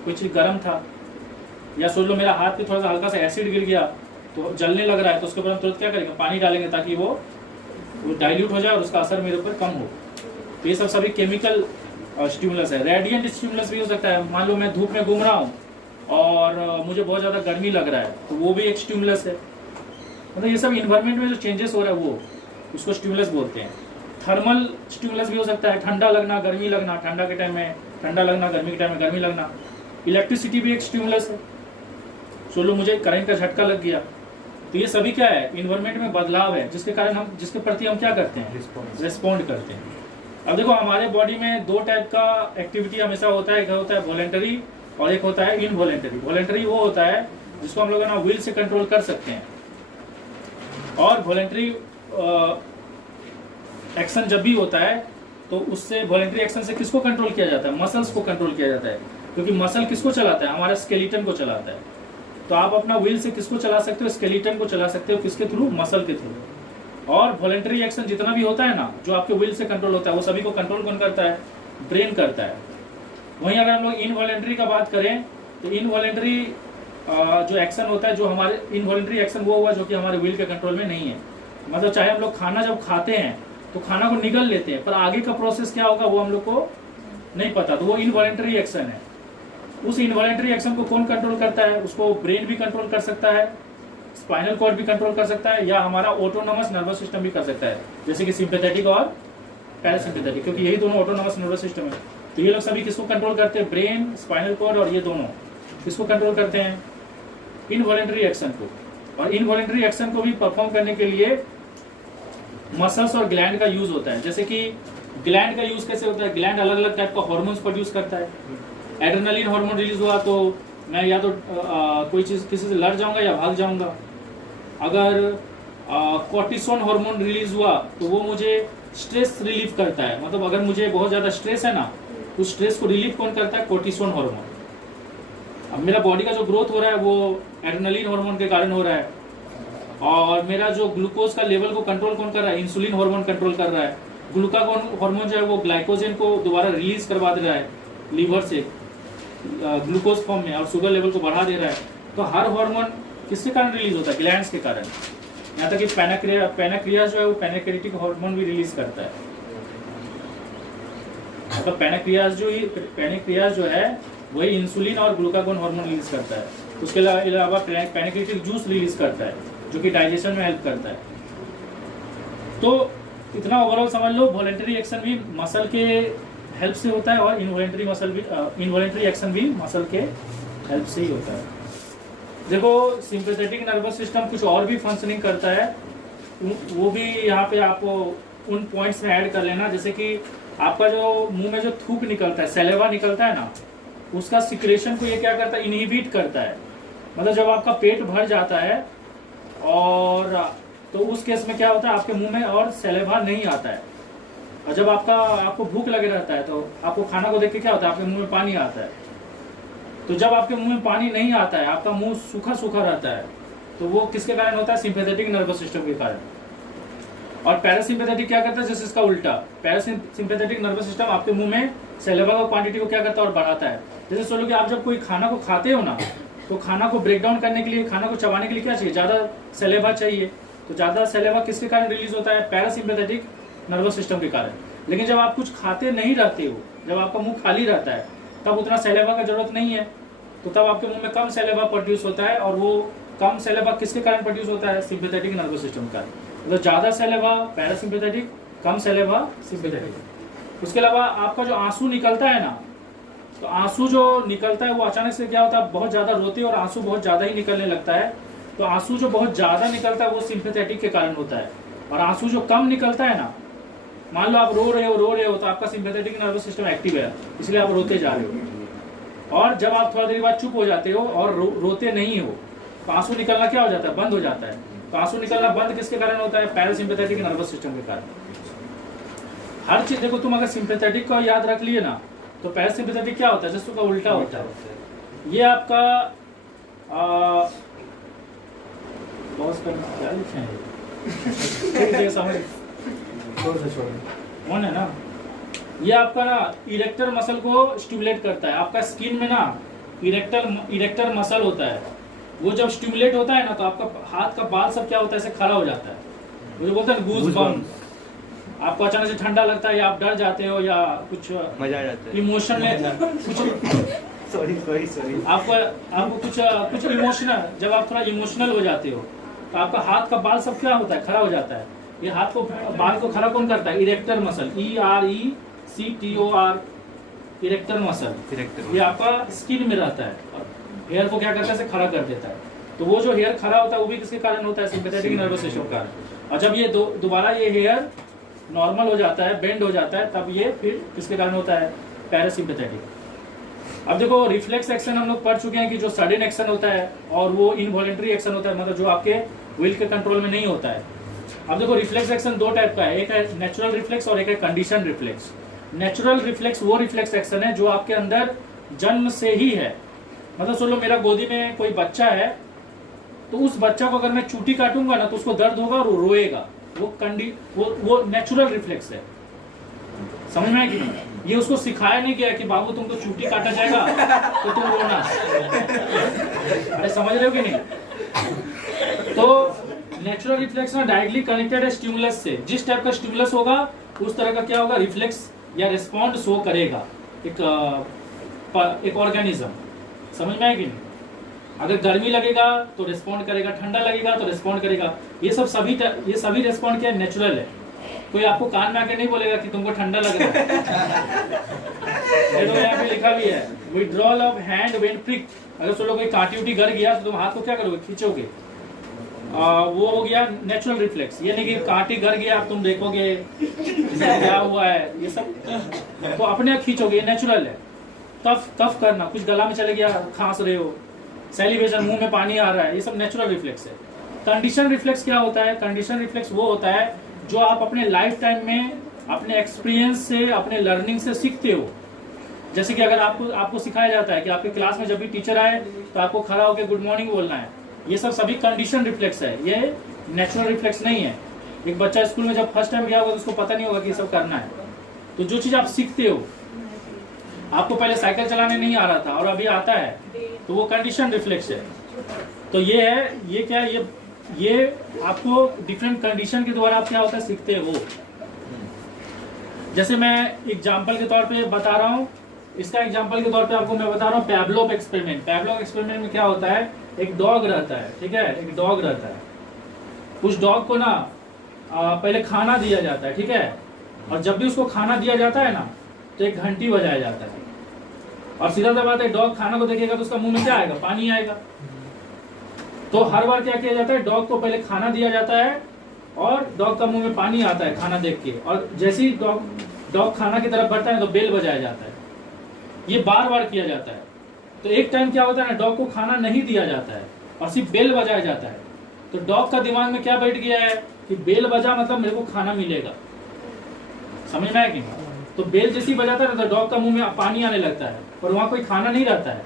कोई चीज गर्म था। या सोच लो मेरा हाथ पे थोड़ा सा हल्का सा एसिड गिर गया तो जलने लग रहा है, तो उसके ऊपर हम तुरंत क्या करेंगे? पानी डालेंगे ताकि वो डाइल्यूट हो जाए और उसका असर मेरे ऊपर कम हो। तो ये सब सभी केमिकल स्टिमुलस है। रेडिएंट स्टिमुलस भी हो सकता है। मान लो मैं धूप में घूम रहा हूँ और मुझे बहुत ज़्यादा गर्मी लग रहा है, तो वो भी एक स्टिमुलस है। मतलब ये सब इन्वायरमेंट में जो चेंजेस हो रहा है वो, उसको स्टिमुलस बोलते हैं। थर्मल स्टिमुलस भी हो सकता है। ठंडा लगना, गर्मी लगना, ठंडा के टाइम में ठंडा लगना, गर्मी के टाइम में गर्मी लगना। इलेक्ट्रिसिटी भी एक स्टिमुलस है। सोच लो मुझे करंट का झटका लग गया, तो ये सभी क्या है? इन्वायरमेंट में बदलाव है, जिसके कारण हम, जिसके प्रति हम क्या करते हैं? रिस्पॉन्ड करते हैं। अब देखो हमारे बॉडी में दो टाइप का एक्टिविटी हमेशा होता है। एक होता है वॉलेंटरी और एक होता है इनवॉलेंटरी। वॉलेंटरी वो होता है जिसको हम लोग ना विल से कंट्रोल कर सकते हैं, और वॉलेंटरी एक्शन जब भी होता है तो उससे, वॉलेंटरी एक्शन से किसको कंट्रोल किया जाता है? मसल्स को कंट्रोल किया जाता है। क्योंकि मसल किसको चलाता है? हमारा स्केलेटन को चलाता है। तो आप अपना विल से किसको चला सकते हो? स्केलेटन को चला सकते हो। किसके थ्रू? मसल के थ्रू। और वॉलेंटरी एक्शन जितना भी होता है ना, जो आपके विल से कंट्रोल होता है, वो सभी को कंट्रोल कौन करता है? ब्रेन करता है। वहीं अगर हम लोग इनवॉलेंटरी का बात करें तो इनवॉलेंटरी जो एक्शन होता है, जो हमारे इनवॉलेंटरी एक्शन वो हुआ जो कि हमारे विल के कंट्रोल में नहीं है। मतलब चाहे हम लोग खाना जब खाते हैं तो खाना को निगल लेते हैं, पर आगे का प्रोसेस क्या होगा वो हम लोग को नहीं पता, तो वो इनवॉलेंटरी एक्शन है। उस इनवॉलेंटरी एक्शन को कौन कंट्रोल करता है? उसको ब्रेन भी कंट्रोल कर सकता है, स्पाइनल कॉर्ड भी कंट्रोल कर सकता है, या हमारा ऑटोनोमस नर्वस सिस्टम भी कर सकता है, जैसे कि सिंपैथेटिक और पैरासिम्पैथेटिक, क्योंकि यही दोनों ऑटोनोमस नर्वस सिस्टम है। तो ये लोग सभी किसको कंट्रोल करते हैं? ब्रेन, स्पाइनल कॉर्ड, और ये दोनों किसको कंट्रोल करते हैं? इनवॉलेंटरी एक्शन को। और इनवॉलेंटरी एक्शन को भी परफॉर्म करने के लिए मसल्स और ग्लैंड का यूज होता है। जैसे कि ग्लैंड का यूज कैसे होता है? ग्लैंड अलग अलग टाइप का हार्मोन्स प्रोड्यूस करता है। एड्रेनलिन हार्मोन रिलीज हुआ तो मैं या तो कोई चीज़ किसी से लड़ जाऊंगा या भाग जाऊंगा। अगर कॉर्टिसोन हार्मोन रिलीज हुआ तो वो मुझे स्ट्रेस रिलीव करता है। मतलब अगर मुझे बहुत ज़्यादा स्ट्रेस है ना, तो स्ट्रेस को रिलीव कौन करता है? Cortisone hormone. अब मेरा बॉडी का जो ग्रोथ हो रहा है वो एड्रेनलिन हार्मोन के कारण हो रहा है। और मेरा जो ग्लूकोज का लेवल को कंट्रोल कौन कर रहा है? इंसुलिन हार्मोन कंट्रोल कर रहा है। ग्लूकागोन हार्मोन जो है वो ग्लाइकोजन को दोबारा रिलीज करवा दे रहा है लीवर से ग्लूकोज फॉर्म में, और शुगर लेवल को बढ़ा दे रहा है। तो हर हार्मोन किसके कारण रिलीज होता है? ग्लैंड्स के कारण। यहाँ तक कि पैनाक्रियाज जो है वो पैनाक्रेटिक हार्मोन भी रिलीज करता है। मतलब पैनाक्रियाज जो है वही इंसुलिन और ग्लूकागोन हार्मोन रिलीज करता है। उसके अलावा पैनाक्रेटिक जूस रिलीज करता है जो कि डाइजेशन में हेल्प करता है। तो इतना ओवरऑल समझ लो, वॉलेंटरी एक्शन भी मसल के हेल्प से होता है और इनवॉलेंटरी एक्शन भी मसल के हेल्प से ही होता है। देखो सिंपैथेटिक नर्वस सिस्टम कुछ और भी फंक्शनिंग करता है, वो भी यहाँ पे आप उन पॉइंट्स में ऐड कर लेना। जैसे कि आपका जो मुंह में जो थूक निकलता है, सैलेवा निकलता है ना, उसका सिक्रेशन को ये क्या करता है? इनहिबिट करता है। मतलब जब आपका पेट भर जाता है और तो उस केस में क्या होता है? आपके मुंह में और सैलेवा नहीं आता है। और जब आपको भूख लगे रहता है तो आपको खाना को देख के क्या होता है? आपके मुंह में पानी आता है। तो जब आपके मुंह में पानी नहीं आता है, आपका मुंह सूखा सूखा रहता है, तो वो किसके कारण होता है? सिंपैथेटिक नर्वस सिस्टम के कारण। और पैरासिम्पैथेटिक क्या करता है? जैसे इसका उल्टा, पैरासिम्पैथेटिक नर्वस सिस्टम आपके मुंह में सैलेवा का क्वांटिटी को क्या करता है? और बढ़ाता है। जैसे सोचो कि आप जब कोई खाना को खाते हो ना, तो खाना को ब्रेक डाउन करने के लिए, खाना को चबाने के लिए क्या चाहिए? ज़्यादा सैलेवा चाहिए। तो ज़्यादा सैलेवा किसके कारण रिलीज होता है? पैरासिम्पैथेटिक नर्वस सिस्टम के कारण। लेकिन जब आप कुछ खाते नहीं रहते हो, जब आपका मुंह खाली रहता है, तब उतना सैलेवा का जरूरत नहीं है। तो तब आपके मुंह में कम सैलेवा प्रोड्यूस होता है, और वो कम सैलेवा किसके कारण प्रोड्यूस होता है? सिंपैथेटिक नर्वस सिस्टम का। मतलब ज़्यादा सैलेवा पैरासिम्पैथेटिक, कम सैलेवा सिंपैथेटिक। उसके अलावा आपका जो आंसू निकलता है ना, तो आंसू जो निकलता है वो अचानक से क्या होता है, बहुत ज़्यादा रोते हैं और आंसू बहुत ज़्यादा ही निकलने लगता है। तो आंसू जो बहुत ज़्यादा निकलता है वो सिंपैथेटिक के कारण होता है, और आंसू जो कम निकलता है ना, मान लो आप रो रहे हो तो आपका सिंपैथेटिक नर्वस सिस्टम एक्टिव है, इसलिए आप रोते जा रहे हो। और जब आप थोड़ा देर बाद चुप हो जाते हो और रोते नहीं हो, तो आंसू निकलना क्या हो जाता है? बंद हो जाता है। तो आंसू निकलना बंद किसके कारण होता है? पैरासिम्पैथेटिक नर्वस सिस्टम के कारण। हर चीज देखो, तुम अगर सिंपैथेटिक को याद रख लिए ना, तो पैरासिम्पैथेटिक क्या होता है? जिसका उल्टा होता है। ये आपका बॉस का क्या लिखे हैं समझ कौन है ना, ये आपका ना इरेक्टर मसल को स्टिमुलेट करता है। आपका स्किन में ना इरेक्टर मसल होता है, वो जब स्टिमुलेट होता है ना, तो आपका हाथ का बाल सब क्या होता है? ऐसे खड़ा हो जाता है। वो जो बोलते हैं गूज बम्प्स, आपको अचानक से ठंडा लगता है, या आप डर जाते हो, या कुछ मजा आ जाता है, इमोशन में कुछ सॉरी आपको कुछ इमोशनल, जब आप थोड़ा इमोशनल हो जाते हो, तो आपका हाथ का बाल सब क्या होता है? खड़ा हो जाता है। ये हाथ को बाल को खड़ा कौन करता है? Erector muscle, ERECTOR, erector muscle. ये आपका स्किन में रहता है, और हेयर को क्या करता है? खड़ा कर देता है। तो वो जो हेयर खड़ा होता है वो भी किसके कारण होता है? सिंपैथेटिक नर्वस सिस्टम के कारण। और जब ये दोबारा ये हेयर नॉर्मल हो जाता है, बेंड हो जाता है, तब ये फिर किसके कारण होता है? पैरासिम्पैथेटिक। अब देखो, रिफ्लेक्स एक्शन हम लोग पढ़ चुके हैं कि जो सडन एक्शन होता है और वो इनवॉलेंट्री एक्शन होता है, मतलब जो आपके विल के कंट्रोल में नहीं होता है। अब देखो, रिफ्लेक्स एक्शन दो टाइप का है, एक है नेचुरल रिफ्लेक्स और एक है कंडीशन रिफ्लेक्स। नेचुरल रिफ्लेक्स वो रिफ्लेक्स एक्शन है जो आपके अंदर जन्म से ही है। मतलब सुन लो, मेरा गोदी में कोई बच्चा है, तो उस बच्चा को अगर मैं चूटी काटूंगा ना, तो उसको दर्द होगा और वो रोएगा। वो नेचुरल रिफ्लेक्स है। समझ में आएगी? ये उसको सिखाया नहीं गया कि बाबू तुमको चूटी काटा जाएगा तो तुम रोना। अरे समझ रहे हो कि नहीं? तो नेचुरल रिफ्लेक्स ना डायरेक्टली कनेक्टेड है स्टिमुलस से। जिस टाइप का स्टिमुलस होगा उस तरह का क्या होगा? रिफ्लेक्स या रिस्पॉन्ड शो करेगा एक ऑर्गेनिज्म। समझ में आएगी? अगर गर्मी लगेगा तो रिस्पॉन्ड करेगा, ठंडा लगेगा तो रिस्पॉन्ड करेगा। ये सभी रिस्पॉन्ड क्या नेचुरल है। कोई आपको कान में आके नहीं बोलेगा कि तुमको ठंडा लग रहा है। यहाँ पे लिखा भी है, withdrawal of hand when prick. अगर सोलो कोई कांटी उटी गर गया तो तुम हाथ को क्या करोगे? खींचोगे। वो हो गया नेचुरल रिफ्लेक्स। ये नहीं कि कांटी गर गया तुम देखोगे क्या हुआ है, ये सब तो अपने आप खींचोगे। ये नेचुरल है। तफ करना, कुछ गला में चले गया, खांस रहे हो, सेलिब्रेशन, मुंह में पानी आ रहा है, ये सब नेचुरल रिफ्लेक्स है। कंडीशन रिफ्लेक्स क्या होता है? कंडीशन रिफ्लेक्स वो होता है जो आप अपने लाइफ टाइम में अपने एक्सपीरियंस से, अपने लर्निंग से सीखते हो। जैसे कि अगर आपको सिखाया जाता है कि आपके क्लास में जब भी टीचर आए तो आपको खड़ा होकर गुड मॉर्निंग बोलना है, ये सब सभी कंडीशन रिफ्लेक्स है, ये नेचुरल रिफ्लेक्स नहीं है। एक बच्चा स्कूल में जब फर्स्ट टाइम गया होगा तो उसको पता नहीं होगा कि ये सब करना है। तो जो चीज़ आप सीखते हो, आपको पहले साइकिल चलाने नहीं आ रहा था और अभी आता है, तो वो कंडीशन रिफ्लेक्स है। तो ये है, ये क्या है? ये आपको डिफरेंट कंडीशन के द्वारा आप क्या होता है? सीखते हो। जैसे मैं एग्जांपल के तौर पे बता रहा हूँ, इसका एग्जांपल के तौर पे आपको मैं बता रहा हूँ पैवलोव एक्सपेरिमेंट। पैवलोव एक्सपेरिमेंट में क्या होता है? एक डॉग रहता है, ठीक है, एक डॉग रहता है। उस डॉग को ना पहले खाना दिया जाता है, ठीक है, और जब भी उसको खाना दिया जाता है ना, तो एक घंटी बजाया जाता है। और सीधा सा बात है, डॉग खाना को देखेगा तो उसका मुंह में क्या आएगा? पानी आएगा। तो हर बार क्या किया जाता है? डॉग को पहले खाना दिया जाता है और डॉग का मुंह में पानी आता है खाना देख के, और जैसे ही डॉग खाना की तरफ बढ़ता है तो बेल बजाया जाता है। ये बार बार किया जाता है। तो एक टाइम क्या होता है ना, डॉग को खाना नहीं दिया जाता है और सिर्फ बेल बजाया जाता है। तो डॉग का दिमाग में क्या बैठ गया है कि बेल बजा मतलब मेरे को खाना मिलेगा। समझ में आया कि? तो बेल जैसी बजाता है तो डॉग का मुंह में पानी आने लगता है और वहां कोई खाना नहीं रहता है।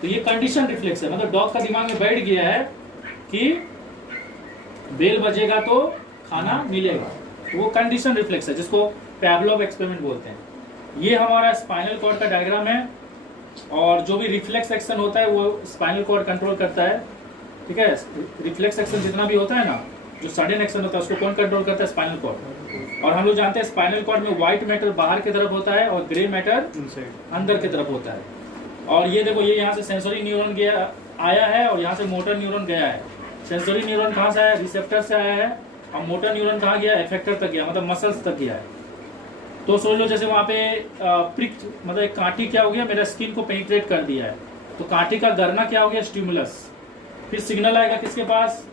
तो ये कंडीशन रिफ्लेक्स है। मतलब डॉग का दिमाग में बैठ गया है कि बेल बजेगा तो खाना मिलेगा। तो वो कंडीशन रिफ्लेक्स है, जिसको पैवलोव एक्सपेरिमेंट बोलते हैं। ये हमारा स्पाइनल कॉर्ड का डायग्राम है, और जो भी रिफ्लेक्स एक्शन होता है वो स्पाइनल कॉर्ड कंट्रोल करता है, ठीक है। रिफ्लेक्स एक्शन जितना भी होता है ना, जो सडन एक्शन होता है उसको कौन कंट्रोल करता है? Spinal cord. और हम लोग जानते हैं स्पाइनल कॉर्ड में व्हाइट मैटर बाहर की तरफ होता है और ग्रे मैटर अंदर की तरफ होता है। और ये देखो ये यहाँ से सेंसरी न्यूरॉन गया आया है और यहाँ से मोटर न्यूरॉन गया है। सेंसरी न्यूरॉन कहाँ से आया? रिसेप्टर से आया है। और मोटर न्यूरॉन कहाँ गया? इफेक्टर तक गया, मतलब मसल्स तक गया है। तो सोच लो जैसे वहाँ पे प्रिक, मतलब एक कांटी क्या हो गया, मेरा स्किन को पेनिट्रेट कर दिया है, तो कांटी का गरना क्या हो गया? स्टिमुलस। फिर सिग्नल आएगा किसके पास?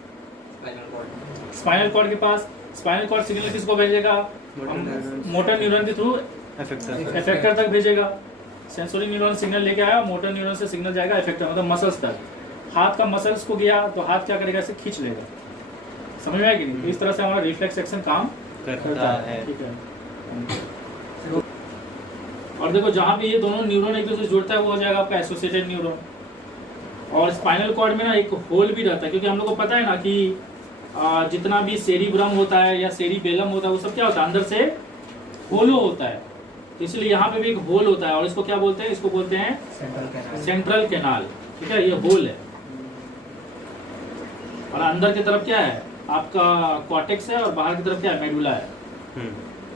स्पाइनल कॉर्ड के पास। स्पाइनल कॉर्ड सिग्नल किसको भेजेगा? मोटर न्यूरॉन के थ्रू इफेक्टर तक भेजेगा। सेंसरी न्यूरॉन सिग्नल लेके आया, मोटर न्यूरॉन से सिग्नल जाएगा इफेक्टर, मतलब मसल्स तक। हाथ का मसल्स को गया तो हाथ क्या करेगा? इसे खींच लेगा। समझ में आएगी नहीं? तो इस तरह से हमारा रिफ्लेक्स एक्शन काम करता है। ठीक है। और देखो जहाँ पे ये दोनों न्यूरॉन एक दूसरे से जुड़ता है वो हो जाएगा आपका एसोसिएटेड न्यूरॉन। और स्पाइनल कॉर्ड में ना एक होल भी रहता है, क्योंकि हम लोग को पता है ना कि जितना भी सेरिब्रम होता है या सेरिबेलम होता है वो सब क्या होता है? अंदर से होलो होता है। तो इसलिए यहाँ पे भी एक होल होता है और इसको क्या बोलते हैं? इसको बोलते हैं सेंट्रल कैनाल। ठीक है, ये होल है। और अंदर की तरफ क्या है? आपका कॉर्टेक्स है और बाहर की तरफ क्या है? मेडुला है।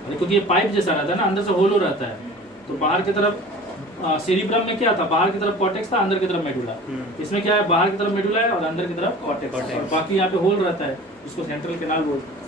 क्योंकि ये पाइप जैसा रहता है ना, अंदर से होलो रहता है, तो बाहर की तरफ सेरिब्रम में क्या था? बाहर की तरफ कॉर्टेक्स था, अंदर की तरफ मेडुला। इसमें क्या है? बाहर की तरफ मेडुला है और अंदर की तरफ कॉर्टेक्स, और बाकी यहाँ पे होल रहता है, जिसको सेंट्रल कैनाल बोलते हैं।